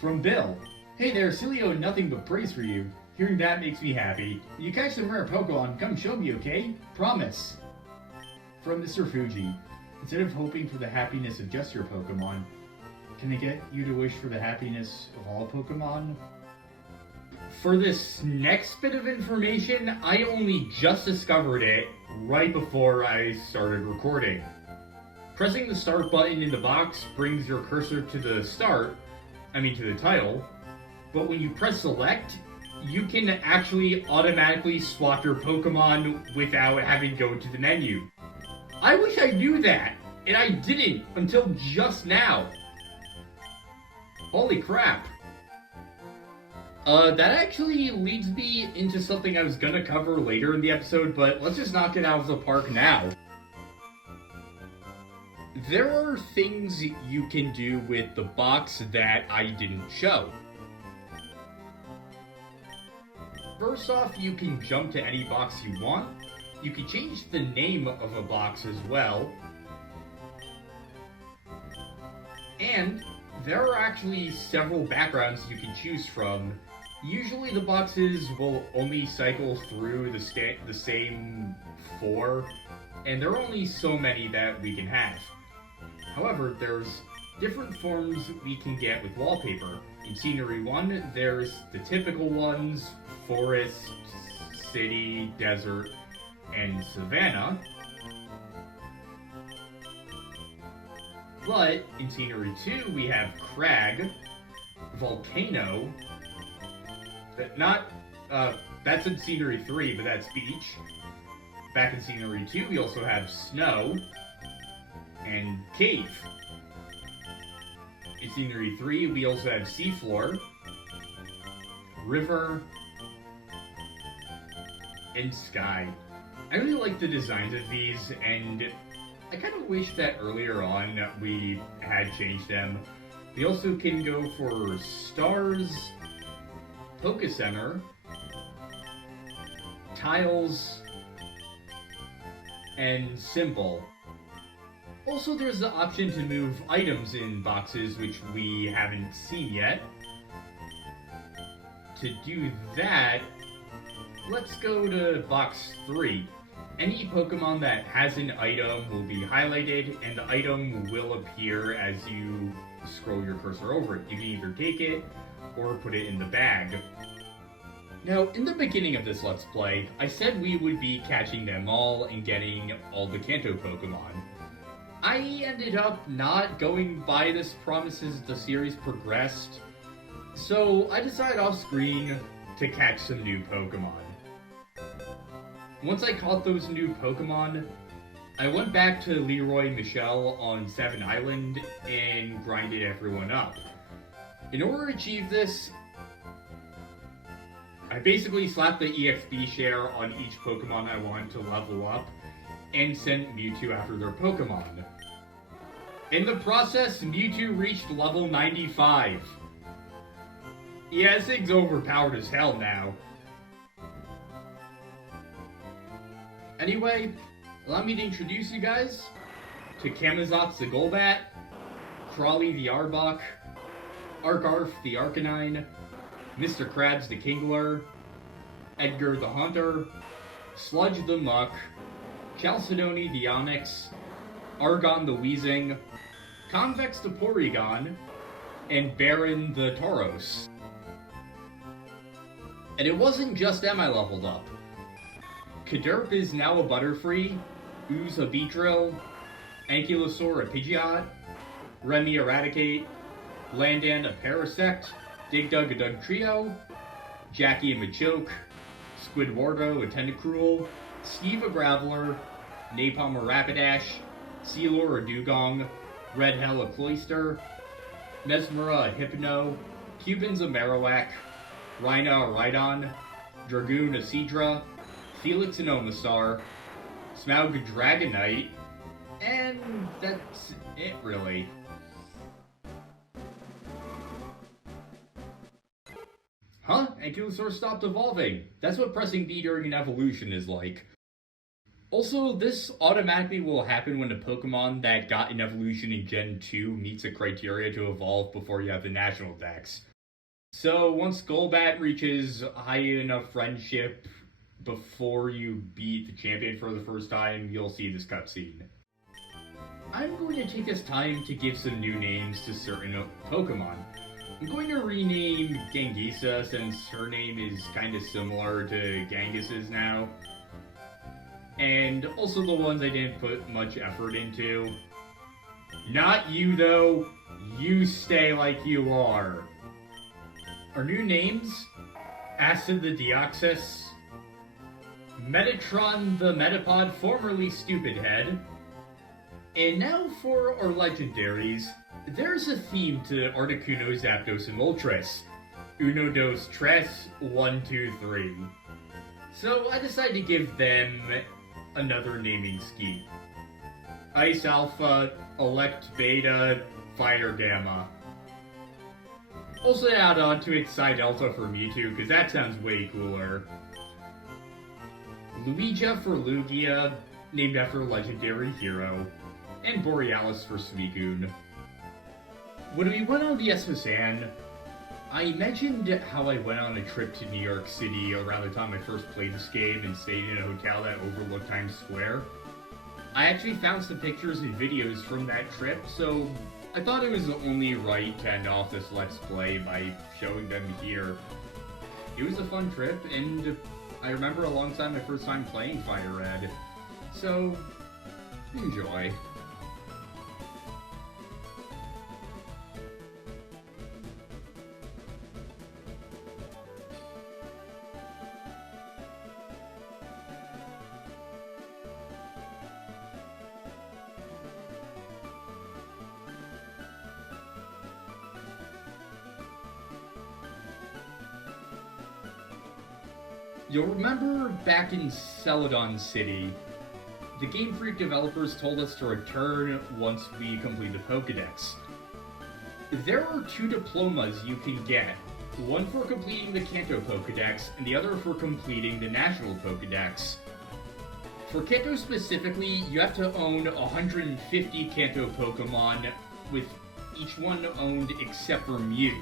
From Bill, hey there, Cilio, nothing but praise for you. Hearing that makes me happy. When you catch some rare Pokemon, come show me, okay? Promise. From Mr. Fuji, instead of hoping for the happiness of just your Pokemon, can I get you to wish for the happiness of all Pokemon? For this next bit of information, I only just discovered it right before I started recording. Pressing the start button in the box brings your cursor to the title, but when you press select, you can actually automatically swap your Pokemon without having to go to the menu. I wish I knew that, and I didn't until just now. Holy crap. That actually leads me into something I was gonna cover later in the episode, but let's just knock it out of the park now. There are things you can do with the box that I didn't show. First off, you can jump to any box you want. You can change the name of a box as well. And there are actually several backgrounds you can choose from. Usually the boxes will only cycle through the same 4, and there are only so many that we can have. However, there's different forms we can get with wallpaper. In Scenery 1, there's the typical ones, forest, city, desert, and savanna. But in Scenery 2, we have crag, volcano, that's in Scenery 3, but that's beach. Back in Scenery 2, we also have snow and cave. In Scenery 3, we also have seafloor, river, and sky. I really like the designs of these, and I kind of wish that earlier on we had changed them. We also can go for stars, Poké Center, tiles, and symbol. Also, there's the option to move items in boxes, which we haven't seen yet. To do that, let's go to box 3. Any Pokemon that has an item will be highlighted, and the item will appear as you scroll your cursor over it. You can either take it or put it in the bag. Now, in the beginning of this Let's Play, I said we would be catching them all and getting all the Kanto Pokemon. I ended up not going by this promise as the series progressed, so I decided off screen to catch some new Pokemon. Once I caught those new Pokemon, I went back to Leroy Michelle on Sevii Island and grinded everyone up. In order to achieve this, I basically slapped the EXP share on each Pokemon I wanted to level up and sent Mewtwo after their Pokemon. In the process, Mewtwo reached level 95. Yeah, this thing's overpowered as hell now. Anyway, allow me to introduce you guys to Camazotz the Golbat, Crawley the Arbok, Argarth the Arcanine, Mr. Krabs the Kingler, Edgar the Hunter, Sludge the Muck, Chalcedony the Onyx, Argon the Weezing, Convex the Porygon, and Baron the Tauros. And it wasn't just them I leveled up. Caderp is now a Butterfree, Ooze a Beedrill, Ankylosaur a Pidgeot, Remy Eradicate, Landan a Parasect, Digdug a Dugtrio, Jackie a Machoke, Squidwardo a Tentacruel, Steve a Graveler, Napalm a Rapidash, Sealor a Dugong, Red Hell a Cloyster, Mesmera a Hypno, Cubans a Marowak, Rhina a Rhydon, Dragoon a Seadra, Felix an Omastar, Smaug a Dragonite, and that's it really. Huh? Ankylosaur stopped evolving. That's what pressing B during an evolution is like. Also, this automatically will happen when a Pokemon that got an evolution in Gen 2 meets a criteria to evolve before you have the National Dex. So, once Golbat reaches high enough friendship before you beat the champion for the first time, you'll see this cutscene. I'm going to take this time to give some new names to certain Pokemon. I'm going to rename Gangisa since her name is kind of similar to Genghis's now. And also the ones I didn't put much effort into. Not you though, you stay like you are. Our new names, Acid the Deoxys, Metatron the Metapod, formerly Stupid Head. And now for our legendaries. There's a theme to Articuno, Zapdos, and Moltres. Uno, dos, tres, 1, 2, 3. So I decided to give them another naming scheme. Ice Alpha, Elect Beta, Fire Gamma. Also add on to it Psi Delta for Mewtwo, because that sounds way cooler. Luigia for Lugia, named after a legendary hero. And Borealis for Suicune. When we went on the SSN, I mentioned how I went on a trip to New York City around the time I first played this game and stayed in a hotel that overlooked Times Square. I actually found some pictures and videos from that trip, so I thought it was only right to end off this Let's Play by showing them here. It was a fun trip, and I remember alongside my first time playing FireRed, so enjoy. You'll remember back in Celadon City, the Game Freak developers told us to return once we complete the Pokédex. There are 2 diplomas you can get, one for completing the Kanto Pokédex and the other for completing the National Pokédex. For Kanto specifically, you have to own 150 Kanto Pokémon, with each one owned except for Mew.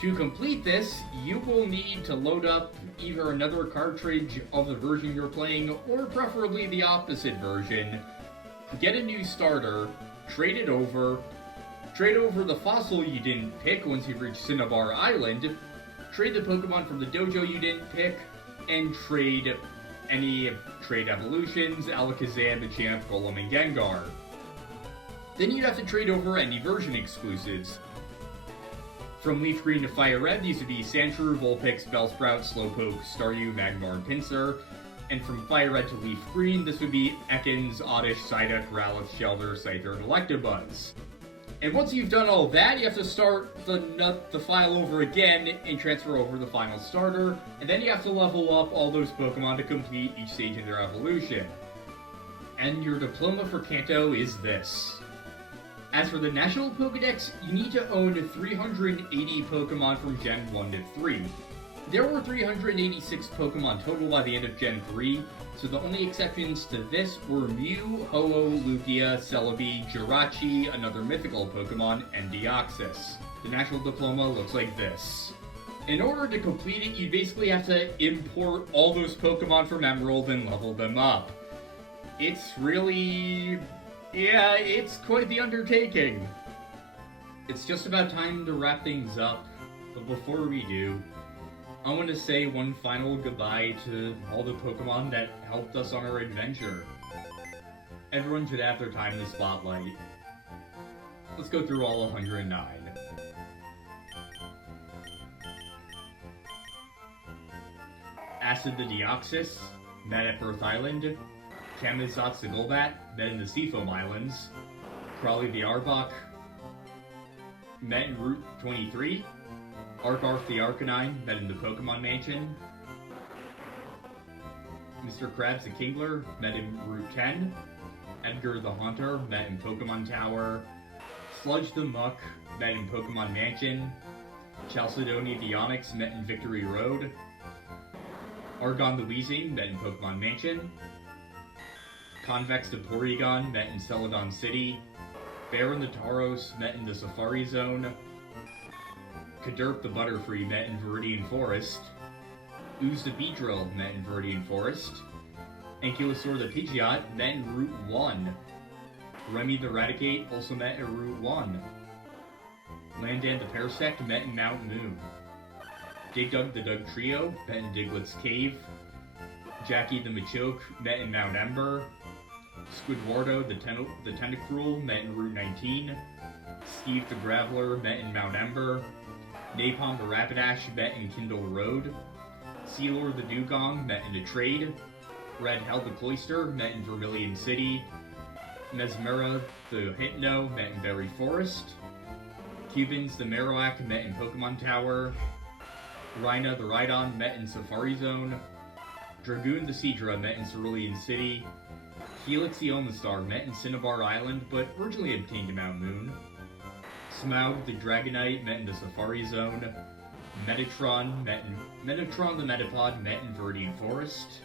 To complete this, you will need to load up either another cartridge of the version you're playing, or preferably the opposite version, get a new starter, trade over the fossil you didn't pick once you've reached Cinnabar Island, trade the Pokemon from the dojo you didn't pick, and trade any evolutions, Alakazam, Machamp, Golem, and Gengar. Then you'd have to trade over any version exclusives. From LeafGreen to FireRed, these would be Sandshrew, Vulpix, Bellsprout, Slowpoke, Staryu, Magmar, and Pinsir. And from FireRed to LeafGreen, this would be Ekans, Oddish, Psyduck, Growlithe, Shelter, Scyther, and Electabuzz. And once you've done all that, you have to start the file over again and transfer over the final starter, and then you have to level up all those Pokemon to complete each stage in their evolution. And your diploma for Kanto is this. As for the National Pokédex, you need to own 380 Pokemon from Gen 1 to 3. There were 386 Pokemon total by the end of Gen 3, so the only exceptions to this were Mew, Ho-Oh, Lugia, Celebi, Jirachi, another mythical Pokemon, and Deoxys. The National Diploma looks like this. In order to complete it, you basically have to import all those Pokemon from Emerald and level them up. It's really... yeah, it's quite the undertaking. It's just about time to wrap things up, but before we do, I want to say one final goodbye to all the Pokemon that helped us on our adventure. Everyone should have their time in the spotlight. Let's go through all 109. Acid the Deoxys, met at Earth Island. Camazotz the Golbat, met in the Sevii Islands. Crawley the Arbok, met in Route 23. Arcarth the Arcanine, met in the Pokemon Mansion. Mr. Krabs the Kingler, met in Route 10. Edgar the Haunter, met in Pokemon Tower. Sludge the Muck, met in Pokemon Mansion. Chalcedony the Onyx, met in Victory Road. Argon the Weezing, met in Pokemon Mansion. Convex the Porygon, met in Celadon City. Baron the Tauros, met in the Safari Zone. Kaderp the Butterfree, met in Viridian Forest. Ooze the Beedrill, met in Viridian Forest. Ankylosaur the Pidgeot, met in Route 1. Remy the Raticate, also met in Route 1. Landan the Parasect, met in Mount Moon. Digdug the Dugtrio, met in Diglett's Cave. Jackie the Machoke, met in Mount Ember. Squidwardo the Tentacruel, met in Route 19. Steve the Graveler, met in Mount Ember. Napalm the Rapidash, met in Kindle Road. Sealor the Dugong, met in a trade. Red Hell the Cloister, met in Vermilion City. Mesmera the Hypno, met in Berry Forest. Cubans the Marowak, met in Pokemon Tower. Rhina the Rhydon, met in Safari Zone. Dragoon the Seadra, met in Cerulean City. Helix the Omastar, met in Cinnabar Island, but originally obtained in Mount Moon. Smaug the Dragonite, met in the Safari Zone. Metatron the Metapod, met in Viridian Forest.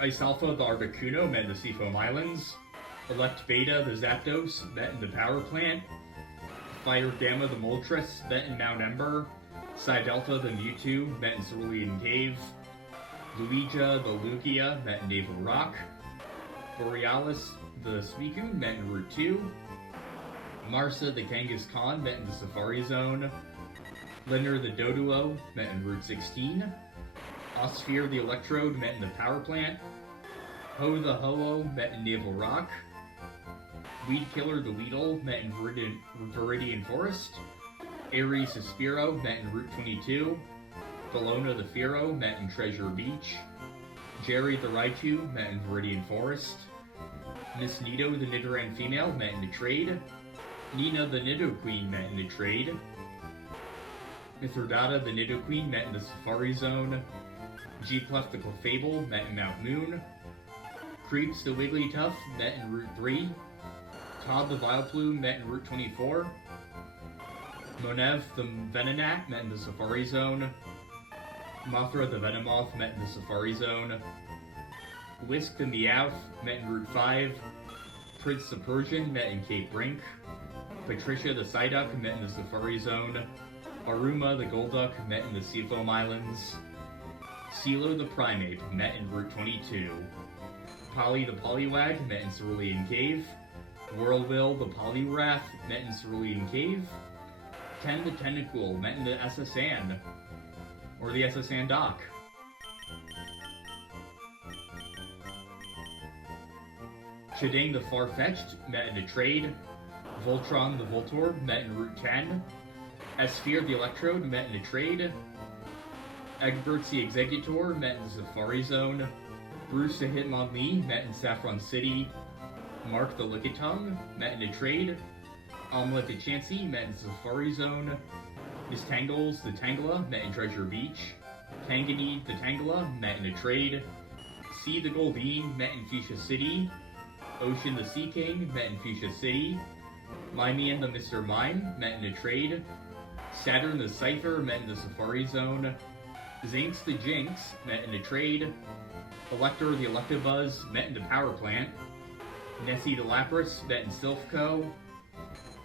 Ice Alpha the Articuno, met in the Seafoam Islands. Elect Beta the Zapdos, met in the Power Plant. Fire Gamma the Moltres, met in Mount Ember. Psi Delta the Mewtwo, met in Cerulean Cave. Luigia the Lugia, met in Naval Rock. Borealis the Suicune met in Route 2. Marsa the Kangaskhan met in the Safari Zone. Linner the Doduo met in Route 16. Ossphere the Electrode met in the Power Plant. Ho the Ho-Oh met in Naval Rock. Weed Killer the Weedle met in Viridian Forest. Ares the Spearow met in Route 22. Bellona the Fearow met in Treasure Beach. Jerry the Raichu met in Viridian Forest. Miss Nido the Nidoran Female met in the Trade. Nina the Nidoqueen met in the Trade. Mithridata the Nidoqueen met in the Safari Zone. G-Clef the Clefable met in Mount Moon. Creeps the Wigglytuff met in Route 3. Todd the Vileplume met in Route 24. Monev the Venonat met in the Safari Zone. Mothra the Venomoth met in the Safari Zone. Whisk the Meowth met in Route 5. Prince the Persian met in Cape Brink. Patricia the Psyduck met in the Safari Zone. Aruma the Golduck met in the Seafoam Islands. Silo the Primeape met in Route 22. Polly the Poliwag met in Cerulean Cave. Whirlwill the Poliwrath met in Cerulean Cave. Ken the Tentacool met in the SS-Sand. Or the SS-Sand Dock. Chiding the Farfetch'd met in the Trade. Voltron the Voltorb met in Route 10. Esphere the Electrode met in the Trade. Egberts the Executor met in the Safari Zone. Bruce the Hitmonlee met in Saffron City. Mark the Lickitung met in the Trade. Omelette the Chansey met in the Safari Zone. Miss Tangles the Tangela met in Treasure Beach. Tangany the Tangela met in the Trade. Sea the Goldeen met in Fuchsia City. Ocean the Sea King met in Fuchsia City. Mimian the Mr. Mime met in the Trade. Saturn the Cypher met in the Safari Zone. Zinx the Jinx met in the Trade. Elector the Electabuzz met in the Power Plant. Nessie the Lapras met in Silphco.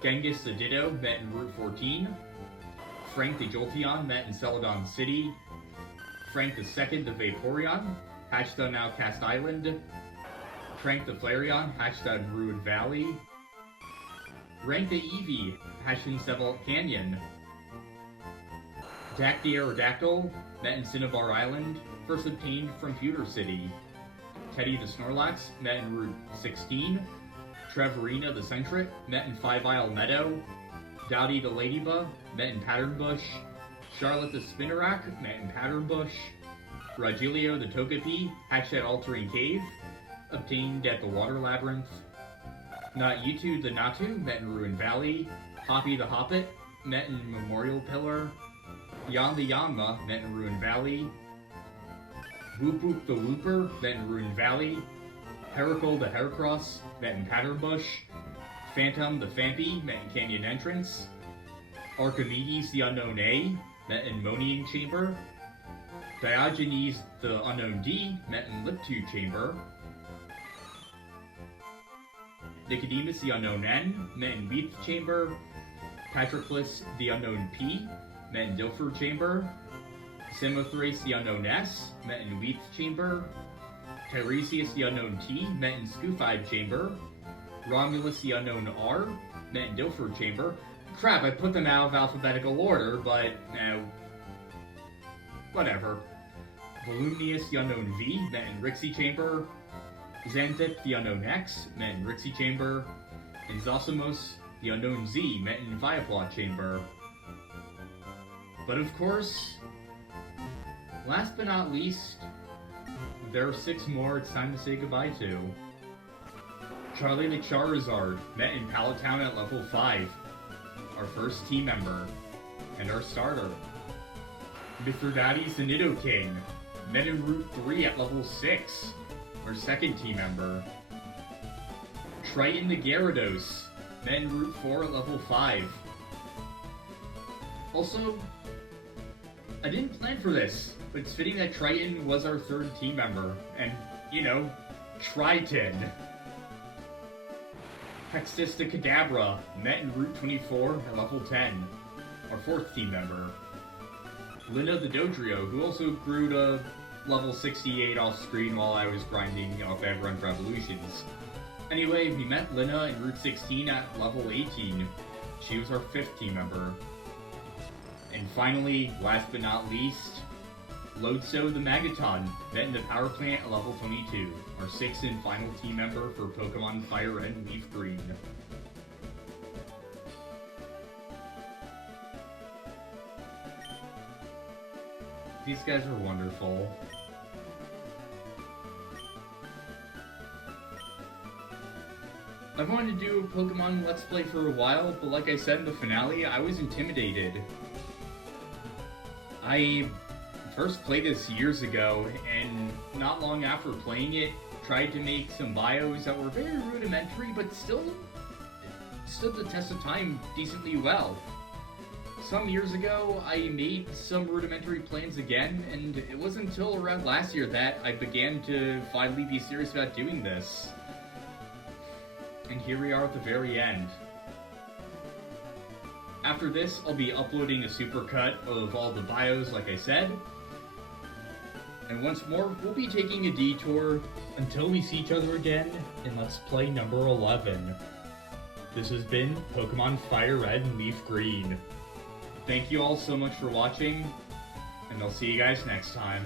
Genghis the Ditto met in Route 14. Frank the Jolteon met in Celadon City. Frank the Second the Vaporeon hatched on Outcast Island. Frank the Flareon hatched on Ruined Valley. Rank the Eevee hatched in Seville Canyon. Dak the Aerodactyl met in Cinnabar Island, first obtained from Pewter City. Teddy the Snorlax met in Route 16. Trevorina the Sentret met in Five Isle Meadow. Dowdy the Ladybug met in Pattern Bush. Charlotte the Spinnerack met in Pattern Bush. Rogelio the Togepi hatched at Altering Cave, obtained at the Water Labyrinth. Natu the Natu met in Ruined Valley. Hoppy the Hoppet met in Memorial Pillar. Yan the Yanma met in Ruined Valley. Whoop Whoop the Whooper met in Ruined Valley. Heracles the Heracross met in Pattern Bush. Phantom the Phanpy met in Canyon Entrance. Archimedes the Unknown A met in Monian Chamber. Diogenes the Unknown D met in Liptooth Chamber. Nicodemus the Unknown N met in Weath Chamber. Patroclus the Unknown P met in Dilford Chamber. Samothrace the Unknown S met in Weath Chamber. Tiresias the Unknown T met in Scoofied Chamber. Romulus the Unknown R met in Dilford Chamber. Crap, I put them out of alphabetical order, but whatever. Volumnius the Unknown V met in Rixie Chamber. Xanthic the Unknown X met in Rixie Chamber. And Zosamos the Unknown Z met in Viaplot Chamber. But of course, last but not least, there are 6 more it's time to say goodbye to. Charlie the Charizard met in Pallet Town at level 5, our first team member, and our starter. Mithridates the Nidoking met in Route 3 at level 6, our second team member. Triton the Gyarados met in Route 4 at level 5. Also, I didn't plan for this, but it's fitting that Triton was our third team member, and, you know, Triton. Hextus the Kadabra met in Route 24 at level 10, our fourth team member. Lina the Dodrio, who also grew to level 68 off screen while I was grinding off Everrun Revolutions. Anyway, we met Lina in Route 16 at level 18. She was our 5th team member. And finally, last but not least, Lotso the Magaton, met in the power plant at level 22, our 6th and final team member for Pokemon FireRed and LeafGreen. These guys are wonderful. I've wanted to do a Pokemon Let's Play for a while, but like I said in the finale, I was intimidated. I first played this years ago, and not long after playing it, tried to make some bios that were very rudimentary, but still stood the test of time decently well. Some years ago, I made some rudimentary plans again, and it wasn't until around last year that I began to finally be serious about doing this. And here we are at the very end. After this, I'll be uploading a supercut of all the bios, like I said. And once more, we'll be taking a detour until we see each other again in Let's Play number 11. This has been Pokemon FireRed and LeafGreen. Thank you all so much for watching, and I'll see you guys next time.